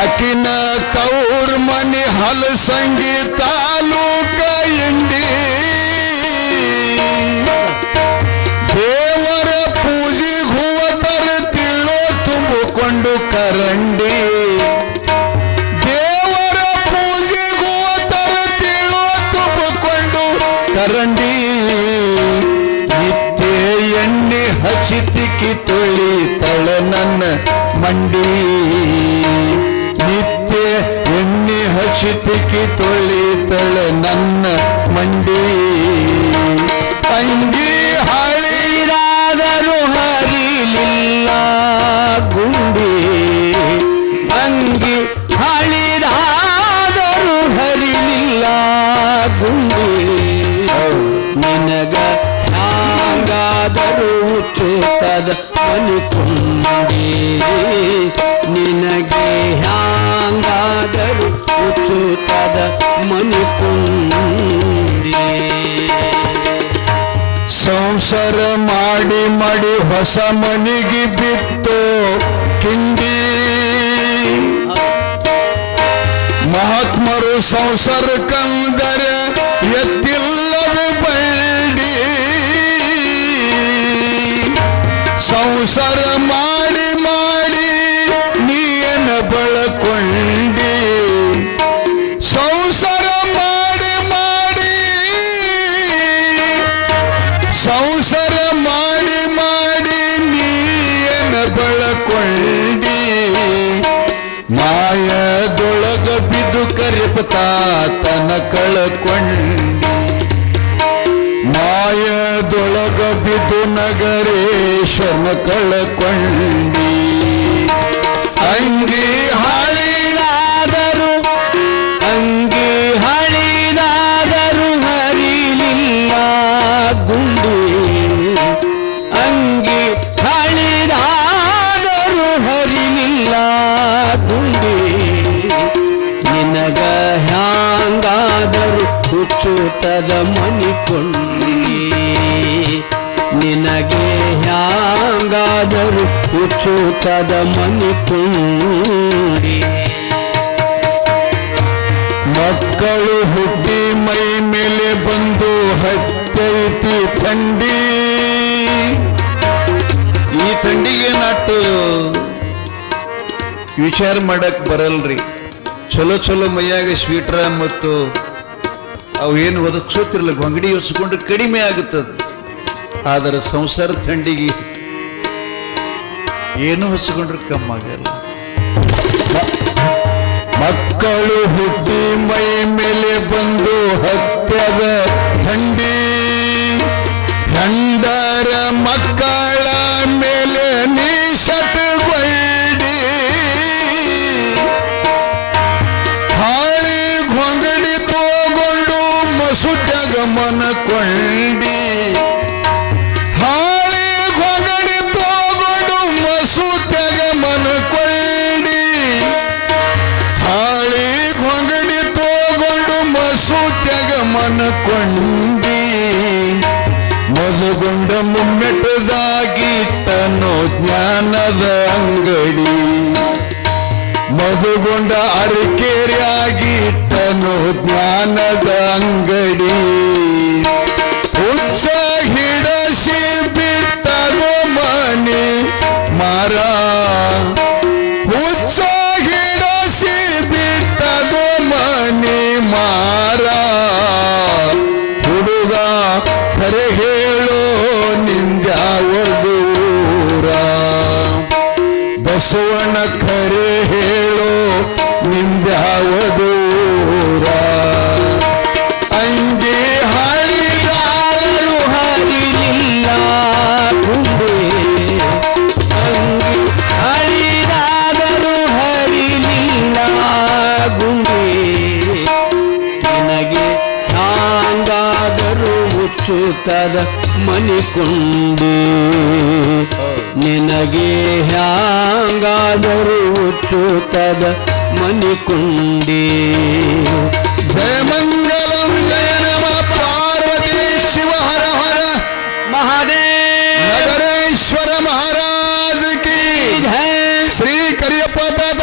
ಆಕಿನ ತೌರ್ ಮನೆ ಹಲಸಂಗಿ ತಾಲೂಕ ಇಂಡಿ ದೇವರ ಪೂಜೆಗೆ ಹೂವ ತರುತ್ತಿಳೋ ತುಂಬಿಕೊಂಡು ಕರಂಡಿ ದೇವರ ಪೂಜೆಗೆ ಹೂವ ತರುತ್ತಿಳೋ ತುಂಬಿಕೊಂಡು ಕರಂಡಿ ನಿತ್ಯ ಎಣ್ಣೆ ಹಚಿತಿಕ್ಕಿ ತೊಳಿತಳ ನನ್ನ ಮಂಡಿ ನಿತ್ಯ ಎಣ್ಣೆ ಹಚಿತಿಕ್ಕಿ ತೊಳಿತಳ ನನ್ನ ಮಂಡಿ ಅಂಗಿ ಹಳಿರಾದರೂ ಹರಿಲಿಲ್ಲ ಗುಂಡಿ ಅಂಗಿ ಹಳಿರಾದರೂ ಹರಿಲಿಲ್ಲ ಗುಂಡಿ ನಿನಗ ಹ್ಯಾಂಗಾದರೂ ಹುಚ್ಚುತ್ತದ ಮನಿಕೊಂಡಿ ನಿನಗೆ ಹ್ಯಾಂಗಾದರೂ ಹುಚ್ಚುತ್ತದ ಮನಿಕೊಂಡಿ ಸಂಸಾರ ಮಾಡಿ ಮಾಡಿ ಹೊಸ ಮನೆಗೆ ಬಿತ್ತು ಕಿಂಡಿ ಮಹಾತ್ಮರು ಸಂಸಾರ ಕಂದರ ಎತ್ತಿಲ್ಲದ ಬಂಡಿ ಸಂಸಾರ ಮಾಡಿ ಮಾಡಿ ನೀನ ಬಳಕೊಂಡಿ ಸಂಸಾರ ಮಾಡಿ ಮಾಡಿ ಸಂಸಾರ ಮಾಡಿ ಮಾಡಿ ನೀನ ಬಳಕೊಂಡಿ ಮಾಯದೊಳಗ ಬಿದ್ದು ಕರೆಪತಾತನ ಕಳಕೊಂಡಿ ಮಾಯದೊಳಗ ಬಿದ್ದು ನಗರೇಶನ ಕಳಕೊಂಡಿ ಅಂಗಿ ಹಳಿದಾದರೂ ಅಂಗಿ ಹಳಿದಾದರೂ ಹರಿಲಿಲ್ಲ ಗುಂಡಿ ಅಂಗಿ ಹಳಿದಾದರೂ ಹರಿಲಿಲ್ಲ ಗುಂಡಿ ನಿನಗ ಹ್ಯಾಂಗಾದರೂ ಹುಚ್ಚುತ್ತದ ಮನಿಕೊಂಡಿ ನಿನಗೆ ಹ್ಯಾಂಗಾದರೂ ಹುಚ್ಚುತ್ತದ ಮನಿಕೊಂಡಿ ಮಕ್ಕಳು ಹುಟ್ಟಿ ಮೈ ಮೇಲೆ ಬಂದು ಹತ್ತೈತಿ ಥಂಡಿ ಈ ಥಂಡಿಗೆ ನಾಟು ವಿಚಾರ ಮಾಡಕ್ ಬರಲ್ರಿ. ಚಲೋ ಚಲೋ ಮೈಯಾಗ ಸ್ವೀಟ್ರ ಮತ್ತು ಅವು ಏನು ಒದಗಿಸೋತಿರಲ್ಲ ಗೊಂಗಡಿ ಹೊಸ್ಕೊಂಡ್ರೆ ಕಡಿಮೆ ಆಗುತ್ತದೆ. ಆದರೆ ಸಂಸಾರ ಥಂಡಿಗೆ ಏನು ಹೊಸ್ಕೊಂಡ್ರೆ ಕಮ್ಮಿ ಆಗಲ್ಲ. ಮಕ್ಕಳು ಹುಟ್ಟಿ ಮೈ ಮೇಲೆ ಬಂದು ಹತ್ಯದ ಥಂಡಿ ಗಂಡರ ಮಕ್ಕಳ ಮೇಲೆ ನೀ ಶಟಗೊಂಡಿ ಹಾಳಿ ಗೊಂಗಡಿ ತಗೊಂಡು ಮಸುಟ್ಯಾಗ ಮನಕೊಂಡಿ ಹಾಳಿ ಗೊಂಗಡಿ ತಗೊಂಡು ಮಸುಟ್ಯಾಗ ಮನಕೊಂಡಿ ಹಾಳಿ ಗೊಂಗಡಿ ತಗೊಂಡು ಮಸೂತ್ಯಾಗ ಮನಕೊಂಡಿ ಮದುಗೊಂಡ ಮುಮ್ಮೆಟ್ಟದಾಗಿಟ್ಟನೋ ಜ್ಞಾನದ ಅಂಗಡಿ ಮದುಗೊಂಡ ಅರಕೇರಿಯಾಗಿಟ್ಟನೋ ಜ್ಞಾನದ ಅಂಗಡಿ ಹುಚ್ಚ ಹಿಡಸಿ ಬಿಟ್ಟದು ಮನೆ ಮಾರ ಹುಚ್ಚ ಹಿಡಸಿ ಬಿಟ್ಟದು ಮನೆ ಮಾರ ಹುಡುಗ ಕರೆ ಹೇಳೋ ನಿಂದ್ಯಾವುದು ಊರ ಬಸವನ ಕರೆ ಹೇಳೋ ನಿಂದ್ಯಾವುದು ಊರ ಅಂಗಿ ಹಳಿದಾರು ಹರಿಲಿಲ್ಲ ಗುಂಡಿ ಅಂಗಿ ಹಳಿದಾದರೂ ಹರಿಲಿಲ್ಲ ಗುಂಡಿ ನಿನಗೆ ಹ್ಯಾಂಗಾದರೂ ಹುಚ್ಚುತ್ತದ ಮನಿಕೊಂಡಿ ನಿನಗೆ ಹ್ಯಾಂಗಾದರೂ ಹುಚ್ಚುತ್ತದ ಮನಿಕೊಂಡಿ ಜಯ ಮಂಗಲಂ ಜಯ ನಮ ಪಾರ್ವತಿ ಶಿವ ಹರ ಹರ ಮಹಾದೇವ ಸಿದ್ದೇಶ್ವರ ಮಹಾರಾಜ್ ಕಿ जय ಶ್ರೀ ಕರಿಯಪ್ಪ ತಾತ